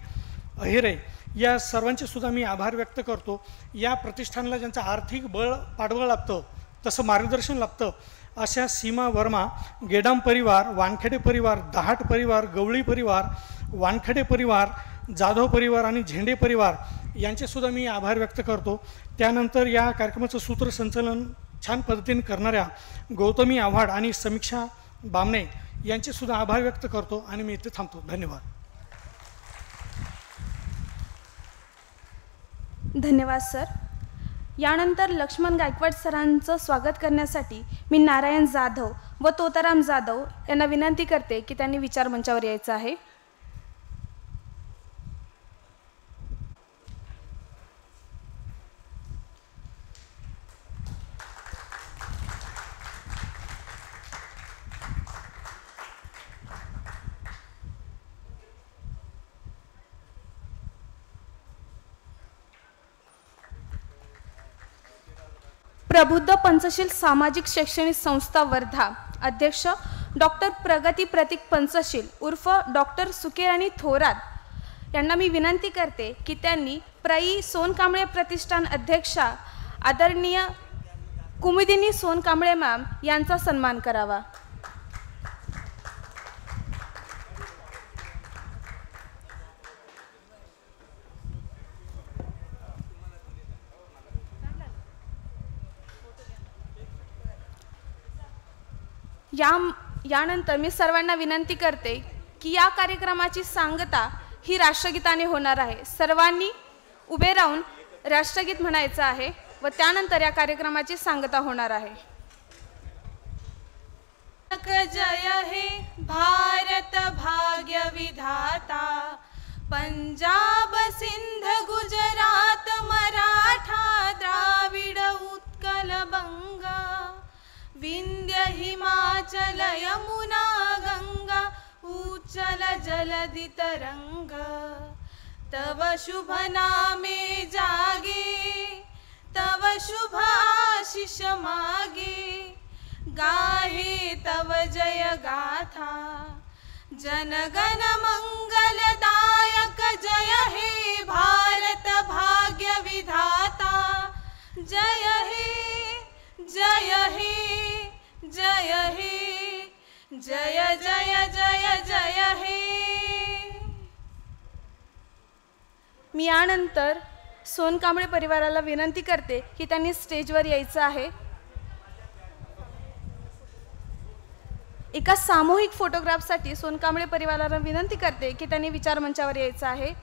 अहिरे या सर्वांचे सुद्धा मी आभार व्यक्त करतो. या प्रतिष्ठानाला ज्यांचं आर्थिक पाठबळ लाभतं, तसं मार्गदर्शन लाभतं अशा सीमा वर्मा, गेडाम परिवार, वानखेडे परिवार, दहाट परिवार, गवळी परिवार, वानखेडे परिवार, जाधव परिवार आणि झेंडे परिवार यांचेसुद्धा मी आभार व्यक्त करतो. त्यानंतर या कार्यक्रमाचं सूत्रसंचालन छान पद्धतीने करणाऱ्या गौतमी आव्हाड आणि समीक्षा बामणे यांचेसुद्धा आभार व्यक्त करतो आणि मी इथे थांबतो. धन्यवाद. धन्यवाद सर. यानंतर लक्ष्मण गायकवाड सरांचं स्वागत करण्यासाठी मी नारायण जाधव व तोताराम जाधव यांना विनंती करते की त्यांनी विचार मंचावर यायचं आहे. प्रबुद्ध पंचशील सामाजिक शैक्षणिक संस्था वर्धा अध्यक्ष डॉक्टर प्रगती प्रतीक पंचशील उर्फ डॉक्टर सुकेराणी थोरात यांना मी विनंती करते की त्यांनी प्रई सोनकांबळे प्रतिष्ठान अध्यक्षा आदरणीय कुमुदिनी सोनकांबळे मॅम यांचा सन्मान करावा. यानंतर मी सर्वांना विनंती करते की या कार्यक्रमाची सांगता ही राष्ट्रगीताने होणार आहे. सर्वांनी उभे राहून राष्ट्रगीत म्हणायचं आहे व त्यानंतर या कार्यक्रमाची सांगता होणार आहे. जय हे भारत भाग्य विधाता, पंजाब सिंध गुजरात मराठा द्राविड उत्कल बंगा, विंध्य हिमाचल यमुना गंगा उच्चल जलधि तरंग, तव शुभ नामे जागे, तव शुभ आशीष मागे, गाहे तव जय गाथा, जनगण मंगलदायक जय हे भारत भाग्य विधाता, जय हे जय हे जय हे जय जय जय जय हे. मी यानंतर सोनकांबळे परिवाराला विनंती करते की त्यांनी स्टेजवर यायचं आहे. एका सामूहिक फोटोग्राफसाठी सोनकांबळे परिवाराला विनंती करते की त्यांनी विचार मंचावर यायचं आहे.